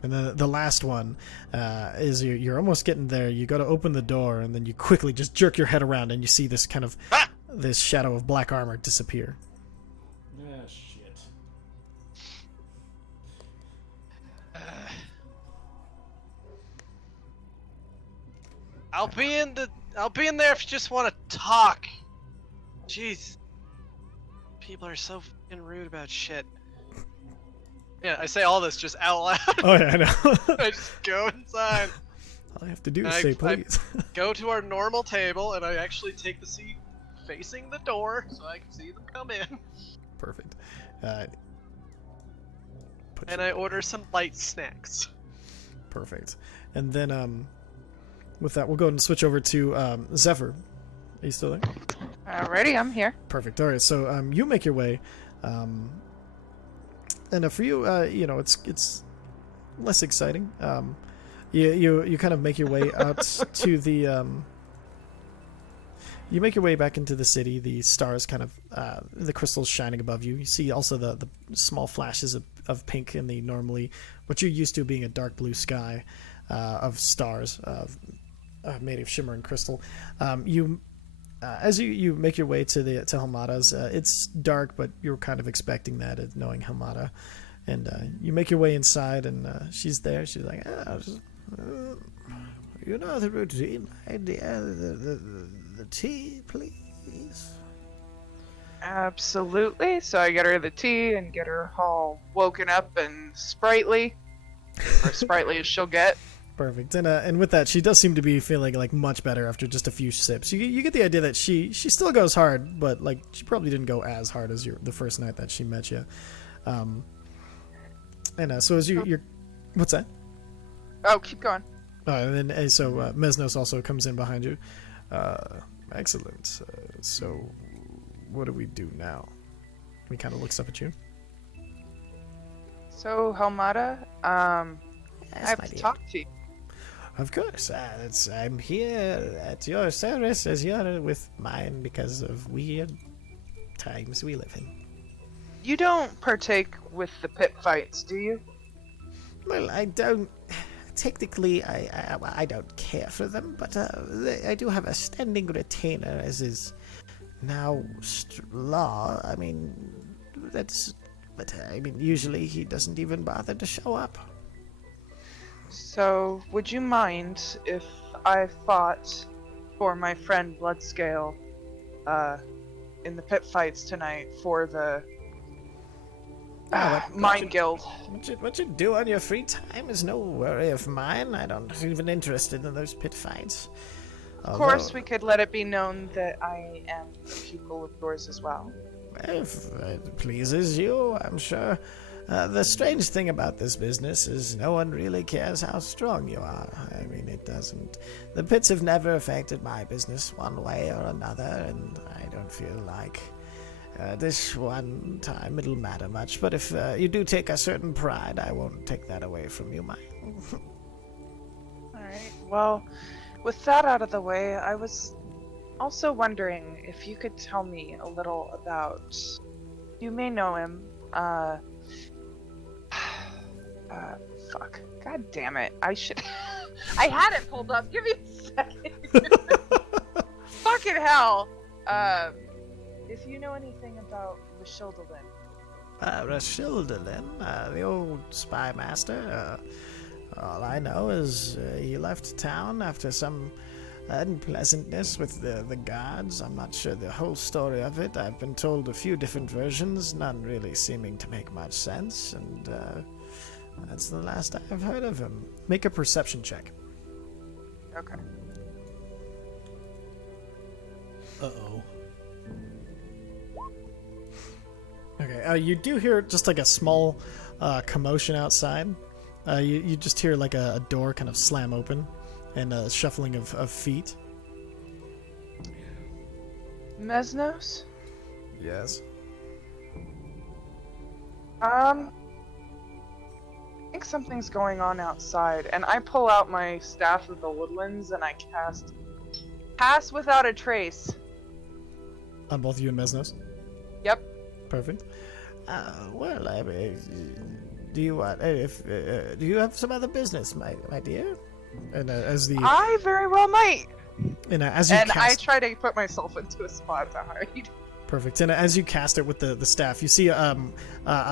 And then the last one is you're almost getting there. You go to open the door, and then you quickly just jerk your head around, and you see this kind of this shadow of black armor disappear. Yeah, shit. I'll be in there if you just want to talk. Jeez. People are so fucking rude about shit. Yeah, I say all this just out loud. Oh yeah, I know. I just go inside. All I have to do is I- say please. Go to our normal table, and I actually take the seat facing the door so I can see them come in. Perfect. And I order some light snacks. Perfect. And then with that, we'll go ahead and switch over to Zephyr. Are you still there? Alrighty, I'm here. Perfect. All right. So you make your way, and for you, it's less exciting. You kind of make your way out to the. You make your way back into the city. The stars kind of, the crystals shining above you. You see also the small flashes of pink in the normally what you're used to being a dark blue sky of stars made of shimmer and crystal. As you make your way to Helmata's, it's dark, but you're kind of expecting that, knowing Helmata. And you make your way inside, and she's there. She's like, you know the routine, idea, the tea, please. Absolutely. So I get her the tea and get her all woken up and sprightly. Or sprightly as she'll get. Perfect. And with that, she does seem to be feeling like much better after just a few sips. You get the idea that she still goes hard, but like she probably didn't go as hard as the first night that she met you. So as you're, what's that? Oh, keep going. And then so Mesnos also comes in behind you. Excellent. So what do we do now? He kind of looks up at you. So, Helmata, I Yes, have my to dear. talk to you. Of course, I'm here at your service as you're with mine because of weird times we live in. You don't partake with the pit fights, do you? Well, I don't. Technically, I don't care for them, but I do have a standing retainer, as is now law. I mean, but I mean, usually he doesn't even bother to show up. So, would you mind if I fought for my friend Bloodscale in the pit fights tonight for the Mine Guild? What you do on your free time is no worry of mine. I don't even interested in those pit fights. Of course, we could let it be known that I am a pupil of yours as well. If it pleases you, I'm sure. The strange thing about this business is no one really cares how strong you are. I mean, it doesn't. The pits have never affected my business one way or another, and I don't feel like this one time it'll matter much. But if you do take a certain pride, I won't take that away from you, Alright, well, with that out of the way, I was also wondering if you could tell me a little about. You may know him. Fuck. God damn it. I should. I had it pulled up. Give me a second. Fucking hell. If you know anything about Rashildalin. Rashildalin, the old spy master. All I know is he left town after some unpleasantness with the guards. I'm not sure the whole story of it. I've been told a few different versions, none really seeming to make much sense, and that's the last I've heard of him. Make a perception check. Okay. Uh-oh. Okay, you do hear just like a small commotion outside. You just hear like a door kind of slam open and a shuffling of feet. Mesnos? Yes. I think something's going on outside, and I pull out my Staff of the Woodlands and I cast Pass Without a Trace. On both you and Mesnos? Yep. Perfect. Well, I mean, do you want? Do you have some other business, my dear? And as the I very well might. and as you And I cast, try to put myself into a spot to hide. perfect. And as you cast it with the staff, you see a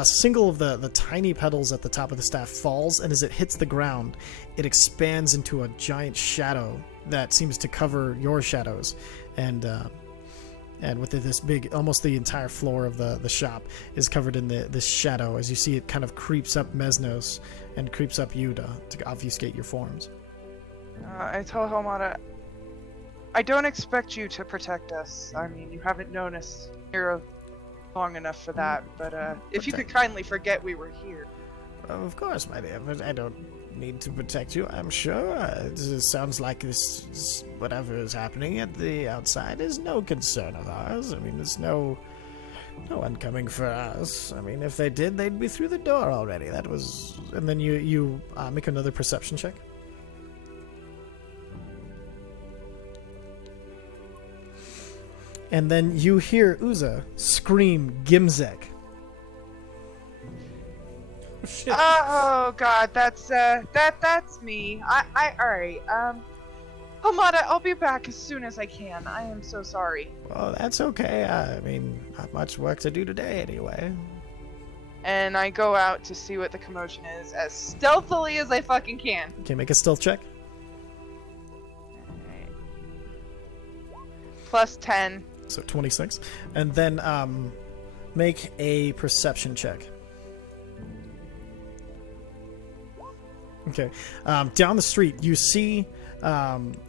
single of the tiny petals at the top of the staff falls, and as it hits the ground, it expands into a giant shadow that seems to cover your shadows, and with this big, almost the entire floor of the shop is covered in this shadow as you see it kind of creeps up Mesnos and creeps up Yuda to obfuscate your forms. I tell Helmata, I don't expect you to protect us. I mean, you haven't known us here long enough for that, but if you could kindly forget we were here. Of course, my dear, but I don't need to protect you, I'm sure. It sounds like this whatever is happening at the outside is no concern of ours. I mean, there's no one coming for us. I mean, if they did, they'd be through the door already. That was... And then you make another perception check. And then you hear Uza scream Gimzek. Shit. Oh God, that's me. I all right. Helmata, I'll be back as soon as I can. I am so sorry. Well, that's okay. I mean, not much work to do today anyway. And I go out to see what the commotion is as stealthily as I fucking can. Okay, make a stealth check. Alright. Plus 10. So 26. And then make a perception check. Okay. Down the street, you see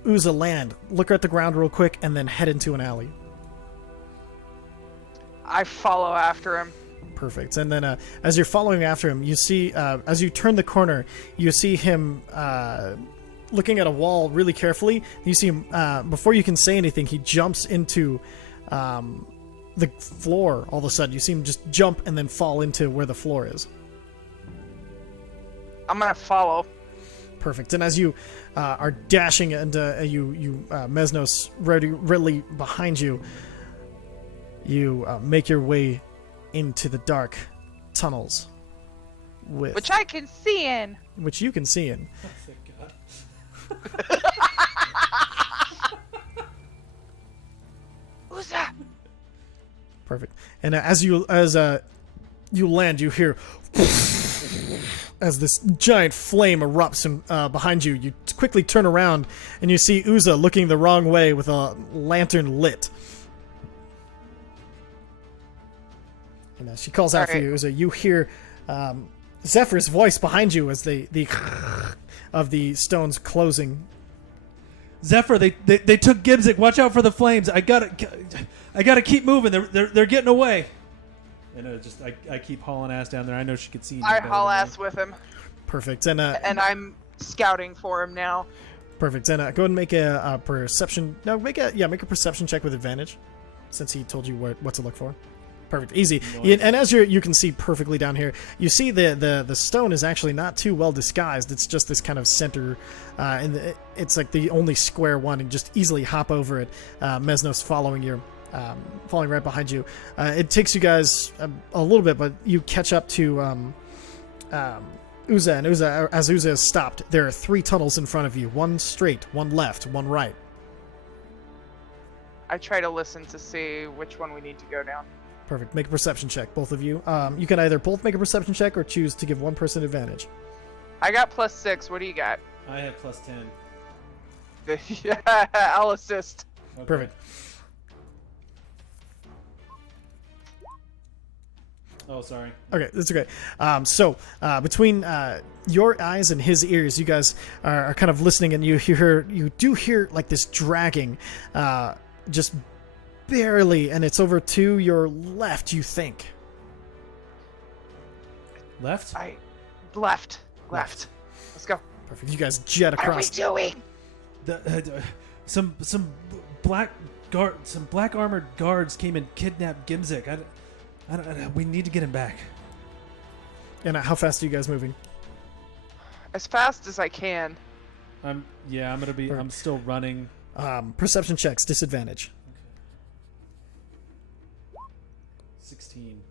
Uza land. Look at the ground real quick and then head into an alley. I follow after him. Perfect. And then as you're following after him, you see, as you turn the corner, you see him looking at a wall really carefully. You see him, before you can say anything, he jumps into the floor all of a sudden. You see him just jump and then fall into where the floor is. I'm gonna follow. Perfect. And as you are dashing and Mesnos readily behind you, you make your way into the dark tunnels, Which I can see in. which you can see in. Oh, thank God. Who's that? Perfect. And as you land, you hear as this giant flame erupts behind you. You quickly turn around and you see Uza looking the wrong way with a lantern lit. And she calls out for you, Uza. You hear Zephyr's voice behind you as the of the stones closing. Zephyr, they took Gimzik. Watch out for the flames. I gotta keep moving. They're getting away. And I keep hauling ass down there. I know she could see me. I haul ass with him. Perfect. And I'm scouting for him now. perfect. And go ahead and make a perception. No, make a perception check with advantage, since he told you what to look for. Perfect, easy. Nice. And as you can see perfectly down here, you see the stone is actually not too well disguised. It's just this kind of center, and it's like the only square one, and just easily hop over it. Mesnos following right behind you. It takes you guys a little bit, but you catch up to Uza, and as Uza has stopped, there are 3 tunnels in front of you: one straight, one left, one right. I try to listen to see which one we need to go down. Perfect. Make a perception check, both of you. You can either both make a perception check or choose to give one person advantage. I got plus 6. What do you got? I have plus 10. Yeah, I'll assist. Okay. Perfect. Oh, sorry. Okay, that's okay. So between your eyes and his ears, you guys are kind of listening, and you do hear like this dragging, just barely, and it's over to your left, you think. Left? Left. Let's go. Perfect. You guys jet What are we across. doing? Some black armored guards came and kidnapped Gimzik. We need to get him back. And how fast are you guys moving? As fast as I can. I'm still running. Perception checks, disadvantage. 16.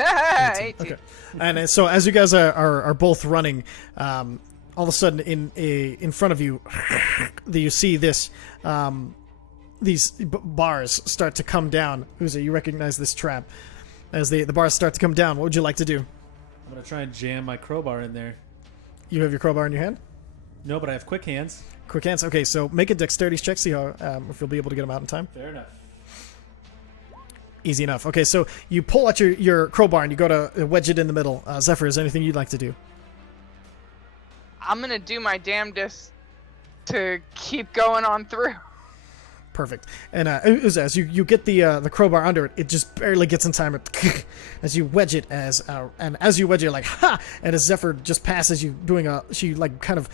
18. Okay. And so as you guys are both running, all of a sudden in front of you, you see this these bars start to come down. Uza, you recognize this trap. As the bars start to come down, what would you like to do? I'm gonna try and jam my crowbar in there. You have your crowbar in your hand? No, but I have quick hands. Quick hands. Okay, so make a dexterity check. See how if you'll be able to get them out in time. Fair enough. Easy enough. Okay, so you pull out your crowbar and you go to wedge it in the middle. Zephyr, is there anything you'd like to do? I'm gonna do my damnedest to keep going on through. Perfect. And Uza, as you get the crowbar under it, it just barely gets in time. As you wedge it, and as you wedge it, you're like ha! And as Zephyr just passes you, she like kind of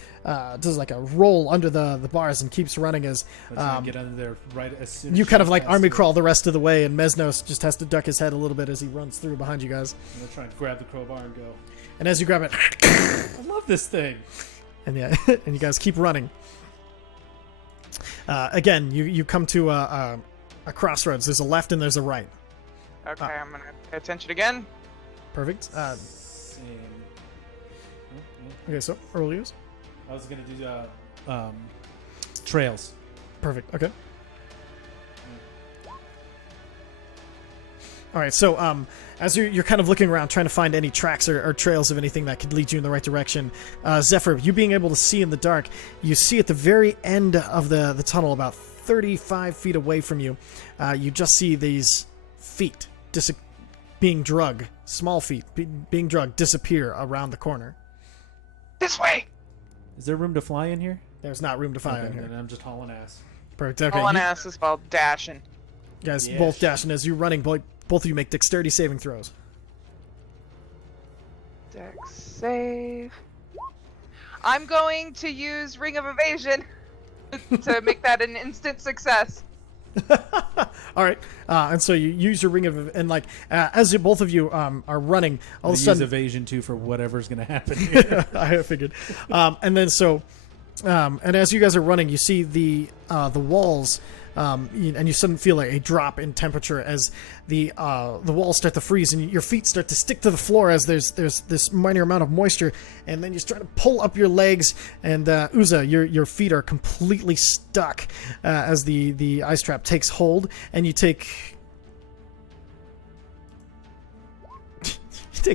does like a roll under the bars and keeps running as Get under there right as soon as you kind of she like passes army it. crawl the rest of the way, and Mesnos just has to duck his head a little bit as he runs through behind you guys. I'm gonna try and grab the crowbar and go. And as you grab it, I love this thing. and yeah, and you guys keep running. Again, you come to a crossroads. There's a left and there's a right. Okay, I'm gonna pay attention again. Perfect. Same. Okay, so roll use. I was gonna do trails. Perfect. Okay. All right. So, as you're kind of looking around, trying to find any tracks or trails of anything that could lead you in the right direction, Zephyr, you being able to see in the dark, you see at the very end of the tunnel, about 35 feet away from you, you just see these feet being drugged, small feet being drugged, disappear around the corner. This way. Is there room to fly in here? There's not room to fly Okay, in here. then I'm just hauling ass. Perfect. Okay. All an You ass is while dashing. guys Yeah, both shit. dash, and as you're running, both of you make dexterity saving throws. Dex save. I'm going to use Ring of Evasion to make that an instant success. All right, and so you use your ring of, and like both of you are running, all of a Use sudden, evasion too for whatever's gonna happen here. I figured, and then so, and as you guys are running, you see the walls, and you suddenly feel a drop in temperature as the walls start to freeze and your feet start to stick to the floor as there's this minor amount of moisture, and then you start to pull up your legs, and Uza, your feet are completely stuck as the ice trap takes hold, and you take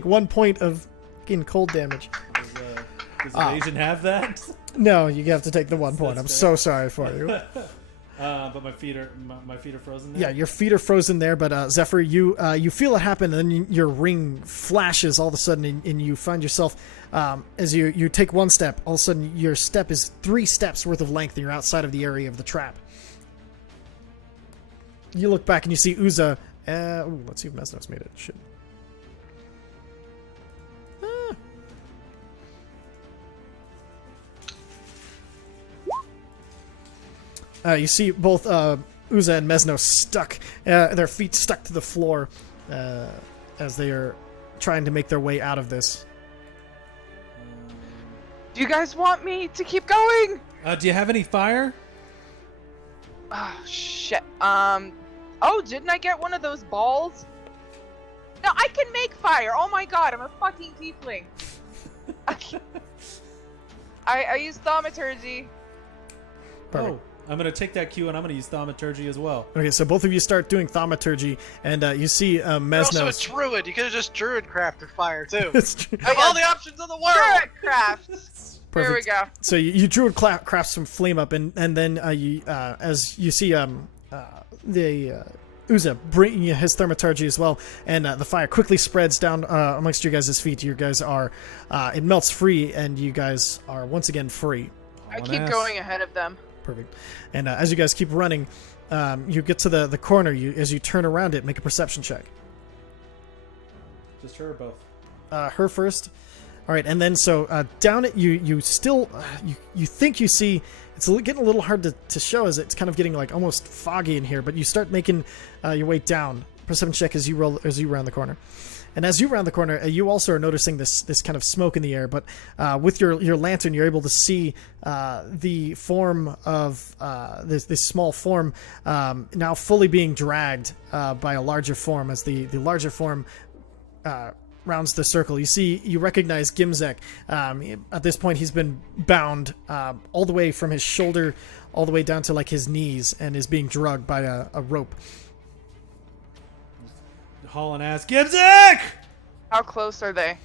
1 point of fucking cold damage. Does evasion have that? No, you have to take the 1 point. I'm That's so sorry for you. But my feet are frozen there? Yeah, your feet are frozen there, but Zephyr, you feel it happen, and then your ring flashes all of a sudden, and you find yourself, as you take one step, all of a sudden your step is 3 steps worth of length, and you're outside of the area of the trap. You look back and you see Uza. Let's see if Mesnos made it. Shit. You see both Uza and Mesnos stuck, their feet stuck to the floor as they are trying to make their way out of this. Do you guys want me to keep going? Do you have any fire? Oh, shit. Oh, didn't I get one of those balls? No, I can make fire. Oh my god, I'm a fucking tiefling. I use thaumaturgy. Perfect. Oh, I'm gonna take that cue and I'm gonna use thaumaturgy as well. Okay, so both of you start doing thaumaturgy, and you see You're also a Mesnos. druid. You could have just druid crafted fire too. It's true. Have all the options in the world. Druid craft. There we Perfect. go. So you druid craft some flame up, and then as you see Uza bring his thaumaturgy as well, and the fire quickly spreads down amongst you guys' feet. You guys are it melts free, and you guys are once again free. I Hauling keep ass. going ahead of them. Perfect. And as you guys keep running, you get to the corner. As you turn around it, make a perception check. Just her or both? Her first. All right, and then so down at you still you think you see it's getting a little hard to show as it's kind of getting like almost foggy in here, but you start making your way down. Perception check as you round the corner. And as you round the corner, you also are noticing this kind of smoke in the air. But with your lantern, you're able to see the form of this small form now fully being dragged by a larger form. As the larger form rounds the circle, you recognize Gimzek. At this point, he's been bound all the way from his shoulder all the way down to like his knees, and is being drugged by a rope. Hauling ass, Gimzek! How close are they?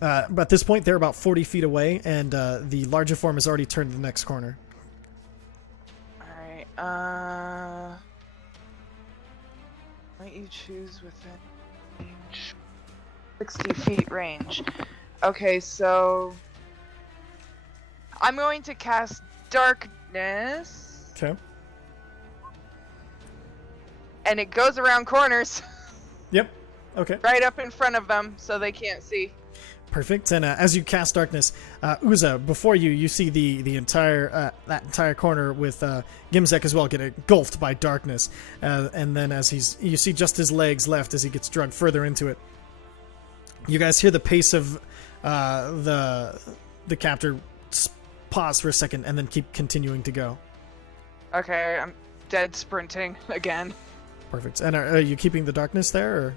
But at this point, they're about 40 feet away, and the larger form has already turned the next corner. Alright, might you choose within range? 60 feet range. Okay, so I'm going to cast Darkness. Okay. And it goes around corners. Yep. Okay. Right up in front of them, so they can't see. Perfect. And as you cast darkness, Uza, before you see the entire that entire corner with Gimzek as well get engulfed by darkness, and then as you see just his legs left as he gets drugged further into it. You guys hear the pace of the captor pause for a second and then keep continuing to go. Okay, I'm dead sprinting again. Perfect. And are you keeping the darkness there, or?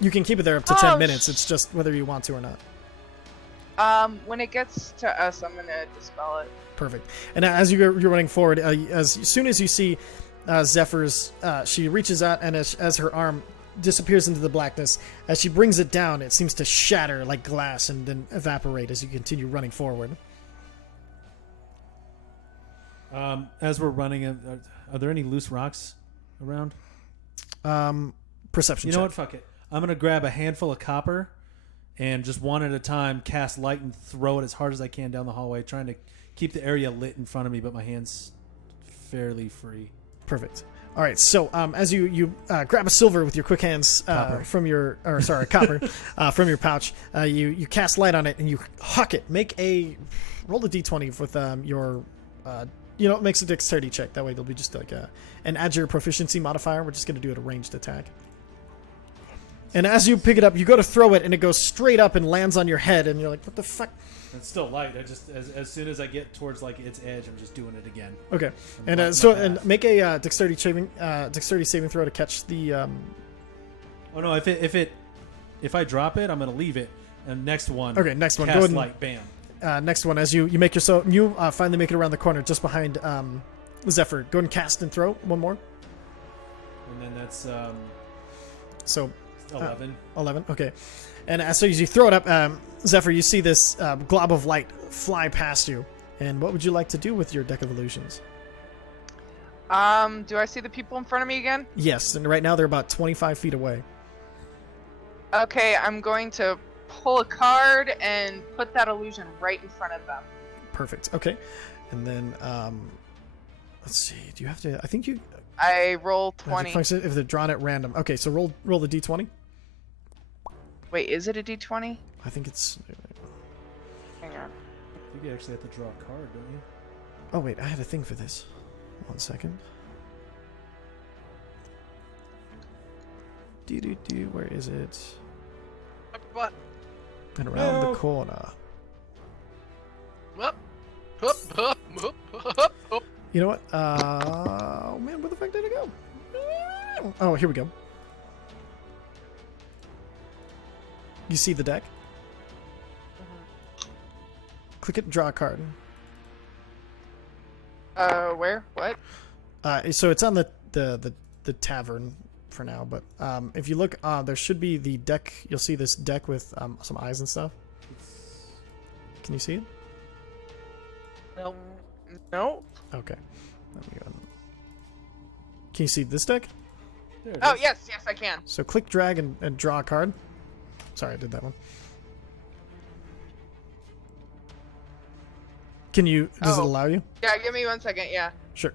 You can keep it there up to 10 minutes. It's just whether you want to or not. When it gets to us, I'm gonna dispel it. Perfect. And as you're running forward, as soon as you see Zephyr's, she reaches out, and as her arm disappears into the blackness, as she brings it down, it seems to shatter like glass and then evaporate as you continue running forward. As we're running, are there any loose rocks around? Perception check. You know what? Fuck it. I'm going to grab a handful of copper and just one at a time cast light and throw it as hard as I can down the hallway, trying to keep the area lit in front of me, but my hand's fairly free. Perfect. All right, so as you grab a silver with your quick hands copper from your from your pouch, you cast light on it and you huck it. Roll a d20 with your it makes a dexterity check. That way there'll be just like and add your proficiency modifier. We're just going to do it a ranged attack. And as you pick it up, you go to throw it, and it goes straight up and lands on your head, and you're like, what the fuck? It's still light. I just as soon as I get towards like its edge, I'm just doing it again. Okay, and make a dexterity saving throw to catch the. Oh no! If I drop it, I'm gonna leave it. And next one. Okay, next one. Cast Go ahead. light. Bam. Next one, as you finally make it around the corner just behind Zephyr. Go ahead and cast and throw one more. And then that's so 11. 11. Okay, and as soon as you throw it up, Zephyr, you see this glob of light fly past you. And what would you like to do with your deck of illusions? Do I see the people in front of me again? Yes, and right now they're about 25 feet away. Okay, I'm going to pull a card and put that illusion right in front of them. Perfect. Okay, and then let's see. Do you have to? I think you. I roll 20. If they're drawn at random. Okay, so roll the d20. Wait, is it a d20? I think it's. Hang on. I think you actually have to draw a card, don't you? Oh wait, I had a thing for this. 1 second. Where is it? What? And around the corner. You know what? Oh man, where the fuck did it go? Oh, here we go. You see the deck? Click it and draw a card. Where? What? So it's on the tavern for now, but if you look, there should be the deck. You'll see this deck with some eyes and stuff. Can you see it? No. Okay. Let me go. Can you see this deck? There it Oh, is. yes, I can. So click drag and draw a card. Sorry, I did that one. Does it allow you? Yeah, give me 1 second, yeah. Sure.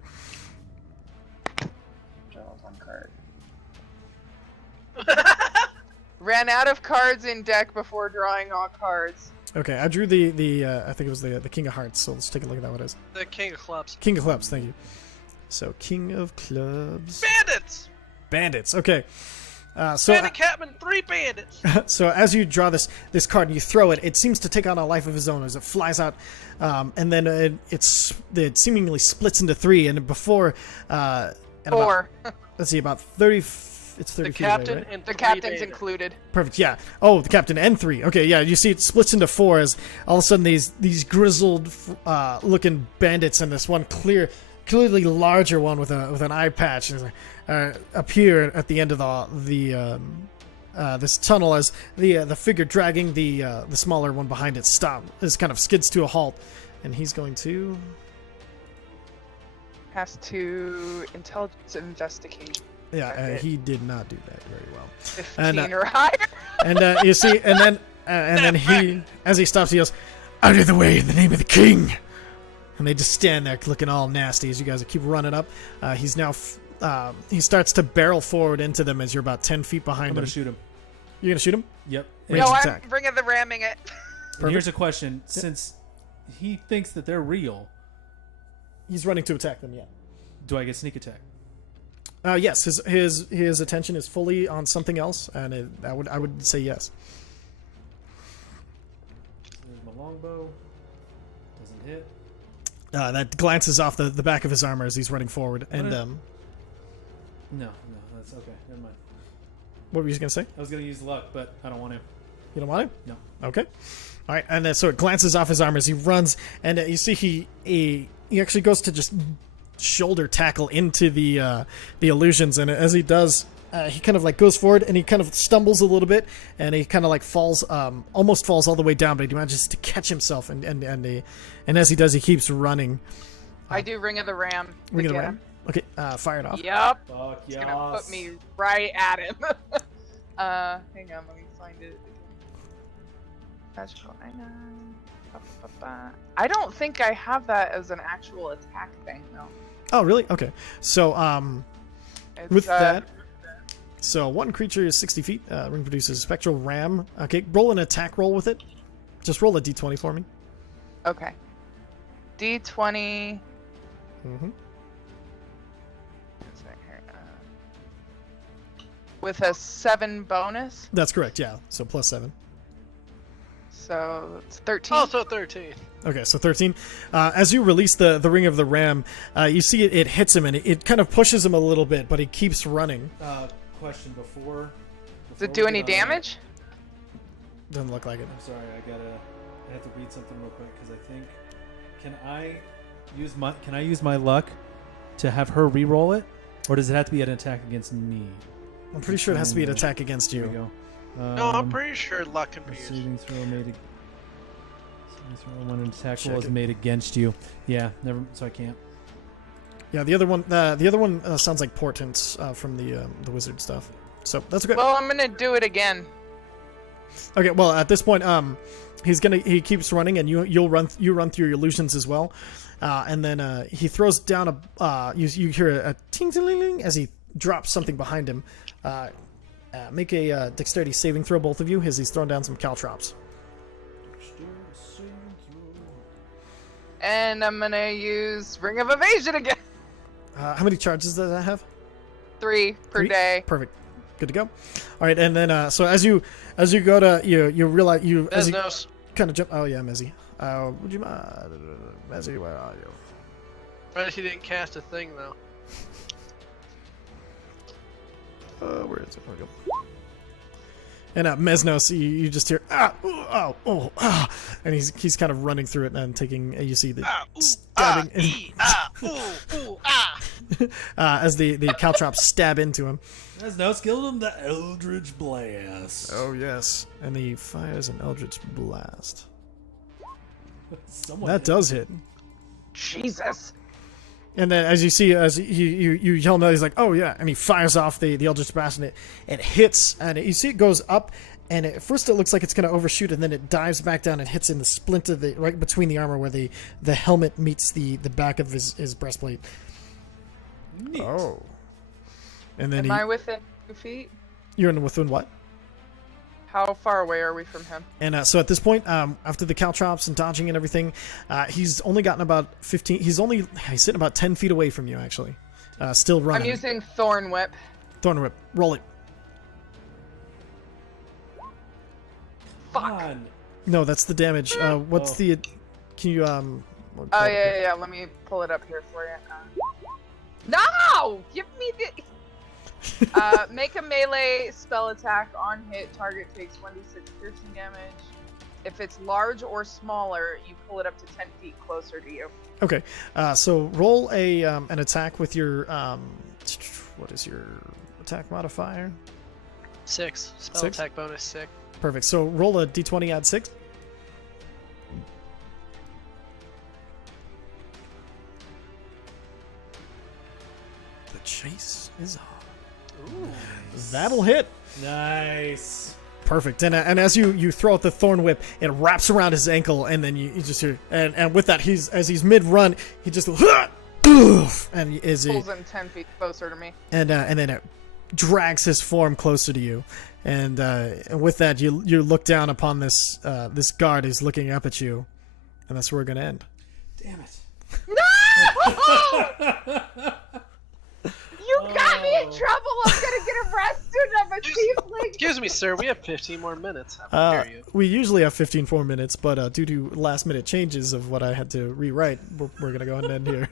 draw one card. Ran out of cards in deck before drawing all cards. Okay, I drew the I think it was the King of Hearts. So let's take a look at that. What it is? The King of Clubs. King of Clubs. Thank you. So King of Clubs. Bandits! Bandits. Okay. So Bandit Captain, 3 bandits! so as you draw this card and you throw it, it seems to take on a life of its own as it flies out, and then it seemingly splits into 3. And before, at 4. About, let's see, about 30. It's 30 The feet away, captain right? and The 3 captain's bandits. included. Perfect. Yeah. Oh, the captain and 3. Okay. Yeah. You see, it splits into 4 as all of a sudden these grizzled looking bandits and this one clearly larger one with an eye patch appear at the end of this tunnel as the figure dragging the smaller one behind it kind of skids to a halt, and he's going to Has to intelligence investigation. he did not do that very well. 15 And, or higher. And you see, and then he, as he stops, he yells, "Out of the way, in the name of the king!" And they just stand there looking all nasty as you guys keep running up. He's now, he starts to barrel forward into them as you're about 10 feet behind I'm him. gonna shoot him. You're going to shoot him? Yep. Range No, attack. I'm bringing the ramming it. And here's a question: since he thinks that they're real, He's running to attack them, yeah. do I get sneak attack? Yes, his attention is fully on something else, and I would say yes. There's my longbow. Doesn't hit. That glances off the back of his armor as he's running forward. And No, that's okay. Never mind. what were you going to say? I was gonna use luck, but I don't want to. You don't want to? No. Okay. All right, and then so it glances off his armor as he runs, and you see he actually goes to just shoulder tackle into the illusions, and as he does, he kind of like goes forward and he kind of stumbles a little bit, and he kind of like falls, almost falls all the way down, but he manages to catch himself, and as he does, he keeps running. I do Ring of the Ram. to Ring of the get Ram. Okay, fire it off. him. Yup. Fuck It's gonna put me right at him. Hang on, let me find it. Magical item. I don't think I have that as an actual attack thing, though. Oh, really? Okay. So, It's, with that, so one creature is 60 feet. Ring produces a spectral ram. Okay, roll an attack roll with it. Just roll a d20 for me. Okay. D20. Mm-hmm. What's that here? With a 7 bonus, That's correct, yeah. So plus 7. so it's 13. Also 13. Okay, so 13. As you release the Ring of the Ram, you see it hits him, and it kind of pushes him a little bit, but he keeps running. Question before. Does it do any damage? Doesn't look like it. I'm sorry, I have to read something real quick because I think can I use my luck to have her re-roll it, or does it have to be an attack against me? I'm pretty sure it has to be an attack against Here we you. go. No, I'm pretty sure luck can be used. Saving throw made. Saving throw when an attack Check roll is it. made against you. Yeah, never. So I can't. Yeah, the other one sounds like portents from the wizard stuff. So that's okay. Well, I'm gonna do it again. Okay, well at this point, he keeps running, and you run through your illusions as well, and then he throws down you hear a ting-ting-ling as he drops something behind him. Make a dexterity saving throw, both of you, as he's thrown down some caltrops. And I'm gonna use Ring of Evasion again. How many charges does that have? 3 per 3? day. Perfect. Good to go. All right, and then so as you go to you realize as you Mesnos. kind of jump. Oh yeah, Mezzy. Would you mind, Mezzy? Where are you? But he didn't cast a thing though. Where is it? There we go. And Mesnos, you just hear and he's kind of running through it and taking. You see the stabbing as the caltrops stab into him. There's no skill him the Eldritch Blast. Oh yes, and he fires an Eldritch Blast. Someone That hit. does hit. Jesus. And then as you see, as you yell no, he's like, oh yeah, and he fires off the Eldritch Blast, and it hits, and you see it goes up, and at first it looks like it's going to overshoot, and then it dives back down and hits in the splint of right between the armor where the helmet meets the back of his breastplate. Neat. Oh. And then Am I within 2 feet? you're in within what? How far away are we from him? And so at this point, after the caltrops and dodging and everything, he's only gotten about 15. He's sitting about 10 feet away from you, actually. Still running. I'm using Thorn Whip. Thorn Whip. Roll it. Fuck. Come on. No, that's the damage. What's the? Can you Oh yeah. Let me pull it up here for you. No! Give me the. Make a melee spell attack on hit. Target takes 1d6 piercing damage. If it's large or smaller, you pull it up to 10 feet closer to you. Okay. So roll an attack with your what is your attack modifier? 6. Spell 6? attack bonus 6. Perfect. So roll a d20, add 6. The chase is on. Ooh. That'll hit. Nice. Perfect. And as you throw out the thorn whip, it wraps around his ankle, and then you just hear, and with that, as he's mid run, he just and Pulls him 10 feet closer to me. and then it drags his form closer to you, and with that, you look down upon this guard who's looking up at you, and that's where we're gonna end. Damn it. No! You got me in trouble. I'm gonna get arrested. I'm a tiefling. Excuse me, sir. We have 15 more minutes. How dare you? We usually have 15 more minutes, but due to last minute changes of what I had to rewrite, we're gonna go ahead and end here.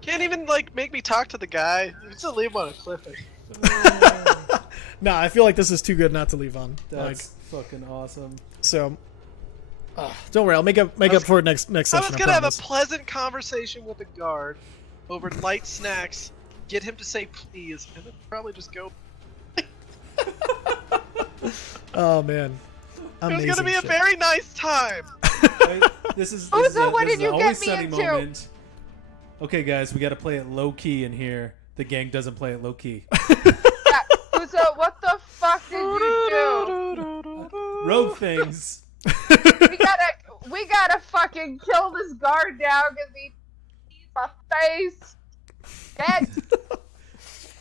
Can't even make me talk to the guy. You just leave him on a cliffhanger. Nah, I feel like this is too good not to leave on. That's fucking awesome. So, don't worry, I'll make up for it next I session. was gonna have a promise. pleasant conversation with the guard over light snacks, get him to say please, and then probably just go. Oh man, It was gonna Amazing be a shit. very nice time. Right? This is What a did you get always me sunny into? moment. Okay, guys, we got to play it low key in here. The gang doesn't play it low key. Yeah, Uzo, what the fuck did you do? Rogue things. We gotta fucking kill this guard now because he eats my face. Dead.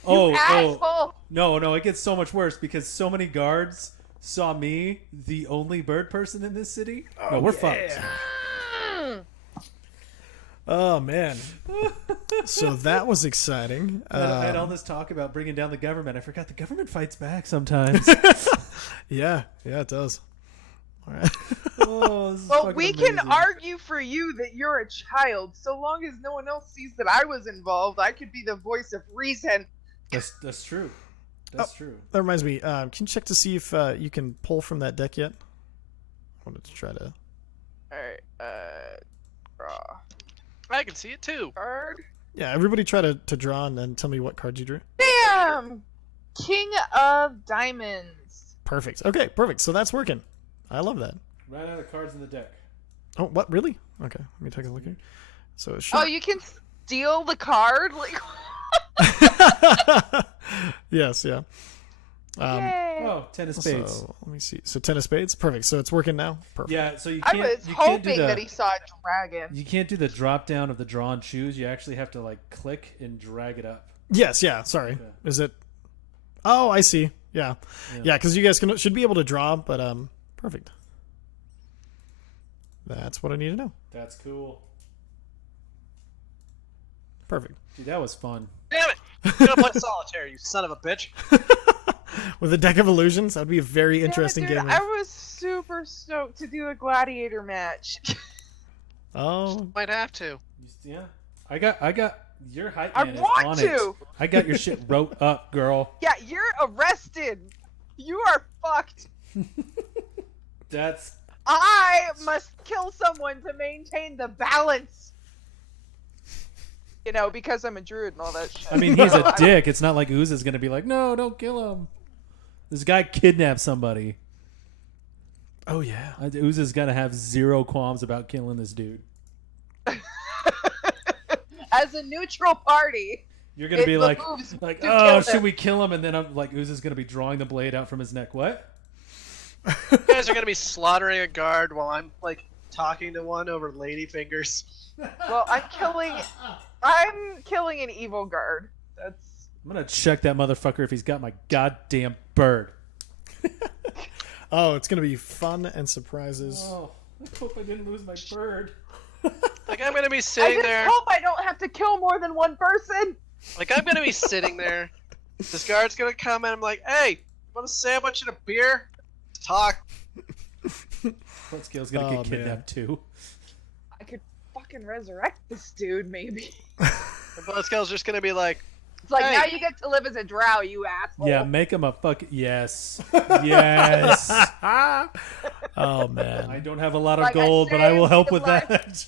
Oh, Asshole. no, it gets so much worse because so many guards saw me, the only bird person in this city. No, we're fucked. Mm. Oh man, so that was exciting. I had all this talk about bringing down the government. I forgot the government fights back sometimes. Yeah, it does. All right. Oh, this is Well, fucking we can amazing. argue for you that you're a child. So long as no one else sees that I was involved, I could be the voice of reason. That's true. That's true. That reminds me. Can you check to see if you can pull from that deck yet? I wanted to try to. Alright, draw. I can see it too. Card. Yeah, everybody try to draw and then tell me what cards you drew. Damn! King of Diamonds. Perfect. Okay, perfect. So that's working. I love that. Right out of the cards in the deck. Oh, what? Really? Okay, let me take a look here. So it should... Oh, you can steal the card? Like, Yes, yeah. yay. Oh, 10 of spades. So let me see. So 10 of spades. Perfect. So it's working now. Perfect. Yeah, so you I can't. was you can't do hoping the, that he saw a dragon. You can't do the drop down of the draw and choose. You actually have to click and drag it up. Yes. Yeah. Sorry. Okay. Is it? Oh, I see. Yeah. Yeah. Because you guys should be able to draw, but perfect. That's what I need to know. That's cool. Perfect. Dude, that was fun. Damn it! You're gonna play solitaire, you son of a bitch. With a deck of illusions, that'd be a very Damn it, interesting dude, game. I was super stoked to do a gladiator match. Oh, Might have to. Yeah, I got your hype I man is want on to. it. I got your shit wrote up, girl. Yeah, you're arrested. You are fucked. That's I must kill someone to maintain the balance. You know, because I'm a druid and all that shit. I mean, he's a dick. It's not like Ooze is gonna be like, no, don't kill him. This guy kidnapped somebody. oh yeah. Ooze is gonna have zero qualms about killing this dude. As a neutral party. You're gonna It be like, behooves to oh, kill should him. we kill him? And then I'm like, Ooze is gonna be drawing the blade out from his neck. What? You guys are gonna be slaughtering a guard while I'm talking to one over ladyfingers. Well, I'm killing an evil guard. That's I'm gonna check that motherfucker if he's got my goddamn bird. Oh, it's gonna be fun and surprises. Oh, I hope I didn't lose my bird. Like I'm gonna be I sitting just there. hope I don't have to kill more than one person. Like I'm gonna be sitting there. This guard's gonna come and I'm like, "Hey, want a sandwich and a beer? Let's talk." Bloodskill's gonna Oh, get kidnapped too. I could fucking resurrect this dude, maybe. And Buzzkill's just gonna be like, It's like, Hey. now you get to live as a drow, you asshole. Yeah, make him a fucking yes, yes. Oh man. I don't have a lot of Like I gold, but I will saved help your with life. that.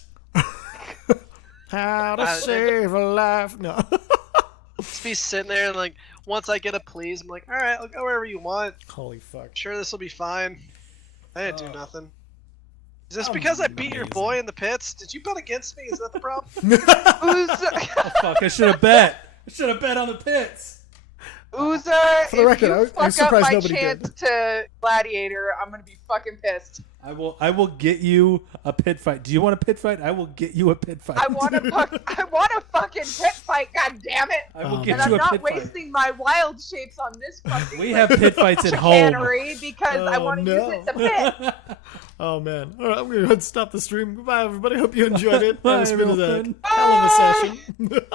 How to Uh, save a life? No. just be sitting there and like, once I get a please, I'm like, all right, I'll go wherever you want. Holy fuck. Sure, this will be fine. I didn't do Oh. nothing. Is this because I beat your Amazing. boy in the pits? Did you bet against me? Is that the problem? Uza, Oh, fuck! I should have bet. I should have bet on the pits. Uza, For the if record, you I'm fuck up surprised my nobody did. chance to Gladiator, I'm gonna be fucking pissed. I will get you a pit fight. Do you want a pit fight? I will get you a pit fight. I want a fucking pit fight, god damn it! I will Oh, get And you I'm a not pit fight. wasting my wild shapes on this fucking We have pit fights at home. chicanery because I Oh, want to no. use it to pit. Oh man. All right, I'm gonna go ahead and stop the stream. Goodbye, everybody. Hope you enjoyed it. Bye, That was been a everyone. hell of a session.